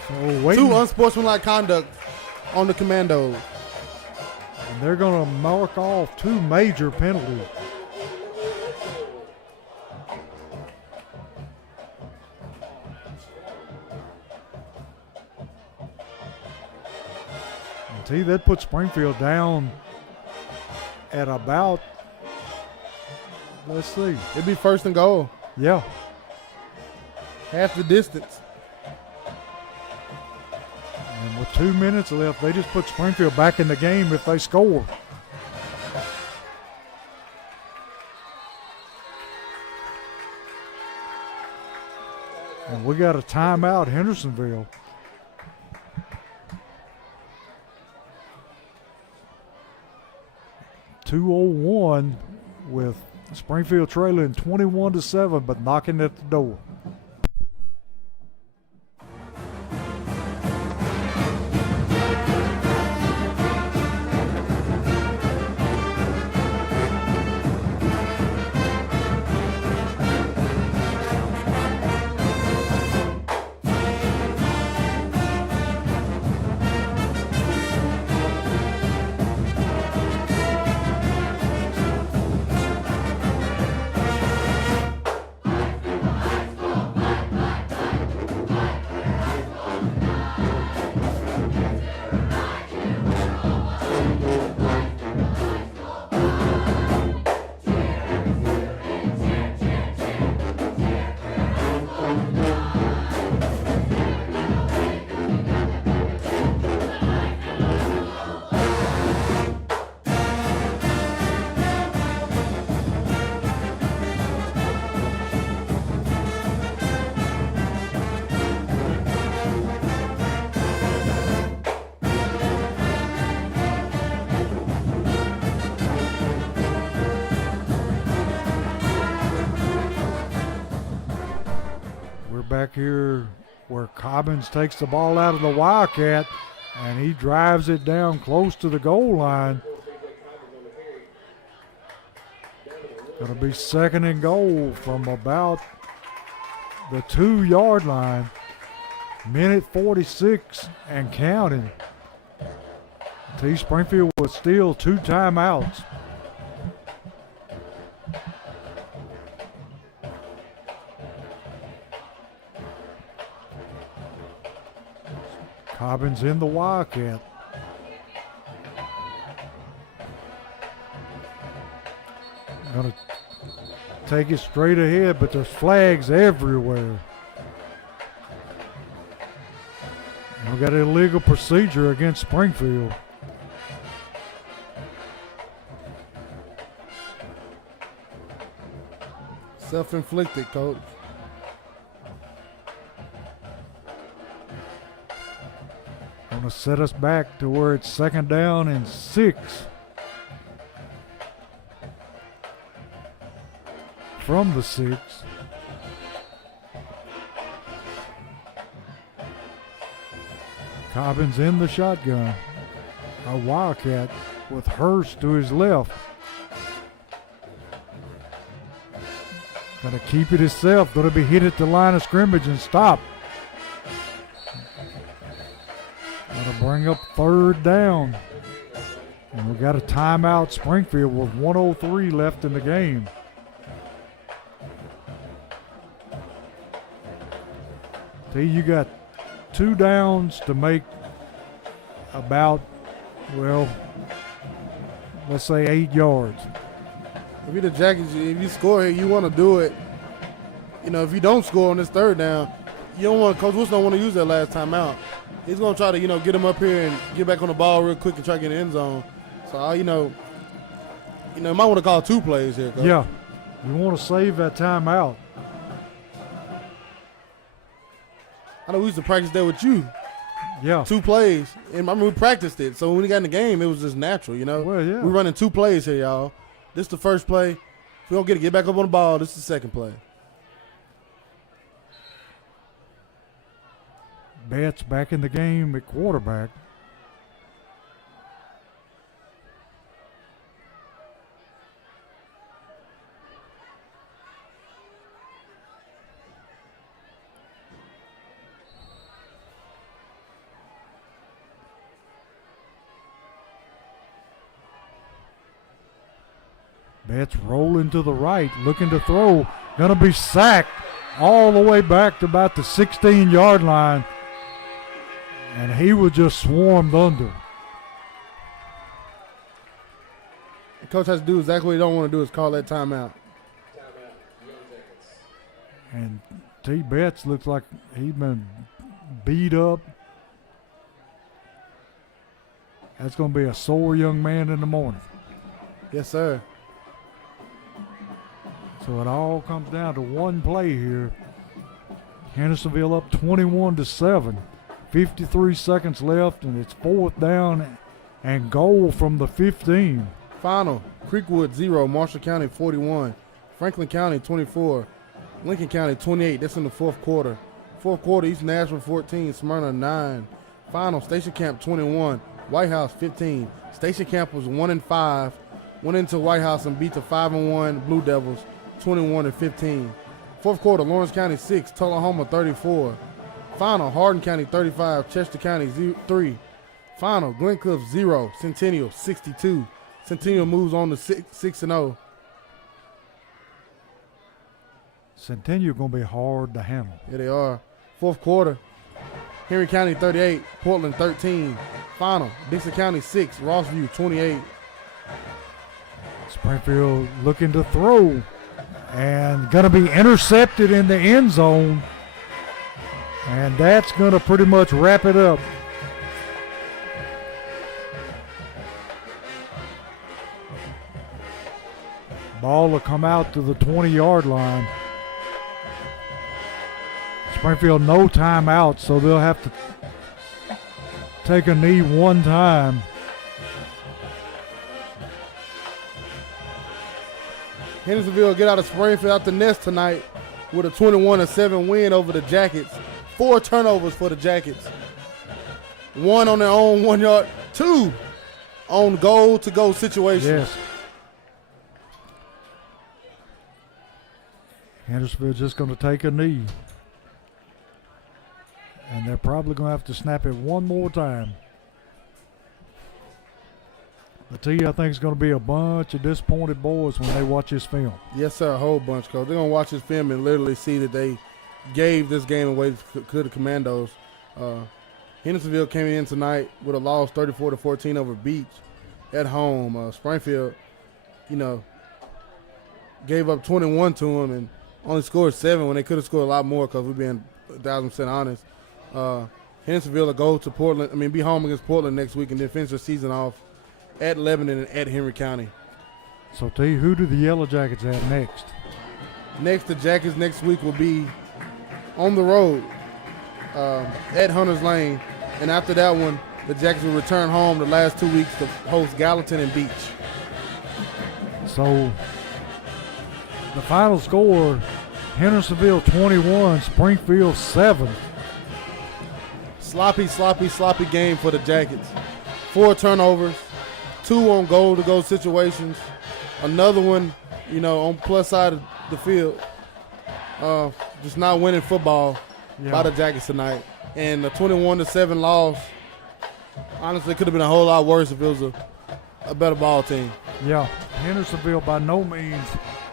So waiting. 2 unsportsmanlike conduct on the Commandos. And they're going to mark off 2 major penalties. And see, that put Springfield down at about, let's see. It'd be first and goal. Yeah. Half the distance. And with 2 minutes left, they just put Springfield back in the game if they score. And we got a timeout, Hendersonville. .201 with Springfield trailing 21-7, but knocking at the door. Back here where Cobbins takes the ball out of the Wildcat and he drives it down close to the goal line. Going to be second and goal from about the 2-yard line. Minute 46 and counting. T. Springfield with still 2 timeouts. Cobbins in the Wildcat. Gonna take it straight ahead, but there's flags everywhere. And we got an illegal procedure against Springfield. Self-inflicted, coach. Gonna set us back to where it's 2nd down and 6. From the 6. Cobbins in the shotgun. A Wildcat with Hurst to his left. Gonna keep it himself. Gonna be hit at the line of scrimmage and stop. Gonna bring up 3rd down. And we got a timeout, Springfield, with 1:03 left in the game. T, you got 2 downs to make about, well, let's say 8 yards. If you're the Jackets, if you score here, you want to do it. You know, if you don't score on this 3rd down, you don't want, Coach Wilson don't want to use that last timeout. He's going to try to, get him up here and get back on the ball real quick and try to get in the end zone. So, you might want to call 2 plays here, Coach. Yeah, you want to save that timeout. I know we used to practice that with you. Yeah. 2 plays. And I remember we practiced it. So when we got in the game, it was just natural, Well, yeah. We're running 2 plays here, y'all. This is the first play. If we don't get back up on the ball, this is the 2nd play. Betts back in the game at quarterback. Betts rolling to the right, looking to throw. Gonna be sacked all the way back to about the 16-yard line. And he was just swarmed under. The coach has to do exactly what he don't want to do is call that timeout. And T. Betts looks like he's been beat up. That's going to be a sore young man in the morning. Yes, sir. So it all comes down to one play here. Hendersonville up 21-7. 53 seconds left, and it's 4th down and goal from the 15. Final, Creekwood 0, Marshall County 41, Franklin County 24, Lincoln County 28. That's in the 4th quarter. 4th quarter, East Nashville 14, Smyrna 9. Final, Station Camp 21, White House 15. Station Camp was 1-5, went into White House and beat the 5-1 Blue Devils 21-15. 4th quarter, Lawrence County 6, Tullahoma 34. Final, Hardin County 35, Chester County 3. Final, Glencliff 0, Centennial 62. Centennial moves on to 6-0. Centennial going to be hard to handle. Yeah, they are. 4th quarter, Henry County 38, Portland 13. Final, Dixon County 6, Rossview 28. Springfield looking to throw and going to be intercepted in the end zone. And that's going to pretty much wrap it up. Ball will come out to the 20-yard line. Springfield no timeout, so they'll have to take a knee one time. Hendersonville get out of Springfield out the nest tonight with a 21-7 win over the Jackets. 4 turnovers for the Jackets. 1 on their own 1 yard. 2 on goal-to-go situations. Yes. Hendersonville just going to take a knee. And they're probably going to have to snap it one more time. But T, I think it's going to be a bunch of disappointed boys when they watch this film. Yes, sir, a whole bunch, Coach. They're going to watch this film and literally see that they gave this game away to the Commandos. Hendersonville came in tonight with a loss 34-14 over Beach at home. Springfield, gave up 21 to them and only scored 7 when they could have scored a lot more because we're being 1,000% honest. Hendersonville will go to Portland, be home against Portland next week and then finish the season off at Lebanon and at Henry County. So, T, who do the Yellow Jackets have next? Next, the Jackets next week will be on the road at Hunters Lane. And after that one, the Jackets will return home the last 2 weeks to host Gallatin and Beach. So, the final score, Hendersonville 21, Springfield 7. Sloppy game for the Jackets. 4 turnovers, 2 on goal-to-go situations, another one, on plus side of the field. Just not winning football by the Jackets tonight. And the 21-7 loss, honestly, could have been a whole lot worse if it was a better ball team. Yeah, Hendersonville by no means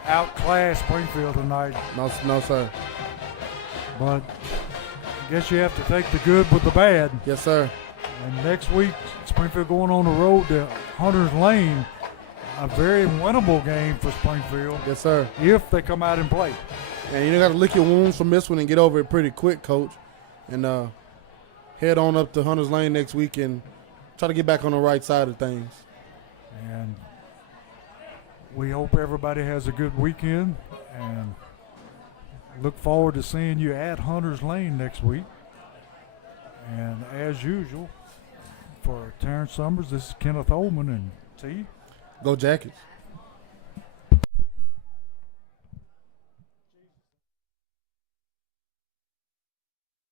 outclassed Springfield tonight. No, sir. But I guess you have to take the good with the bad. Yes, sir. And next week, Springfield going on the road to Hunters Lane, a very winnable game for Springfield. Yes, sir. If they come out and play. And you got to lick your wounds from this one and get over it pretty quick, Coach. And head on up to Hunters Lane next week and try to get back on the right side of things. And we hope everybody has a good weekend and look forward to seeing you at Hunters Lane next week. And as usual, for Terrence Summers, this is Kenneth Holman and T. Go Jackets.